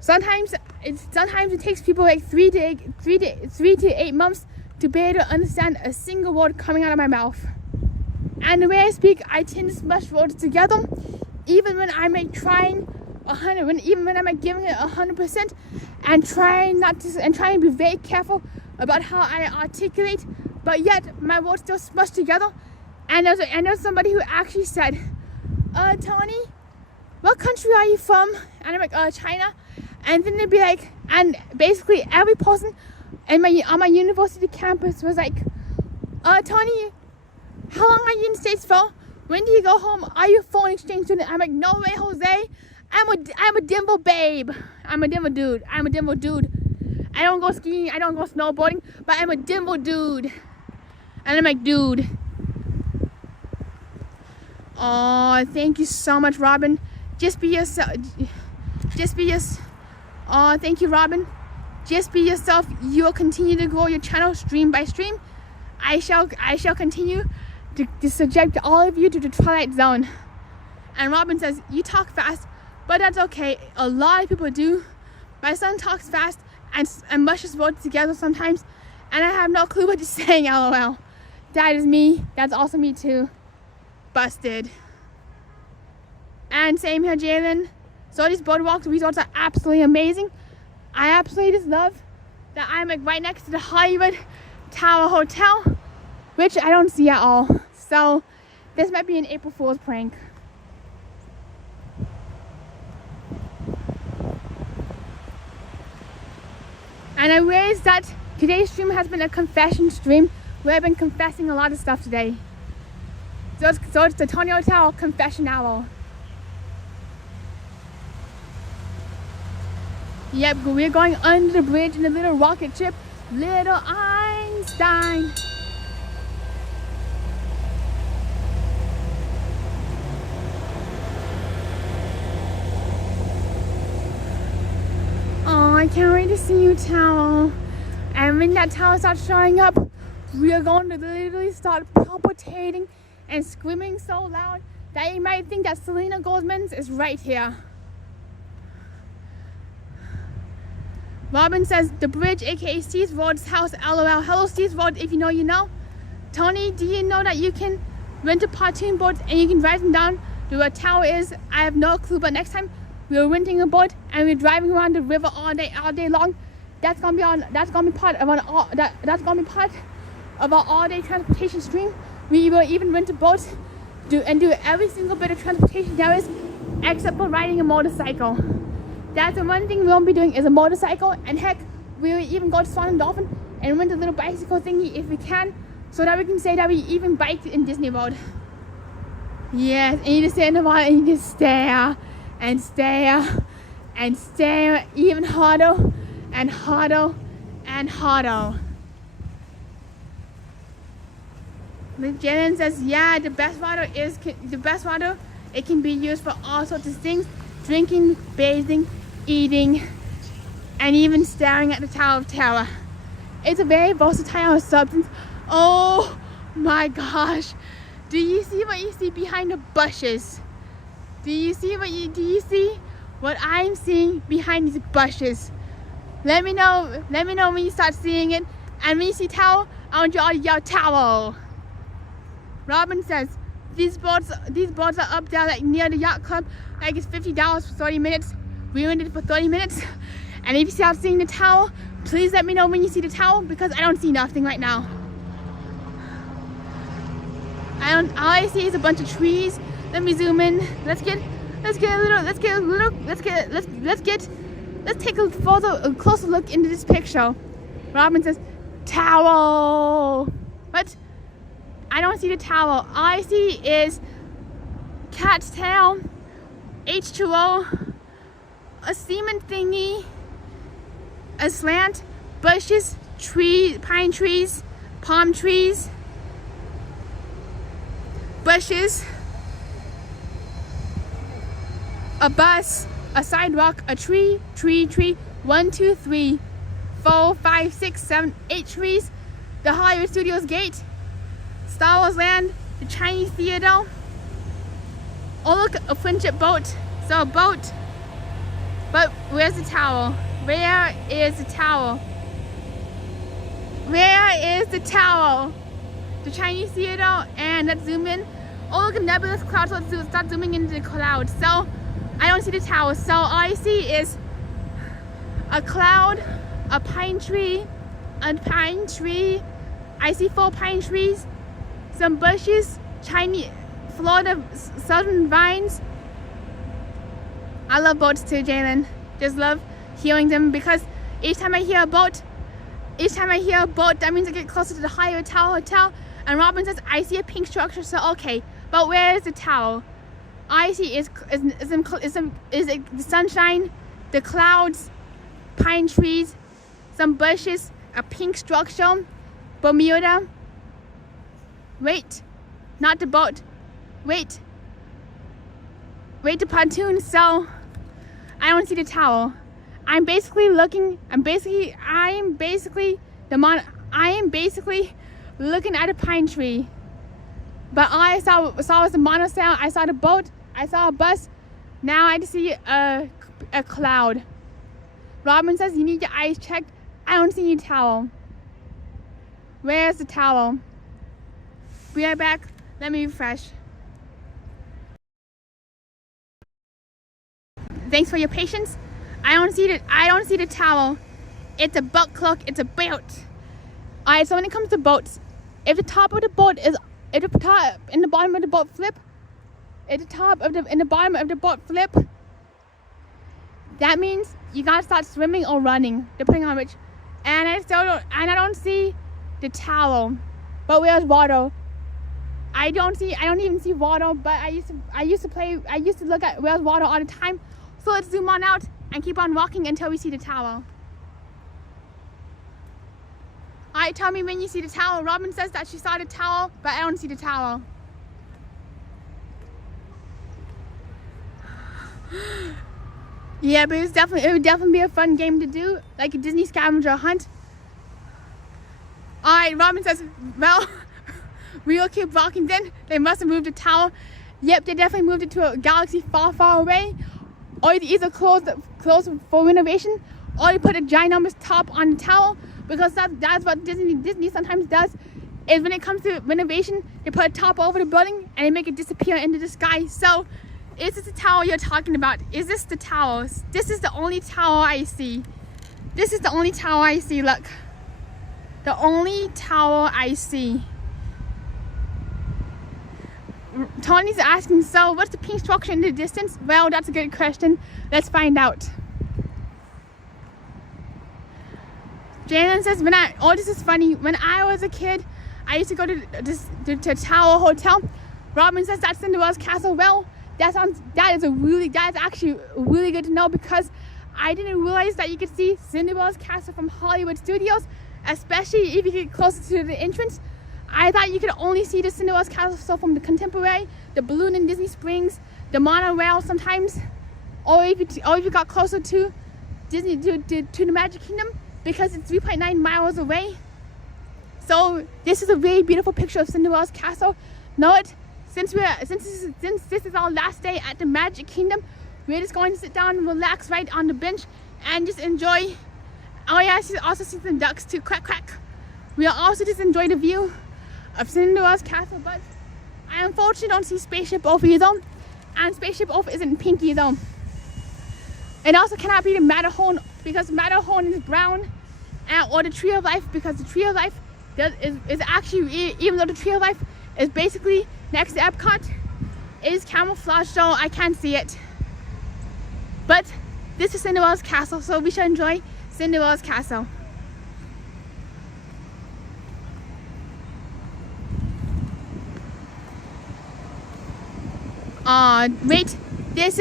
Sometimes it takes people like 3 to 8 months to be able to understand a single word coming out of my mouth. And the way I speak, I tend to smush words together, even when I'm like trying even when I'm like giving it 100%, and trying to be very careful about how I articulate, but yet my words still smush together. And there's somebody who actually said, Tony, what country are you from? And I'm like, China. And then they'd be like, and basically every person on my university campus was like, Tony, how long are you in the States for? When do you go home? Are you a foreign exchange student? I'm like, no way, Jose. I'm a Denver babe. I'm a Denver dude. I'm a Denver dude. I don't go skiing, I don't go snowboarding, but I'm a Denver dude. And I'm like, dude. Oh, thank you so much, Robin. Just be yourself. Oh, thank you, Robin. Just be yourself. You will continue to grow your channel stream by stream. I shall continue to subject all of you to the Twilight Zone. And Robin says, you talk fast, but that's okay. A lot of people do. My son talks fast and mushes words together sometimes, and I have no clue what he's saying, LOL. That is me. That's also me too. Busted. And same here, Jalen. So these boardwalk resorts are absolutely amazing. I absolutely just love that I'm like right next to the Hollywood Tower Hotel, which I don't see at all. So this might be an April Fool's prank. And I realized that today's stream has been a confession stream where I've been confessing a lot of stuff today. So it's the Tony Hotel confession hour. Yep, we're going under the bridge in a little rocket ship. Little Einstein. Oh, I can't wait to see you, Tower. And when that tower starts showing up, we are going to literally start palpitating and screaming so loud that you might think that Selena Goldman's is right here. Robin says the bridge, aka Steve's Road's house, LOL. Hello Steve's Road, if you know, you know. Tony, do you know that you can rent a pontoon boat and you can drive them down to where a tower is? I have no clue, but next time we're renting a boat and we're driving around the river all day long. That's gonna be part of our all-day transportation stream. We will even rent a boat, do every single bit of transportation there is, except for riding a motorcycle. That's the one thing we won't be doing is a motorcycle, and heck, we will even go to Swan and Dolphin and rent a little bicycle thingy if we can, so that we can say that we even biked in Disney World. Yes, and you just sit in the water and you just stare and stare and stare even harder and harder and harder. Jalen says, yeah, the best water. It can be used for all sorts of things: drinking, bathing, eating, and even staring at the Tower of Terror. It's a very versatile substance. Oh my gosh! Do you see what you see behind the bushes? Do you see what I'm seeing behind these bushes? Let me know when you start seeing it. And when you see towel, I want you all to yell towel. Robin says these boats are up there like near the yacht club. Like it's $50 for 30 minutes. We rented it for 30 minutes. And if you start seeing the towel, please let me know when you see the towel, because I don't see nothing right now. All I see is a bunch of trees. Let me zoom in. Let's take a closer look into this picture. Robin says, towel. What? I don't see the towel. All I see is cat's tail, H2O, a cement thingy, a slant, bushes, pine trees, palm trees, bushes, a bus, a sidewalk, a tree. 1, 2, 3, 4, 5, 6, 7, 8 trees. The Hollywood Studios gate, Star Wars Land, the Chinese Theater. Oh look, a friendship boat. So a boat. But where's the towel? Where is the towel? Where is the towel? The Chinese Theater, and let's zoom in. Oh look, a nebulous cloud. So let's start zooming into the cloud. So I don't see the towel. So all I see is a cloud, a pine tree. I see 4 pine trees, some bushes, Chinese, Florida southern vines. I love boats too, Jalen. Just love hearing them, because each time I hear a boat, that means I get closer to the Hollywood Tower Hotel. And Robin says, I see a pink structure, so okay. But where is the towel? I see is the sunshine, the clouds, pine trees, some bushes, a pink structure, Bermuda. Wait, not the boat. Wait, the pontoon. So I don't see the towel. I am basically looking at a pine tree. But all I saw was the monosail. I saw the boat. I saw a bus. Now I just see a cloud. Robin says you need your eyes checked. I don't see any towel. Where's the towel? Be right back. Let me refresh. Thanks for your patience. I don't see the towel. It's a butt clock. It's a belt. Alright, so when it comes to boats, if the top of the boat is in the bottom of the boat flip, that means you gotta start swimming or running, depending on which. And I don't see the towel. But where's water? I don't even see water. But I used to look at where's water all the time. So let's zoom on out and keep on walking until we see the towel. Alright, tell me when you see the towel. Robin says that she saw the towel, but I don't see the towel. Yeah, but it would definitely be a fun game to do, like a Disney scavenger hunt. Alright, Robin says, well, we will keep walking then. They must have moved the towel. Yep, they definitely moved it to a galaxy far, far away. Or they either closed for renovation, or they put a ginormous top on the tower, because that's what Disney sometimes does. Is when it comes to renovation, they put a top over the building and they make it disappear into the sky. So, is this the tower you're talking about? Is this the tower? This is the only tower I see. This is the only tower I see, look. The only tower I see. Tony's asking, so what's the pink structure in the distance? Well, that's a good question. Let's find out. Jalen says, this is funny. When I was a kid, I used to go to the Tower Hotel. Robin says that's Cinderella's castle. Well, that is actually really good to know, because I didn't realize that you could see Cinderella's castle from Hollywood Studios, especially if you get closer to the entrance. I thought you could only see the Cinderella's castle from the Contemporary, the balloon in Disney Springs, the monorail sometimes, or if you got closer to Disney to the Magic Kingdom, because it's 3.9 miles away. So this is a very beautiful picture of Cinderella's castle. Note, since this is our last day at the Magic Kingdom, we're just going to sit down and relax right on the bench and just enjoy. Oh yeah, I also see some ducks too. Quack quack. We'll also just enjoy the view of Cinderella's castle, but I unfortunately don't see Spaceship Earth either, and Spaceship Earth isn't pink either. It also cannot be the Matterhorn, because Matterhorn is brown, or the Tree of Life, because the Tree of Life is actually, even though the Tree of Life is basically next to Epcot, it is camouflage, so I can't see it. But this is Cinderella's castle, so we should enjoy Cinderella's castle. This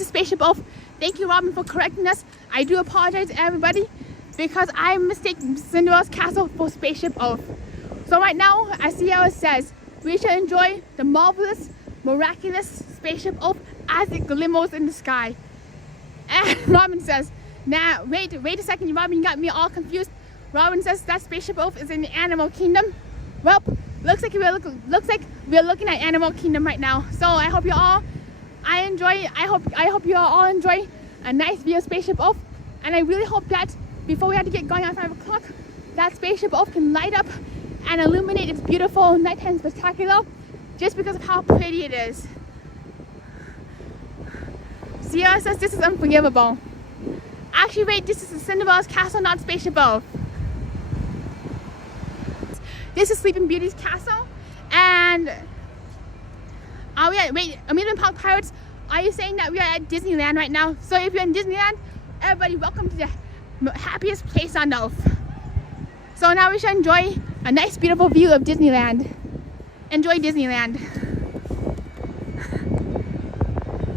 is Spaceship Earth. Thank you, Robin, for correcting us. I do apologize to everybody, because I mistaken Cinderella's castle for Spaceship Earth. So right now, I see how it says, we should enjoy the marvelous, miraculous Spaceship Earth as it glimmers in the sky. And Robin says, now wait a second, Robin, you got me all confused. Robin says that Spaceship Earth is in the Animal Kingdom. Well, looks like we're looking at Animal Kingdom right now. So I hope you all all enjoy a nice view of Spaceship Earth, and I really hope that before we have to get going at 5 o'clock, that Spaceship Earth can light up and illuminate its beautiful nighttime spectacular, just because of how pretty it is. Sierra says this is unforgivable. Actually, wait, this is Cinderella's castle, not Spaceship Earth. This is Sleeping Beauty's castle, and Amusement Park Pirates, are you saying that we are at Disneyland right now? So if you're in Disneyland, everybody, welcome to the happiest place on earth. So now we should enjoy a nice, beautiful view of Disneyland. Enjoy Disneyland.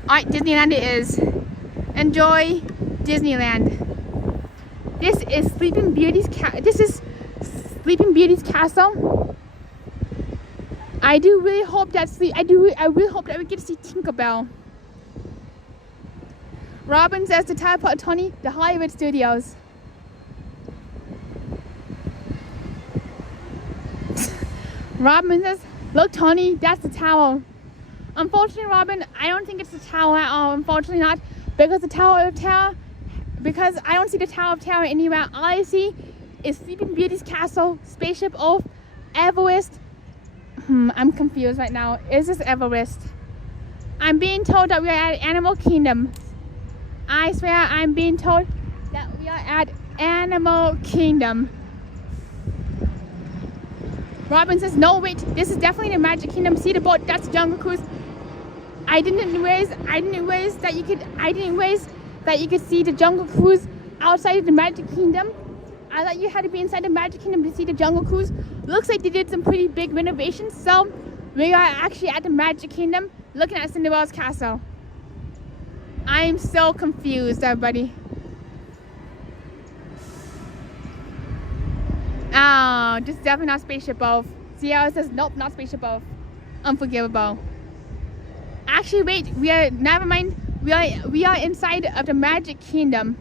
Alright, Disneyland it is. Enjoy Disneyland. This is Sleeping Beauty's castle. I really hope that we get to see Tinkerbell. Robin says to teleport Tony to Hollywood Studios. Robin says, look Tony, that's the tower. Unfortunately, Robin, I don't think it's the tower at all. Unfortunately not, because because I don't see the Tower of Terror anywhere. All I see is Sleeping Beauty's castle, Spaceship Earth, Everest. I'm confused right now. Is this Everest? I'm being told that we are at Animal Kingdom. I swear I'm being told that we are at Animal Kingdom. Robin says, no wait, this is definitely the Magic Kingdom. See the boat, that's the Jungle Cruise. I didn't realize that you could see the Jungle Cruise outside of the Magic Kingdom. I thought you had to be inside the Magic Kingdom to see the Jungle Cruise. Looks like they did some pretty big renovations, so we are actually at the Magic Kingdom looking at Cinderella's castle. I am so confused, everybody. Oh, this is definitely not Spaceship Earth. Sierra says, nope, not Spaceship Earth. Unforgivable. Actually, wait, never mind. We are inside of the Magic Kingdom.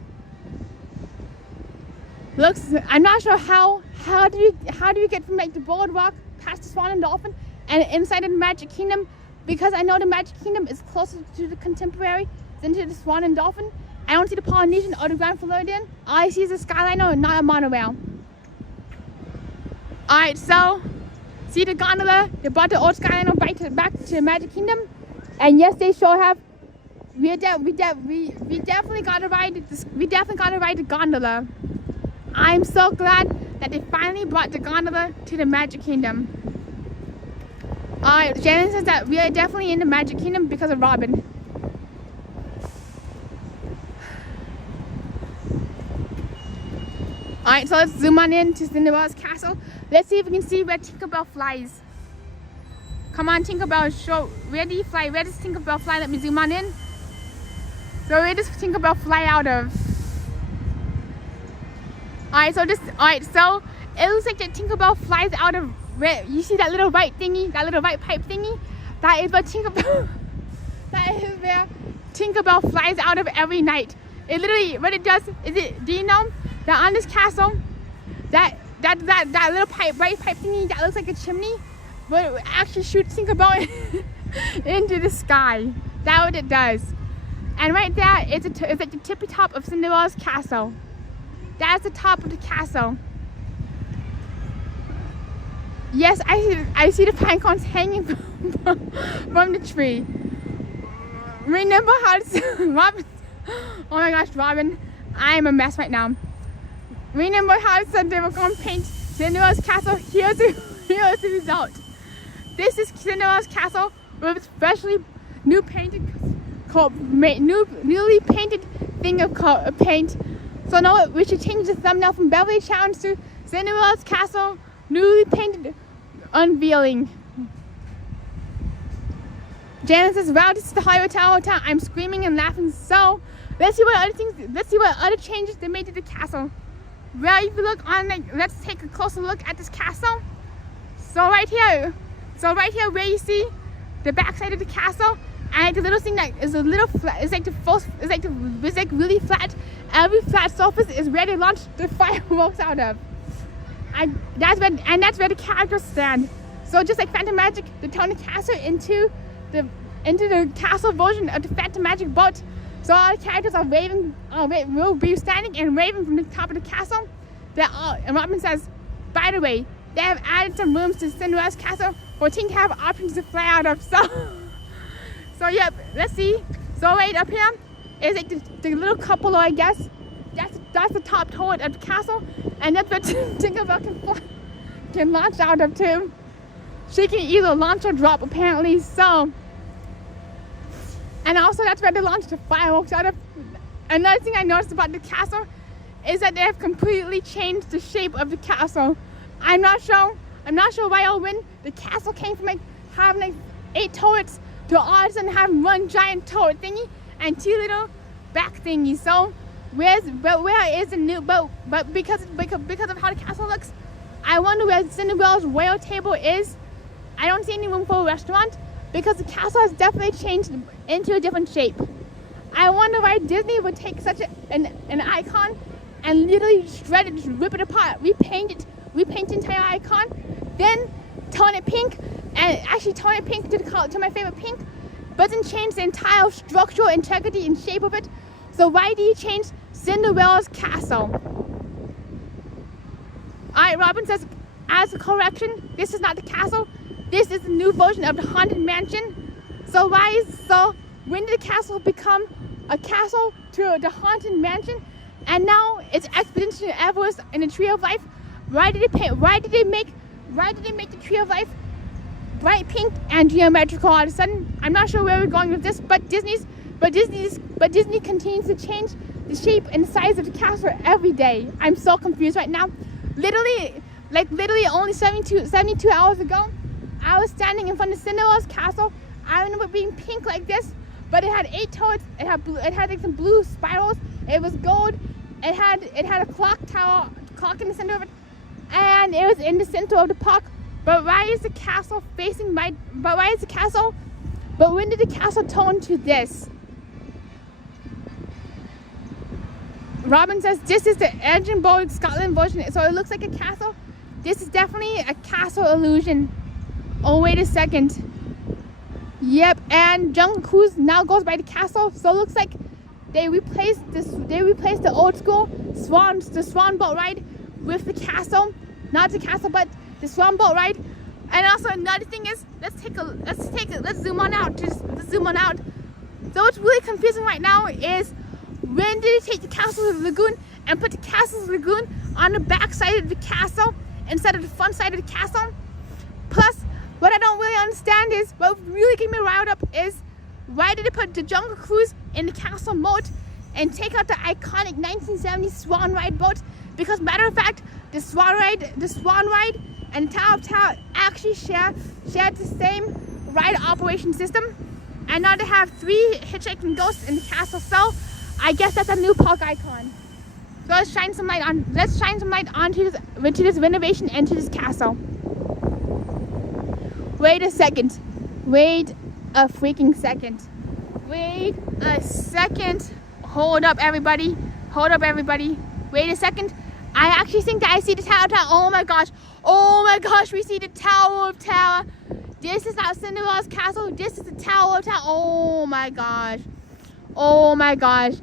Looks, I'm not sure how do you get from like the boardwalk past the Swan and Dolphin and inside of the Magic Kingdom, because I know the Magic Kingdom is closer to the Contemporary than to the Swan and Dolphin. I don't see the Polynesian or the Grand Floridian. All I see is a Skyliner, not a monorail. Alright, so see the gondola? They brought the old Skyliner back to Magic Kingdom. And yes, they sure have. We definitely got to ride this. We definitely got to ride the gondola. I'm so glad that they finally brought the gondola to the Magic Kingdom. Alright, Shannon says that we are definitely in the Magic Kingdom because of Robin. Alright, so let's zoom on in to Cinderella's castle. Let's see if we can see where Tinkerbell flies. Come on, Tinkerbell, show. Where do you fly? Where does Tinkerbell fly? Let me zoom on in. So where does Tinkerbell fly out of? Alright, so it looks like that Tinkerbell flies out of where you see that little white thingy, that little white pipe thingy? That is where Tinkerbell Tinkerbell flies out of every night. It literally, what it does is do you know that on this castle, that little white pipe thingy that looks like a chimney, but it actually shoots Tinkerbell into the sky. That's what it does. And right there, it's at the tippy top of Cinderella's castle. That's the top of the castle. Yes, I see the pine cones hanging from the tree. Remember how Robin? Oh my gosh, Robin, I am a mess right now. Remember how I said they were going to paint Cinderella's castle? Here's the result. This is Cinderella's castle with freshly newly painted thing of paint. So now we should change the thumbnail from Beverly Challenge to Cinderella's castle newly painted unveiling. Janice says, "Wow, this is the Hollywood Tower Hotel." I'm screaming and laughing. So let's see what other changes they made to the castle. Well, if you look on, let's take a closer look at this castle. So right here where you see the backside of the castle, and the little thing that is a little flat, it's like really flat. Every flat surface is where they launch the fireworks out of. And that's where the characters stand. So just like Phantom Magic, they turned the castle into the castle version of the Phantom Magic boat. So all the characters are waving, will be standing and waving from the top of the castle. And Robin says, by the way, they have added some rooms to Cinderella's castle for Tink to have options to fly out of. So yep, let's see. So right up here is like the little cupola, I guess. That's the top turret of the castle, and that's where Tinkerbell can launch out of too. She can either launch or drop apparently. So, and also that's where they launch the fireworks out of. Another thing I noticed about the castle is that they have completely changed the shape of the castle. I'm not sure why or when the castle came from having 8 turrets to all of a sudden having one giant turret thingy and 2 little back thingies. So where is the new boat? But because of how the castle looks, I wonder where Cinderella's royal table is. I don't see any room for a restaurant because the castle has definitely changed into a different shape. I wonder why Disney would take such an icon and literally shred it, rip it apart, repaint the entire icon, then tone it pink, and actually tone it pink to my favorite pink, but doesn't change the entire structural integrity and shape of it. So why do you change Cinderella's castle? Alright, Robin says, as a correction, this is not the castle. This is the new version of the Haunted Mansion. So when did the castle become a castle to the Haunted Mansion? And now it's Expedition Everest in the Tree of Life. Why did they make the Tree of Life bright pink and geometrical all of a sudden? I'm not sure where we're going with this, but Disney continues to change the shape and size of the castle every day. I'm so confused right now. Literally only 72 hours ago, I was standing in front of Cinderella's castle. I remember it being pink like this, but it had 8 turrets. It had like some blue spirals. It was gold. It had a clock in the center of it, and it was in the center of the park. But why is the castle facing my? But when did the castle turn to this? Robin says this is the Edinburgh, Scotland version, so it looks like a castle. This is definitely a castle illusion. Oh, wait a second. Yep, and Jungle Cruise now goes by the castle. So it looks like they replaced this. They replaced the old school the swan boat ride with the castle. Not the castle, but the swan boat ride. And also another thing is, let's zoom on out. Let's zoom on out. So what's really confusing right now is when did they take the Castle Lagoon and put the Castle Lagoon on the back side of the castle instead of the front side of the castle? Plus, what I don't really understand is, what really get me riled up is, why did they put the Jungle Cruise in the castle moat and take out the iconic 1970s Swan Ride boat? Because matter of fact, the Swan Ride and Tower of Terror actually share the same ride operation system. And now they have 3 hitchhiking ghosts in the castle, so I guess that's a new park icon. So let's shine some light onto this renovation and to this castle. Wait a second. Wait a freaking second. Wait a second. Hold up, everybody. Wait a second. I actually think that I see the Tower of Terror. Oh my gosh, we see the Tower of Terror. This is not Cinderella's castle. This is the Tower of Terror. Oh my gosh.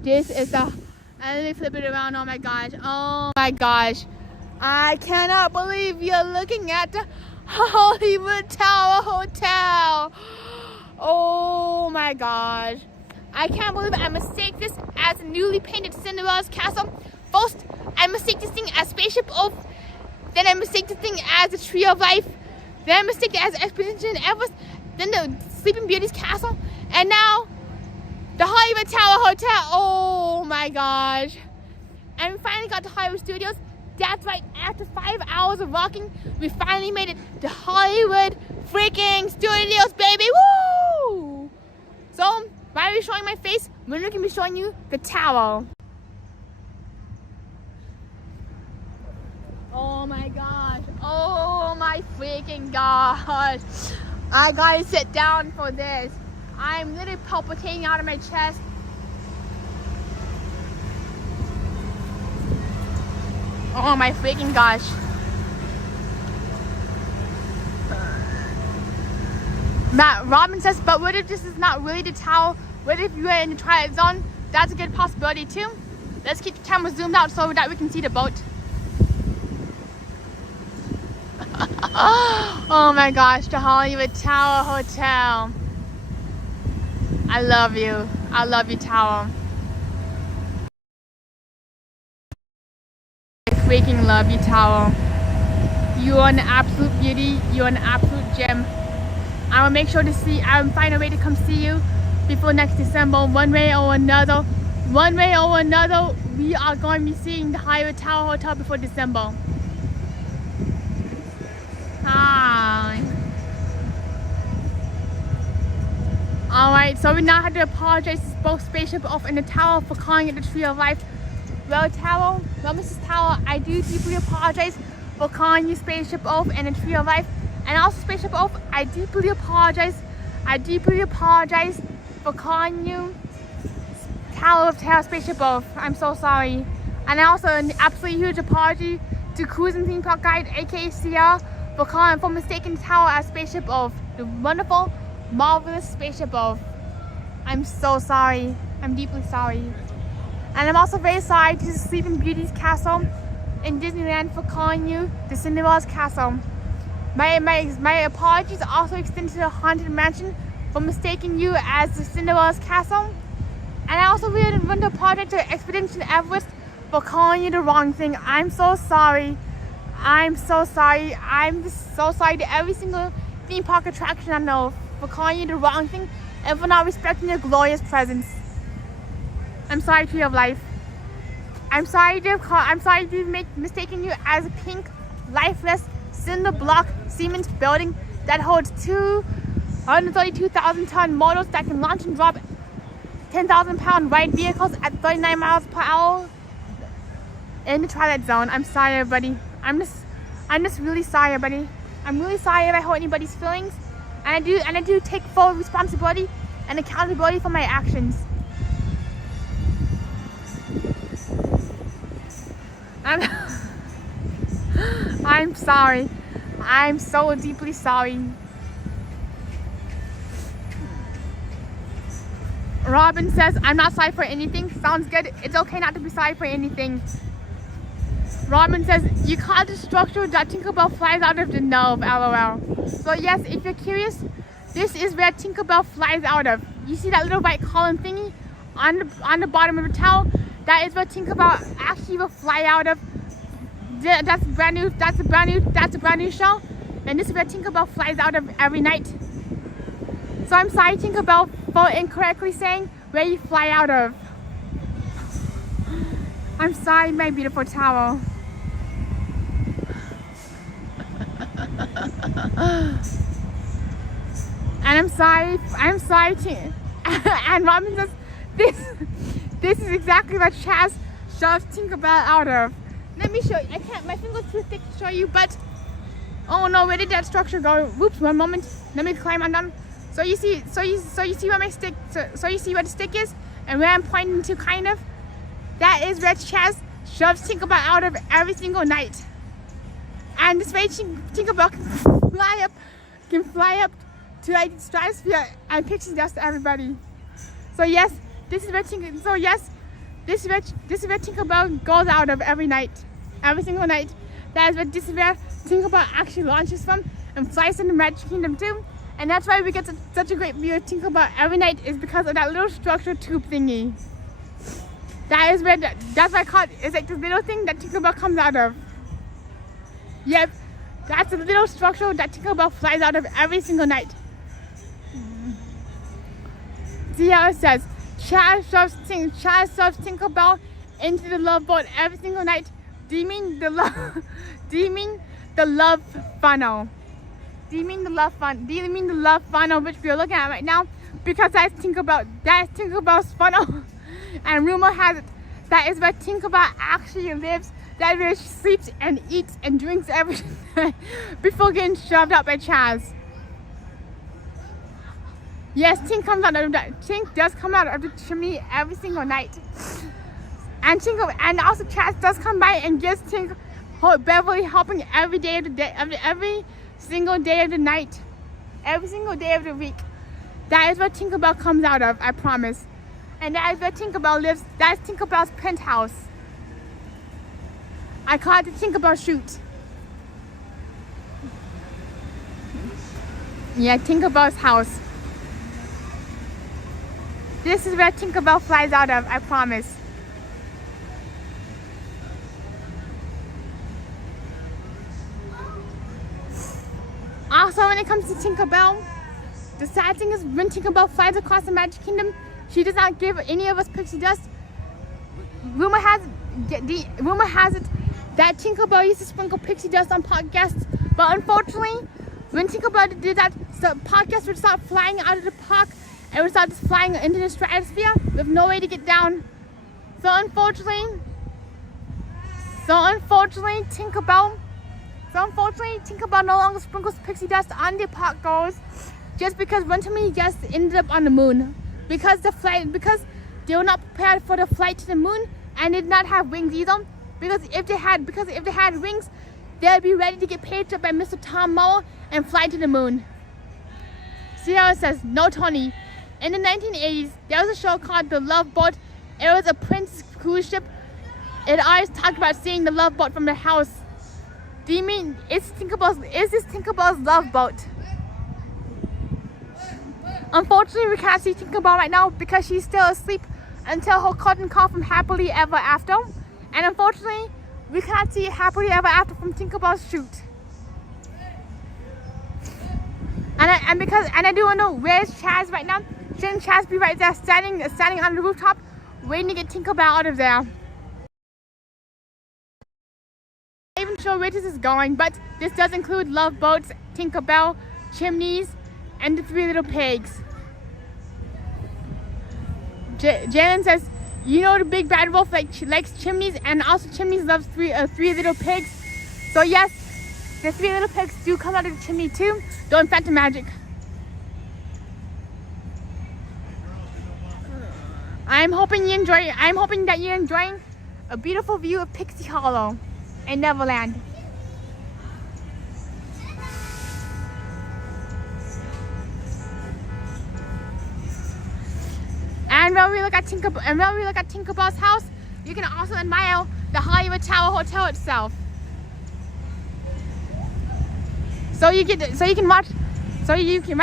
This is the... Let me flip it around. Oh my gosh. I cannot believe you're looking at the Hollywood Tower Hotel. Oh my gosh. I can't believe I mistake this as a newly painted Cinderella's castle. First, I mistake this thing as Spaceship Oak. Then I mistake this thing as the Tree of Life. Then I mistake it as Expedition Everest. Then the Sleeping Beauty's castle. And now, the Hollywood Tower Hotel. Oh my gosh. And we finally got to Hollywood Studios. That's right, after 5 hours of walking, we finally made it to Hollywood freaking Studios, baby. Woo! So, while we're showing my face, we're going to be showing you the tower. Oh my gosh. Oh my freaking gosh. I gotta sit down for this. I'm literally palpitating out of my chest. Oh my freaking gosh. Matt Robin says, but what if this is not really the tower? What if you are in the Twilight Zone? That's a good possibility too. Let's keep the camera zoomed out so that we can see the boat. Oh my gosh, the Hollywood Tower Hotel. I love you. I love you, Tower. I freaking love you, Tower. You are an absolute beauty. You're an absolute gem. I will make sure to see, I will find a way to come see you before next December, one way or another. One way or another, we are going to be seeing the Hollywood Tower Hotel before December. Hi. Alright, so we now have to apologize to both Spaceship Off and the Tower for calling it the Tree of Life. Well, Mrs. Tower, I do deeply apologize for calling you Spaceship Off and the Tree of Life. And also Spaceship Off, I deeply apologize for calling you Tower of Terror Spaceship Off. I'm so sorry. And also an absolutely huge apology to Cruising Theme Park Guide, aka Sierra, for mistaking the tower as Spaceship Off. The wonderful, marvelous Spaceship Off. I'm so sorry. I'm deeply sorry. And I'm also very sorry to Sleeping Beauty's castle in Disneyland for calling you the Cinderella's castle. My apologies also extend to the Haunted Mansion for mistaking you as the Cinderella's castle. And I also really want to apologize to Expedition Everest for calling you the wrong thing. I'm so sorry. I'm so sorry. I'm just so sorry to every single theme park attraction I know for calling you the wrong thing and for not respecting your glorious presence. I'm sorry, Tree of Life. I'm sorry to make mistaken you as a pink, lifeless, cinder block cement building that holds 232,000 ton motors that can launch and drop 10,000 pound ride vehicles at 39 miles per hour in the Twilight Zone. I'm sorry, everybody. I'm just really sorry, everybody. I'm really sorry if I hurt anybody's feelings, and I do take full responsibility and accountability for my actions. I'm sorry. I'm so deeply sorry. Robin says, I'm not sorry for anything. Sounds good. It's okay not to be sorry for anything. Robin says, you call the structure that Tinkerbell flies out of the nose, LOL. So yes, if you're curious, this is where Tinkerbell flies out of. You see that little white column thingy on the bottom of the towel? That is where Tinkerbell actually will fly out of. That's a brand new show. And this is where Tinkerbell flies out of every night. So I'm sorry, Tinkerbell, for incorrectly saying where you fly out of. I'm sorry, my beautiful towel. And I'm sorry, and Robin says, this is exactly what Chaz shoves Tinkerbell out of. Let me show you, my finger's too thick to show you, but, oh no, where did that structure go? Whoops, one moment, let me climb on down. So you see where my stick, so you see where the stick is, and where I'm pointing to kind of? That is where Chaz shoves Tinkerbell out of every single night. And this way Tinkerbell can fly up to like the stratosphere and pixie dust to everybody. So yes, this is where Tinkerbell goes out of every night, every single night. This is where Tinkerbell actually launches from and flies in the Magic Kingdom too. And that's why we get such a great view of Tinkerbell every night, is because of that little structural tube thingy. That is where, that's what I call it. It's like this little thing that Tinkerbell comes out of. Yep, that's a little structure that Tinkerbell flies out of every single night. See how it says, Chaz shoves Tinkerbell into the love boat every single night. Do you mean the love funnel? Do you mean the love funnel which we're looking at right now? Because that's Tinkerbell's funnel. And rumor has it that is where Tinkerbell actually lives. That is where she sleeps and eats and drinks every night before getting shoved out by Chaz. Yes, Tink does come out of the chimney every single night. And also Chaz does come by and gives Beverly helping every day of the day, every single day of the night, every single day of the week. That is where Tinkerbell comes out of, I promise. And that is where Tinkerbell lives. That is Tinkerbell's penthouse. I call it the Tinkerbell chute. Yeah, Tinkerbell's house. This is where Tinkerbell flies out of, I promise. Also, when it comes to Tinkerbell, the sad thing is when Tinkerbell flies across the Magic Kingdom, she does not give any of us pixie dust. Rumor has it that Tinkerbell used to sprinkle pixie dust on park guests, but unfortunately, when Tinkerbell did that, so park guests would start flying out of the park and would start just flying into the stratosphere with no way to get down. So unfortunately, Tinkerbell no longer sprinkles pixie dust on the park goers, just because one too many guests ended up on the moon. Because they were not prepared for the flight to the moon, and did not have wings either. Because if they had wings, they'd be ready to get paged up by Mr. Tom Moore and fly to the moon. See how it says, no Tony. In the 1980s, there was a show called The Love Boat. It was a Prince cruise ship. It always talked about seeing the love boat from the house. Do you mean, is this Tinkerbell's love boat? Unfortunately, we can't see Tinkerbell right now because she's still asleep until her curtain call from Happily Ever After. And unfortunately, we cannot see Happily Ever After from Tinkerbell's chute. And I do want to know, where's Chaz right now? Shouldn't Chaz be right there standing on the rooftop waiting to get Tinkerbell out of there? I'm not even sure where this is going, but this does include love boats, Tinkerbell, chimneys, and the three little pigs. Jalen says, you know the big bad wolf likes chimneys, and also chimneys loves three little pigs. So yes, the three little pigs do come out of the chimney too, though in Phantom Magic. I'm hoping that you're enjoying a beautiful view of Pixie Hollow in Neverland. while we look at Tinkerbell's house, you can also admire the Hollywood Tower Hotel itself. Right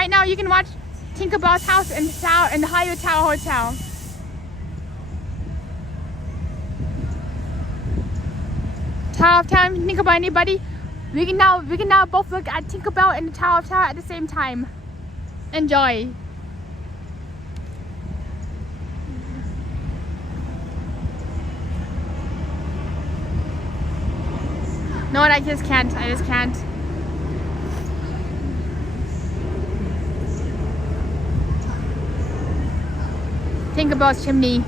now you can watch Tinkerbell's house and the Hollywood Tower Hotel. Tower of Terror, think about anybody. We can now both look at Tinkerbell and the Tower of Terror at the same time. Enjoy. No, I just can't. I just can't. Tinkerbell's chimney.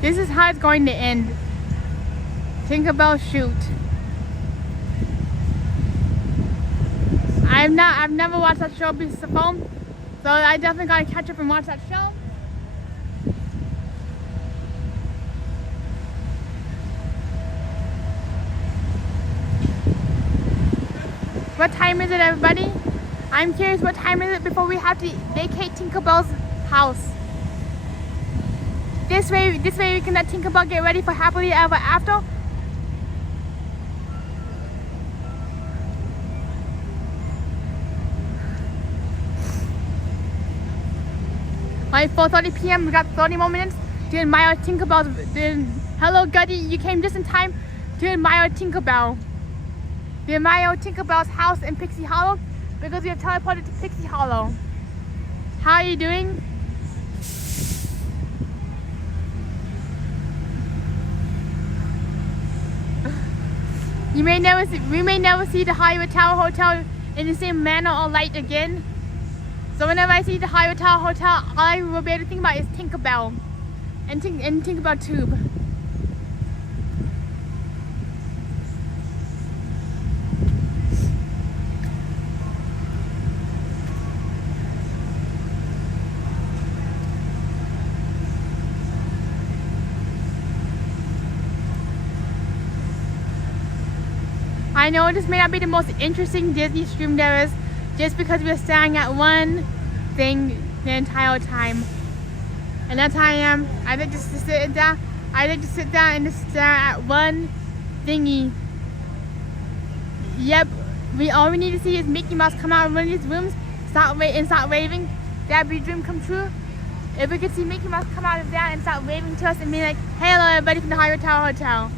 This is how it's going to end. Tinkerbell shoot. I've never watched that show before, so I definitely gotta catch up and watch that show. What time is it, everybody? I'm curious, what time is it before we have to vacate Tinkerbell's house? This way we can let Tinkerbell get ready for happily ever after. By 4:30 p.m. we got 30 more minutes to admire Tinkerbell's. Hello, Gutty, you came just in time to admire Tinkerbell. We admire Tinkerbell's house in Pixie Hollow because we have teleported to Pixie Hollow. How are you doing? We may never see the Hollywood Tower Hotel in the same manner or light again. So whenever I see the Hollywood Tower Hotel, all I will be able to think about is Tinkerbell and Tinkerbell Tube. I know this may not be the most interesting Disney stream there is, just because we're staring at one thing the entire time. And that's how I am. I like to sit down. I like to sit down and just stare at one thingy. Yep, all we need to see is Mickey Mouse come out of one of these rooms, start waving. That'd be a dream come true. If we could see Mickey Mouse come out of there and start waving to us and be like, "Hey, hello, everybody from the Hollywood Tower Hotel."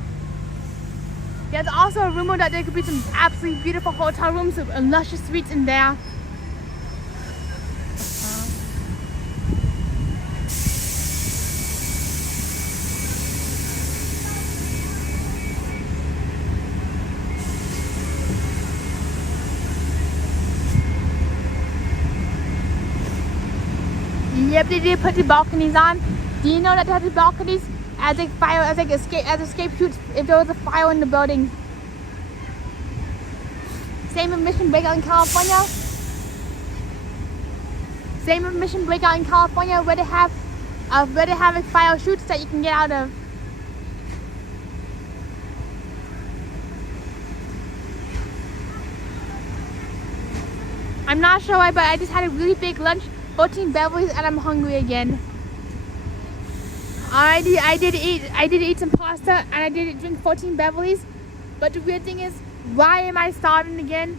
There's also a rumor that there could be some absolutely beautiful hotel rooms and luscious suites in there. Yep, they did put the balconies on. Do you know that they have the balconies as escape chutes if there was a fire in the building? Same with Mission Breakout in California. Same with Mission Breakout in California, where they have fire chutes that you can get out of. I'm not sure why, but I just had a really big lunch, 14 Beverly's, and I'm hungry again. I did eat some pasta and I did drink 14 Beverly's, but the weird thing is, why am I starving again?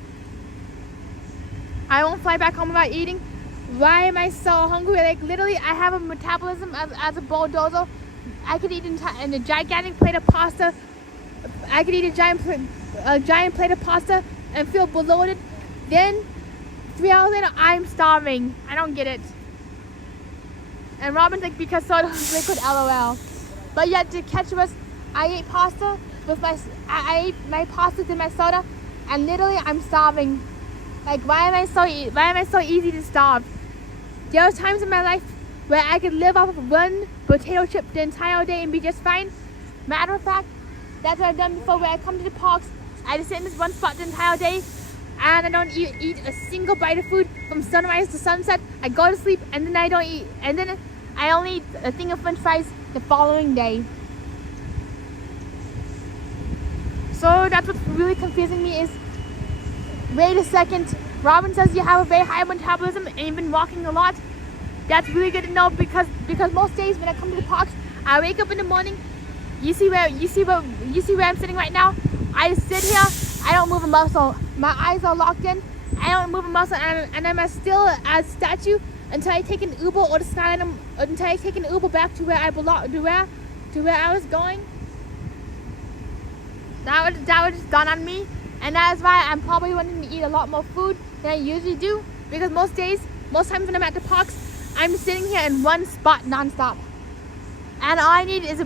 I won't fly back home without eating. Why am I so hungry? Like literally, I have a metabolism as a bulldozer. I could eat in a gigantic plate of pasta. I could eat a giant plate of pasta and feel bloated. Then 3 hours later, I'm starving. I don't get it. And Robin's like, because soda is liquid, LOL. But yet to catch us, I ate pasta with I ate my pasta and my soda, and literally I'm starving. Like, why am I so easy to starve? There was times in my life where I could live off of one potato chip the entire day and be just fine. Matter of fact, that's what I've done before, where I come to the parks, I just sit in this one spot the entire day, and I don't eat a single bite of food from sunrise to sunset. I go to sleep, and then I don't eat, and then I only eat a thing of french fries the following day. So that's what's really confusing me is, wait a second, Robin says you have a very high metabolism and you've been walking a lot. That's really good to know because most days when I come to the parks, I wake up in the morning. You see where I'm sitting right now? I sit here, I don't move a muscle. My eyes are locked in. I don't move a muscle, and I'm as still as statue until I take an Uber or the Skyline, until I take an Uber back to where I belong, to where I was going. That was just done on me, and that is why I'm probably wanting to eat a lot more food than I usually do, because most times when I'm at the parks, I'm sitting here in one spot non-stop, and all I need is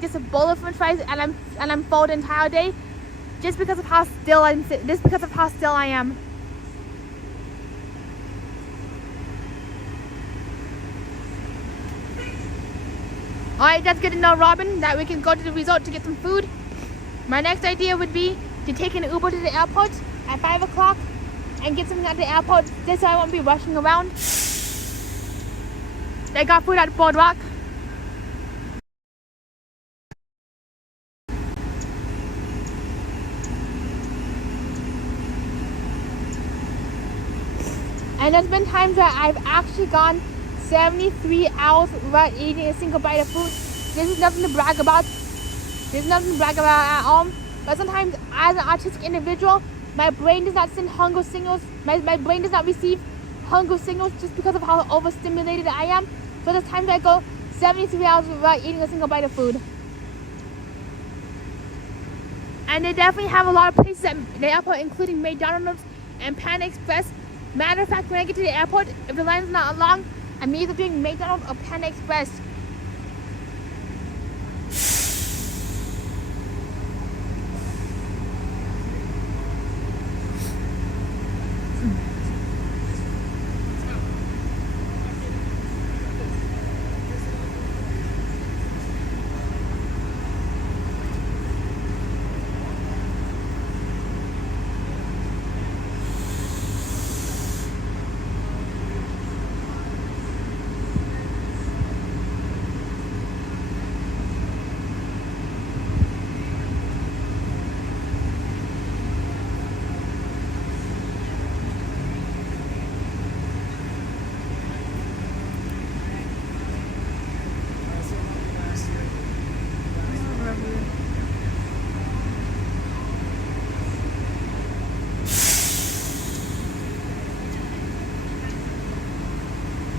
just a bowl of french fries, and I'm full the entire day, just because of how still I am. Alright, that's good to know, Robin, that we can go to the resort to get some food. My next idea would be to take an Uber to the airport at 5 o'clock and get something at the airport just so I won't be rushing around. They got food at the boardwalk. And there's been times where I've actually gone 73 hours without eating a single bite of food. This is nothing to brag about. There's nothing to brag about at all. But sometimes, as an autistic individual, my brain does not send hunger signals. My brain does not receive hunger signals just because of how overstimulated I am. So there's times I go 73 hours without eating a single bite of food. And they definitely have a lot of places at the airport, including McDonald's and Panda Express. Matter of fact, when I get to the airport, if the line's not long, I'm either doing McDonald's or Panda Express.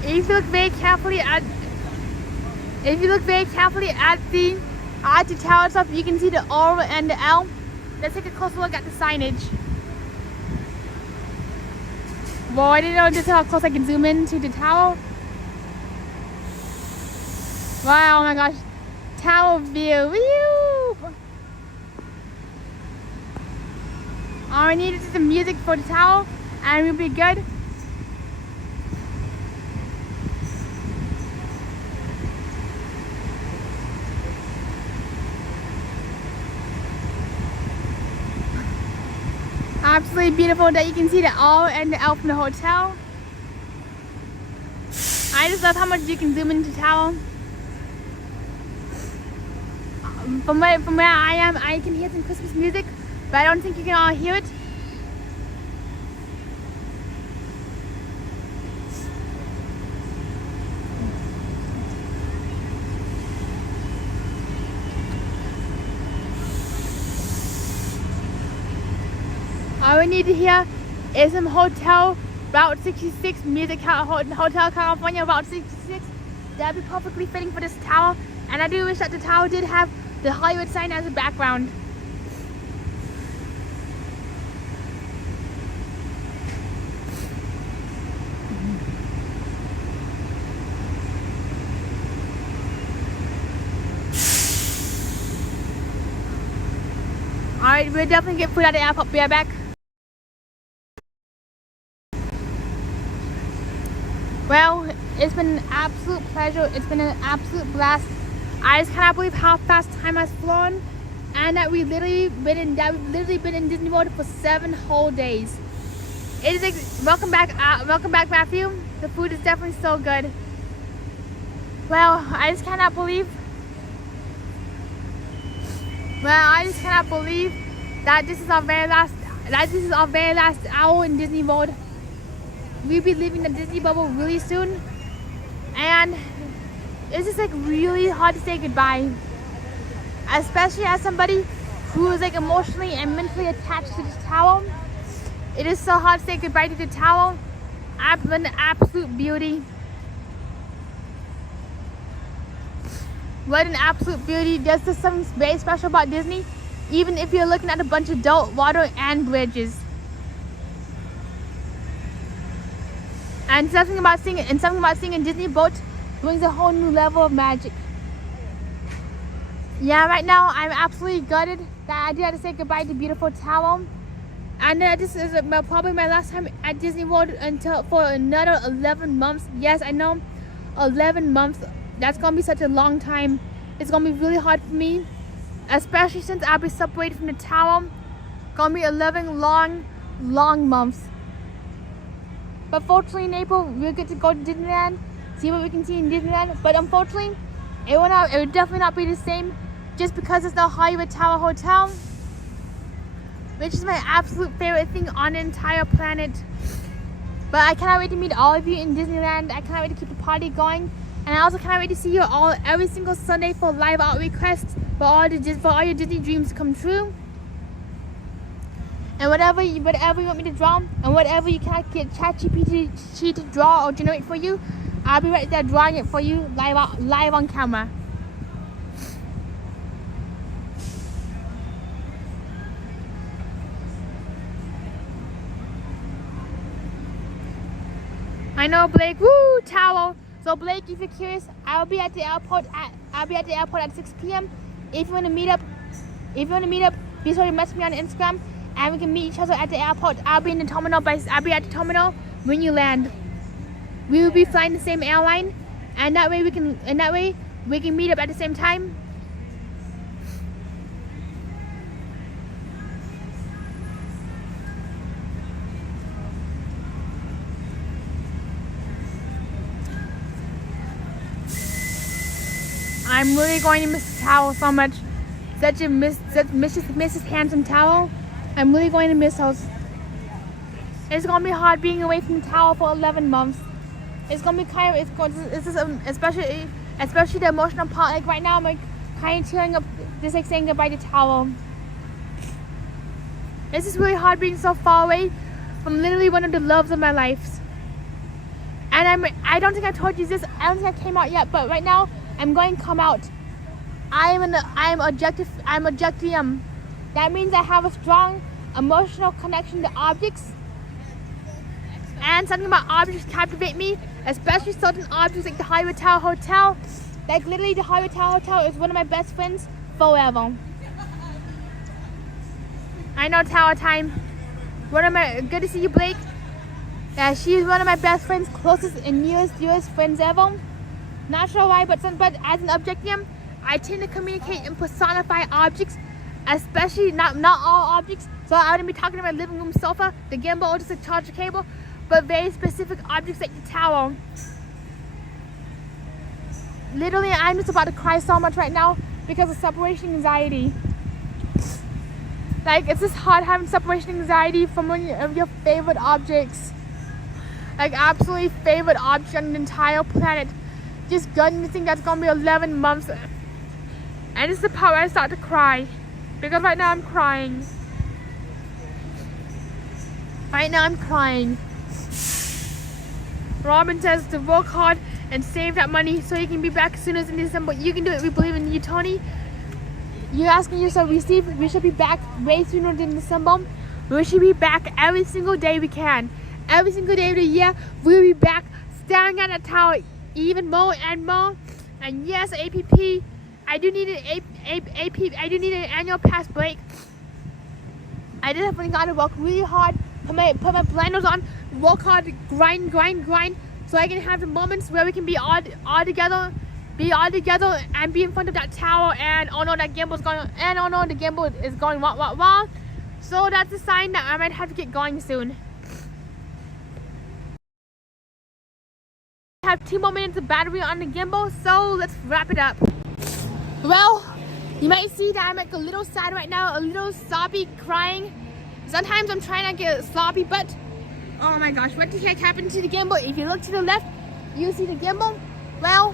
If you look very carefully at the tower stuff, you can see the O and the L. Let's take a closer look at the signage. Whoa, I didn't know just how close I can zoom into the tower. Wow, oh my gosh. Tower view. Woo! All I need is some music for the tower and we'll be good. Absolutely beautiful that you can see the O and the L from the hotel. I just love how much you can zoom into the tower. From where I am, I can hear some Christmas music, but I don't think you can all hear it. All we need to hear is some Hotel Route 66 music, Hotel California Route 66. That'd be perfectly fitting for this tower. And I do wish that the tower did have the Hollywood sign as a background. Alright, we'll definitely get food at the airport. Be right back. Well, it's been an absolute pleasure. It's been an absolute blast. I just cannot believe how fast time has flown, and that we've literally been in Disney World for 7 whole days. It is welcome back, Matthew. The food is definitely so good. Well, I just cannot believe. Well, I just cannot believe that this is our very last. That this is our very last hour in Disney World. We'll be leaving the Disney bubble really soon, and it's just like really hard to say goodbye. Especially as somebody who is like emotionally and mentally attached to this tower. It is so hard to say goodbye to the tower. An absolute beauty. What an absolute beauty. There's just something very special about Disney, even if you're looking at a bunch of dirt, water, and bridges. And something about seeing a Disney boat brings a whole new level of magic. Yeah, right now I'm absolutely gutted that I did have to say goodbye to beautiful tower. And this is probably my last time at Disney World for another 11 months. Yes, I know, 11 months. That's gonna be such a long time. It's gonna be really hard for me, especially since I'll be separated from the tower. Gonna be 11 long months. But fortunately in April, we'll get to go to Disneyland, see what we can see in Disneyland. But unfortunately, it will definitely not be the same just because there's no Hollywood Tower Hotel, which is my absolute favorite thing on the entire planet. But I cannot wait to meet all of you in Disneyland. I cannot wait to keep the party going. And I also cannot wait to see you all every single Sunday for live art requests for all your Disney dreams to come true. And whatever you want me to draw, and whatever you cannot get ChatGPT to draw or generate for you, I'll be right there drawing it for you live on camera. I know, Blake. Woo, tower. So Blake, if you're curious, I'll be at the airport at 6 p.m. If you want to meet up, be sure to message me on Instagram, and we can meet each other at the airport. I'll be at the terminal when you land. We will be flying the same airline, and that way we can meet up at the same time. I'm really going to miss the towel so much. Such Mrs. Handsome towel. I'm really going to miss those. It's gonna be hard being away from the towel for 11 months. It's gonna be especially the emotional part. Like right now, I'm like kind of tearing up, just like saying goodbye to towel. This is really hard being so far away from literally one of the loves of my life. And I don't think I told you this. I don't think I came out yet, but right now I'm going to come out. I'm objectium. That means I have a strong emotional connection to objects, and something about objects captivate me, especially certain objects like the Hollywood Tower Hotel. Like literally, the Hollywood Tower Hotel is one of my best friends forever. I know, Tower Time. Good to see you, Blake. Yeah, she is one of my best friends, closest and dearest friends ever. Not sure why, but as an objectium, I tend to communicate and personify objects, especially not all objects. So I wouldn't be talking about my living room sofa, the gimbal, or just a charger cable, but very specific objects like the tower. Literally, I'm just about to cry so much right now because of separation anxiety. Like, it's just hard having separation anxiety from one of your favorite objects. Like, absolutely favorite object on the entire planet. Just gutting to think that's gonna be 11 months. And it's the part where I start to cry. Because right now I'm crying. Right now I'm crying. Robin says to work hard and save that money so you can be back as soon as in December. You can do it. We believe in you, Tony. You're asking yourself, we should be back way sooner than December. We should be back every single day we can. Every single day of the year, we'll be back staring at the tower even more and more. And yes, APP, I do need an annual pass break. I definitely gotta work really hard, put my blinders on, work hard, grind, so I can have the moments where we can be all together, and be in front of that tower. And oh no, the gimbal is going wah. So that's a sign that I might have to get going soon. I have 2 more minutes of battery on the gimbal, so let's wrap it up. Well, you might see that I'm like a little sad right now, a little soppy, crying. Sometimes I'm trying not to get sloppy, but oh my gosh, what the heck happened to the gimbal? If you look to the left, you see the gimbal. Well,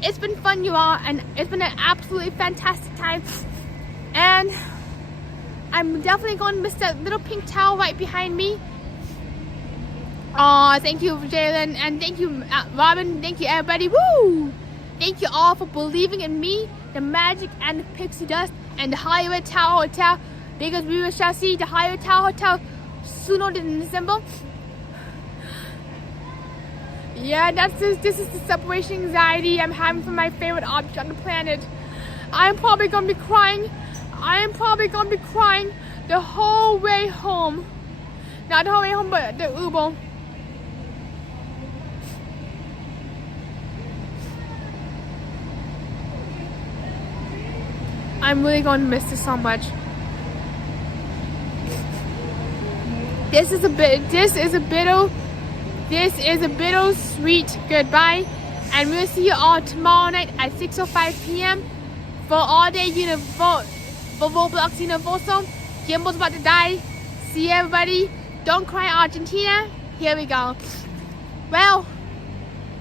it's been fun, you all, and it's been an absolutely fantastic time. And I'm definitely going to miss that little pink towel right behind me. Aw, thank you, Jalen, and thank you, Robin. Thank you, everybody. Woo! Thank you all for believing in me, the magic, and the pixie dust, and the Hollywood Tower Hotel, because we shall see the Hollywood Tower Hotel sooner than December. Yeah, this is the separation anxiety I'm having from my favorite object on the planet. I'm probably gonna be crying. I am probably gonna be crying the whole way home. Not the whole way home, but the Uber. I'm really gonna miss this so much. This is a bittersweet goodbye, and we'll see you all tomorrow night at 6:05 p.m. for all day for Roblox Universal. Gimbal's about to die. See everybody. Don't cry, Argentina. Here we go. Well,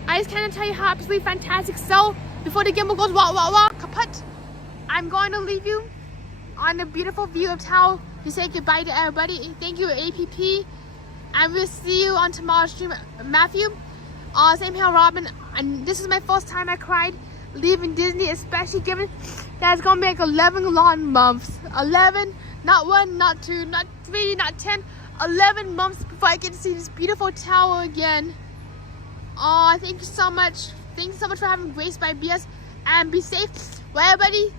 I just kind of tell you how absolutely fantastic. So before the gimbal goes wah wah wah kaput, I'm going to leave you on the beautiful view of Tao to say goodbye to everybody. Thank you, APP. And we'll see you on tomorrow's stream, Matthew. Same here, Robin. And this is my first time I cried leaving Disney, especially given that it's gonna be like 11 long months. 11, not 1, not 2, not 3, not 10, 11 months before I get to see this beautiful tower again. Thank you so much. Thank you so much for having Grace by BS, and be safe. Well, everybody,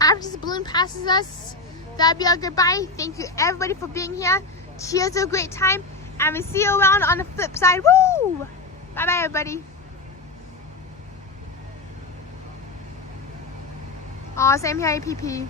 after this balloon passes us, that'll be our goodbye. Thank you everybody for being here. Cheers to a great time, and we'll see you around on the flip side. Woo! Bye bye, everybody. Same here, APP.